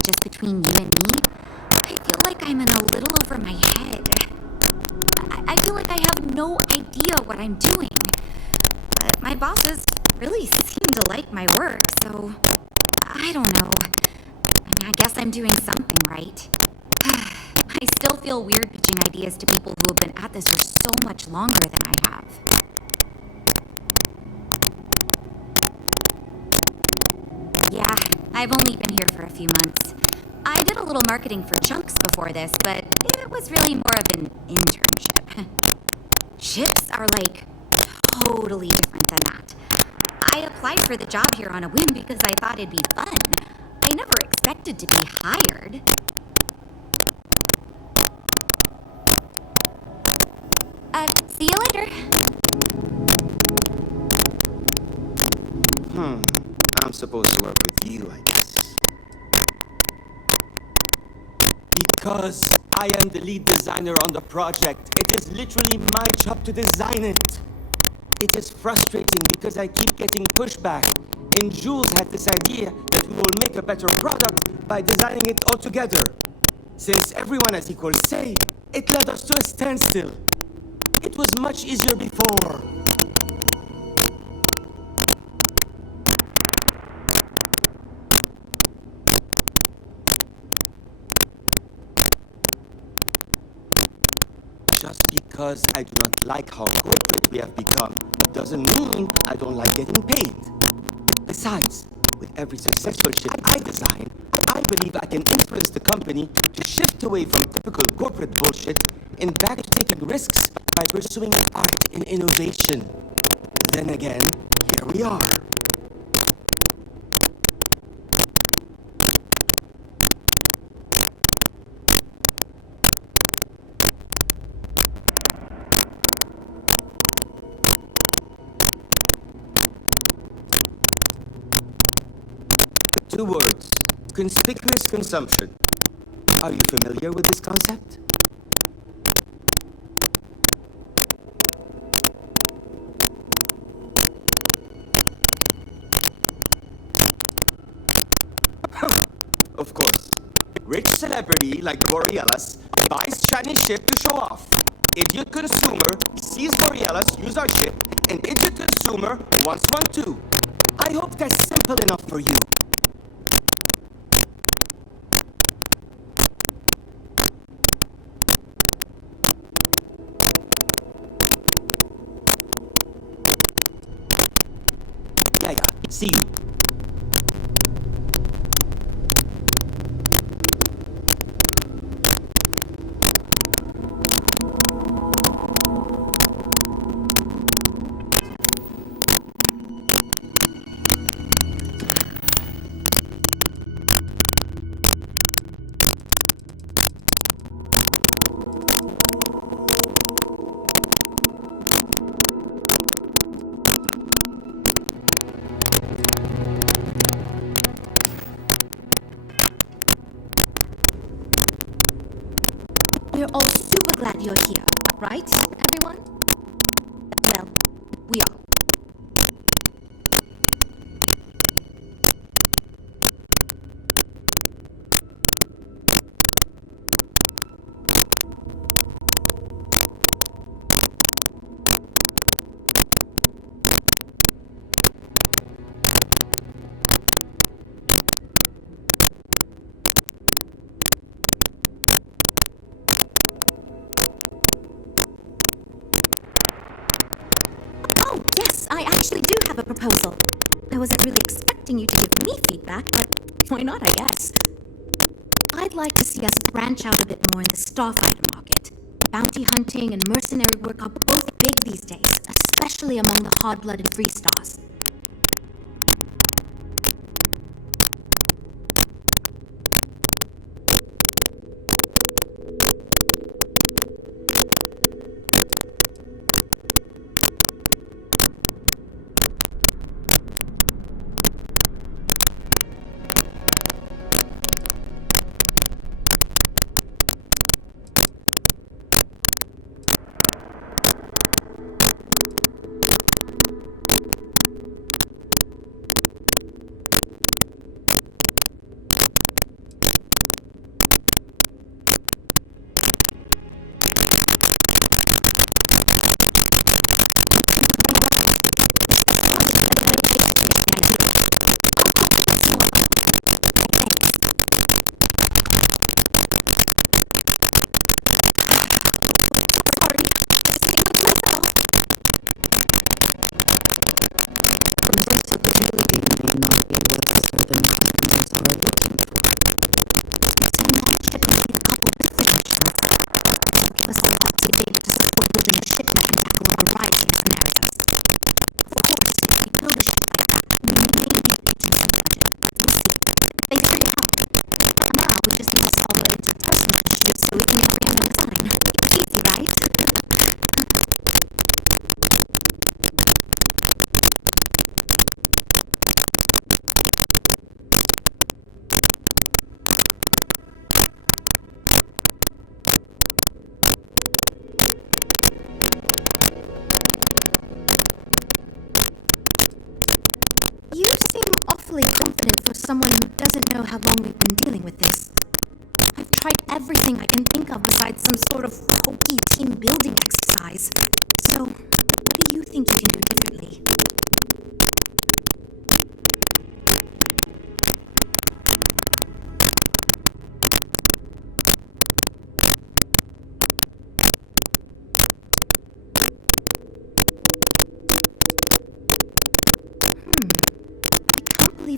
just between you and me, I feel like I'm in a little over my head. I feel like I have no idea what I'm doing. But my bosses really seem to like my work, so I don't know. I mean, I guess I'm doing something right. I still feel weird pitching ideas to people who have been at this for so much longer than I have. Yeah, I've only been here for a few months. I did a little marketing for Chunks before this, but it was really more of an internship. Ships are like totally different than that. I applied for the job here on a whim because I thought it'd be fun. I never expected to be hired. See you later. I'm supposed to work with you, I guess. Because I am the lead designer on the project. It is literally my job to design it. It is frustrating because I keep getting pushback. And Jules had this idea that we will make a better product by designing it all together. Since everyone has equal say, it led us to a standstill. It was much easier before. Just because I do not like how corporate we have become, doesn't mean I don't like getting paid. Besides, with every successful ship I design, I believe I can influence the company to shift away from typical corporate bullshit and back to taking risks by pursuing art and innovation. Then again, here we are. Two words. Conspicuous consumption. Are you familiar with this concept? Of course. Rich celebrity like Borealis buys Chinese ship to show off. Idiot consumer sees Borealis use our ship, and idiot consumer wants one too. I hope that's simple enough for you. Yeah, see you. We're all super glad you're here, right, everyone? Well, we are. Oh, yes, I actually do have a proposal. I wasn't really expecting you to give me feedback, but why not, I guess. I'd like to see us branch out a bit more in the starfighter market. Bounty hunting and mercenary work are both big these days, especially among the hard-blooded free stars. You seem awfully confident for someone who doesn't know how long we've been dealing with this. I've tried everything I can think of besides some sort of hokey team building exercise. So, what do you think you can do differently?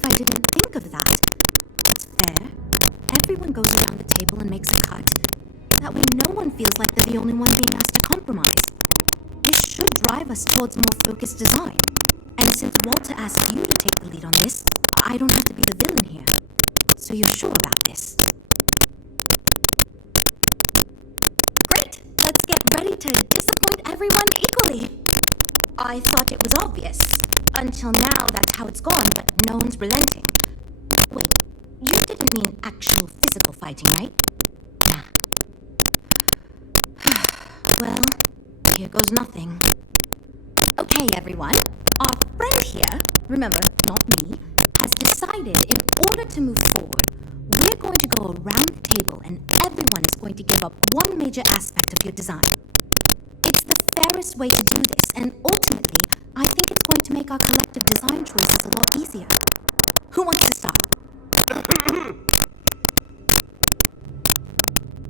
I didn't think of that. It's fair. Everyone goes around the table and makes a cut. That way no one feels like they're the only one being asked to compromise. This should drive us towards more focused design. And since Walter asked you to take the lead on this, I don't have to be the villain here. So you're sure about this? Great! Let's get ready to disappoint everyone equally. I thought it was obvious. Until now, that's how it's gone, but no one's relenting. Wait, you didn't mean actual physical fighting, right? Nah. Well, here goes nothing. Okay, everyone. Our friend here, remember, not me, has decided in order to move forward, we're going to go around the table and everyone is going to give up one major aspect of your design. It's the fairest way to do this, and ultimately, I think it's going to make our collective design choices a lot easier. Who wants to start?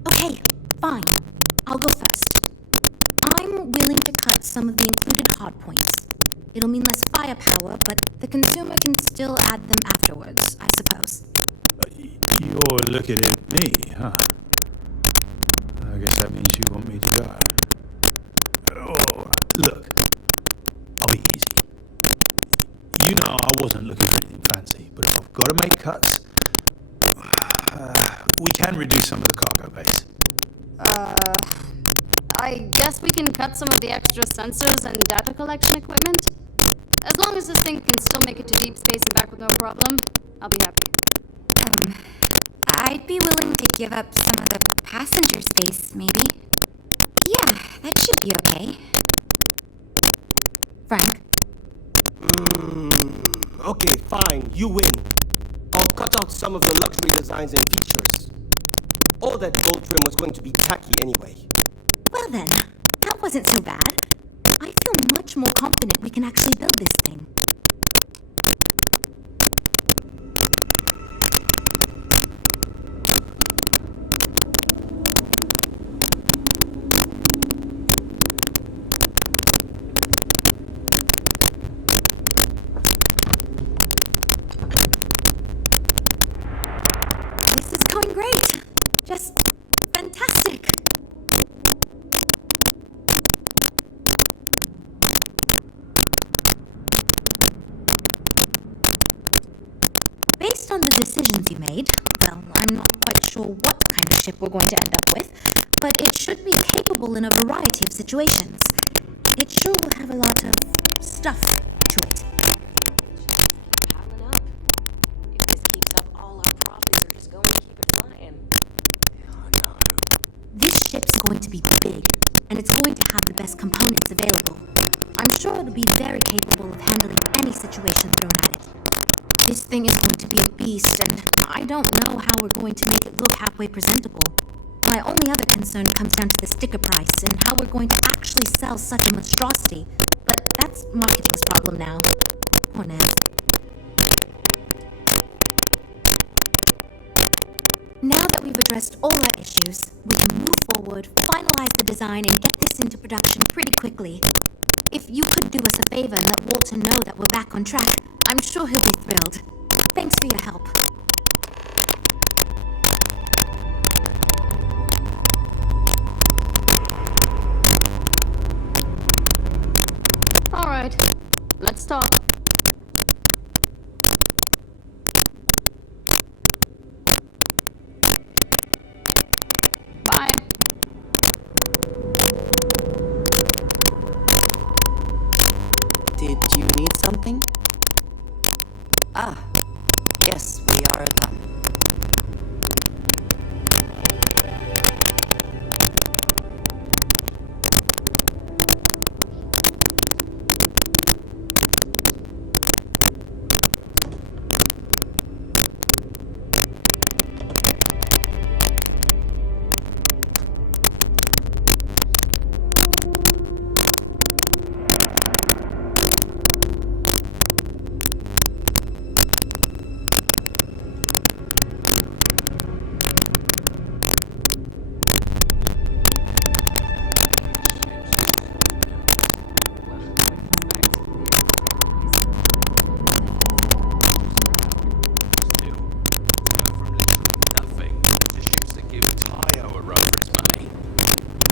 Okay, fine. I'll go first. I'm willing to cut some of the included hard points. It'll mean less firepower, but the consumer can still add them afterwards, I suppose. You're looking at me, huh? I guess that means you want me to go. Oh, look. I'll be easy. You know I wasn't looking for anything fancy, but if I've got to make cuts, we can reduce some of the cargo base. I guess we can cut some of the extra sensors and data collection equipment. As long as this thing can still make it to deep space and back with no problem, I'll be happy. I'd be willing to give up some of the passenger space, maybe. Yeah, that should be okay. Frank? Okay, fine, you win. I'll cut out some of the luxury designs and features. All that gold trim was going to be tacky anyway. Well then, that wasn't so bad. I feel much more confident we can actually build this thing. This is going great. Just fantastic. Based on the decisions you made, well, I'm not quite sure what kind of ship we're going to end up with, but it should be capable in a variety of situations. It sure will have a lot of stuff to it. If this keeps up, all our profits are just going to keep it flying. This ship's going to be big, and it's going to have the best components available. I'm sure it'll be very capable of handling any situation thrown at it. This thing is going to be a beast, and I don't know how we're going to make it look halfway presentable. My only other concern comes down to the sticker price and how we're going to actually sell such a monstrosity. But that's marketing's problem now. Poor Ned. Now that we've addressed all our issues, we can move forward, finalize the design, and get this into production pretty quickly. If you could do us a favor and let Walter know that we're back on track, I'm sure he'll be thrilled. Thanks for your help. All right, let's talk. Bye. Did you need something? Ah, yes, we are done.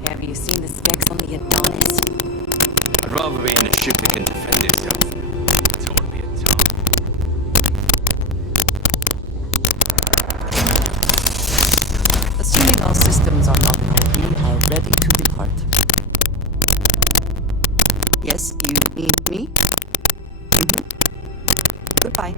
Have you seen the specs on the Adonis? I'd rather be in a ship that can defend itself. It's ought to be a ton. Assuming all systems are nominal, we are ready to depart. Yes, you need me? Goodbye.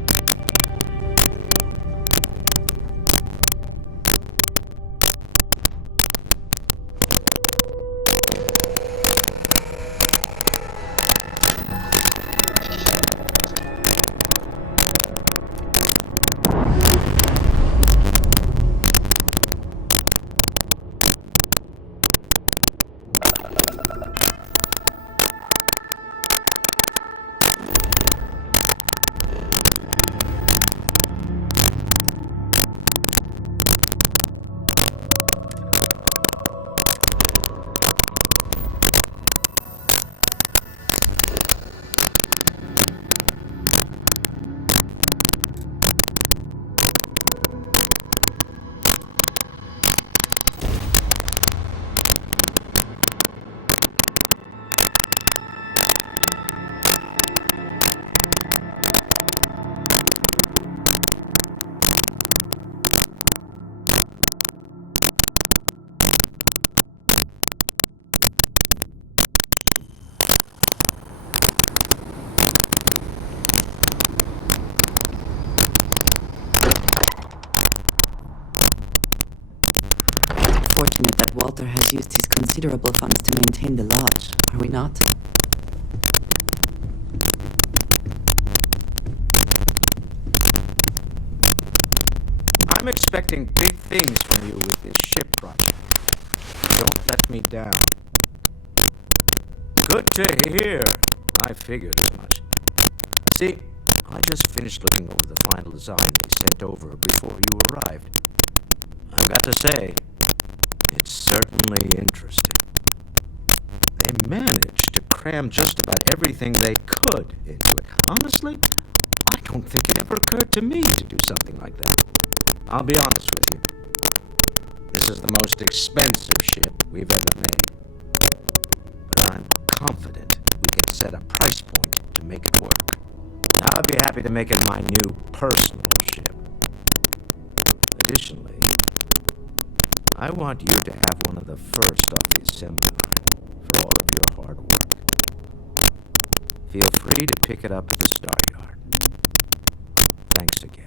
fortunate that Walter has used his considerable funds to maintain the lodge, are we not? I'm expecting big things from you with this ship project. Don't let me down. Good to hear. I figured as much. See, I just finished looking over the final design they sent over before you arrived. I've got to say, it's certainly interesting. They managed to cram just about everything they could into it. Honestly, I don't think it ever occurred to me to do something like that. I'll be honest with you. This is the most expensive ship we've ever made. But I'm confident we can set a price point to make it work. I'll be happy to make it my new personal ship. Additionally, I want you to have one of the first off the assembly line for all of your hard work. Feel free to pick it up at the Star Yard. Thanks again.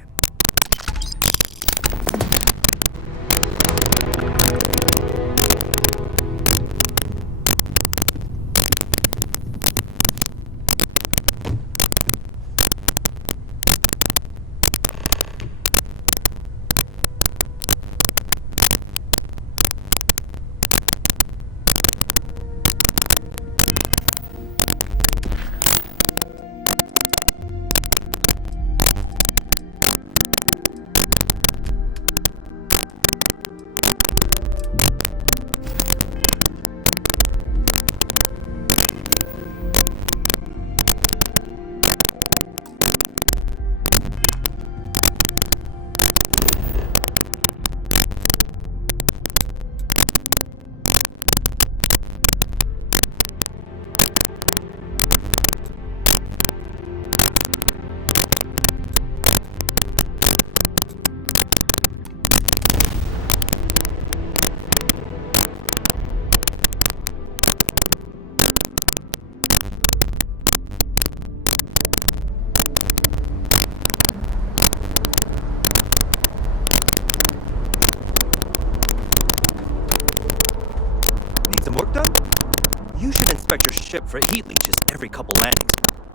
Inspect your ship for heat leeches every couple landings.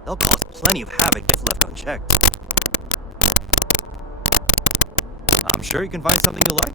They'll cause plenty of havoc if left unchecked. I'm sure you can find something you like.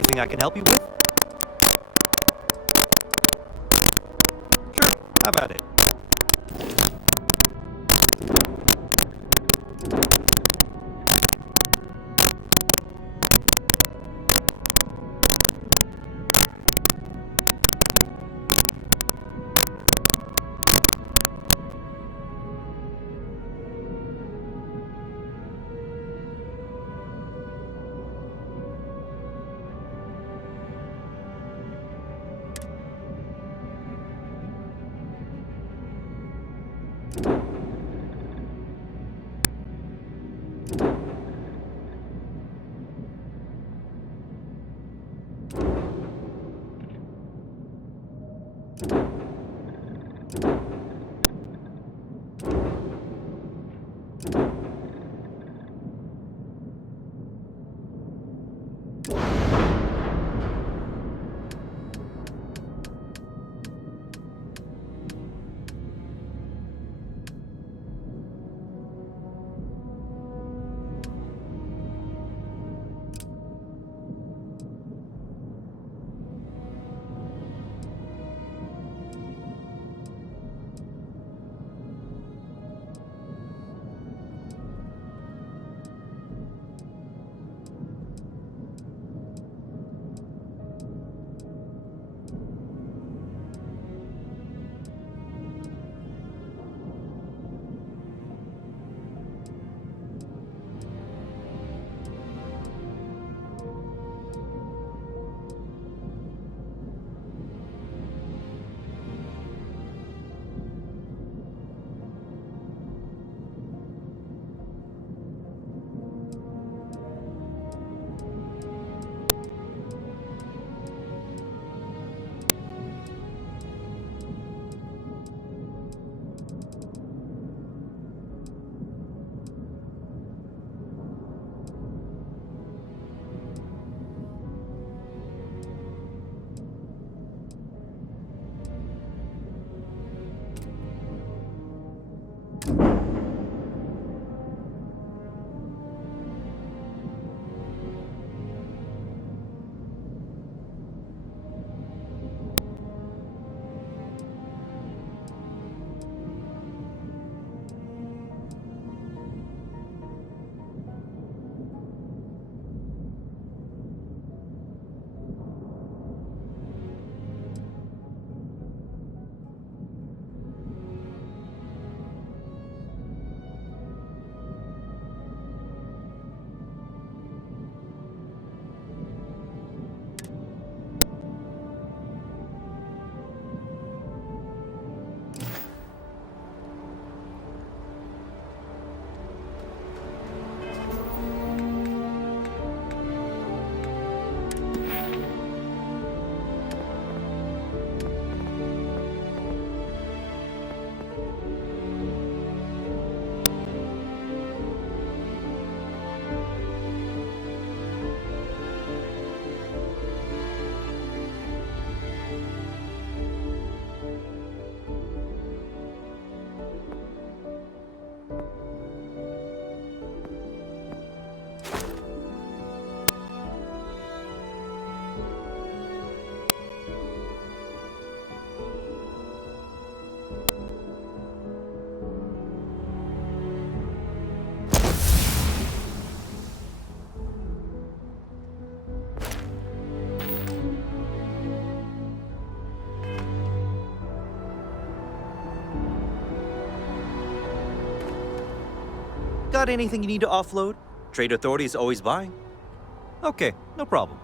Anything I can help you with? Sure, have at it. Got anything you need to offload? Trade Authority is always buying. Okay, no problem.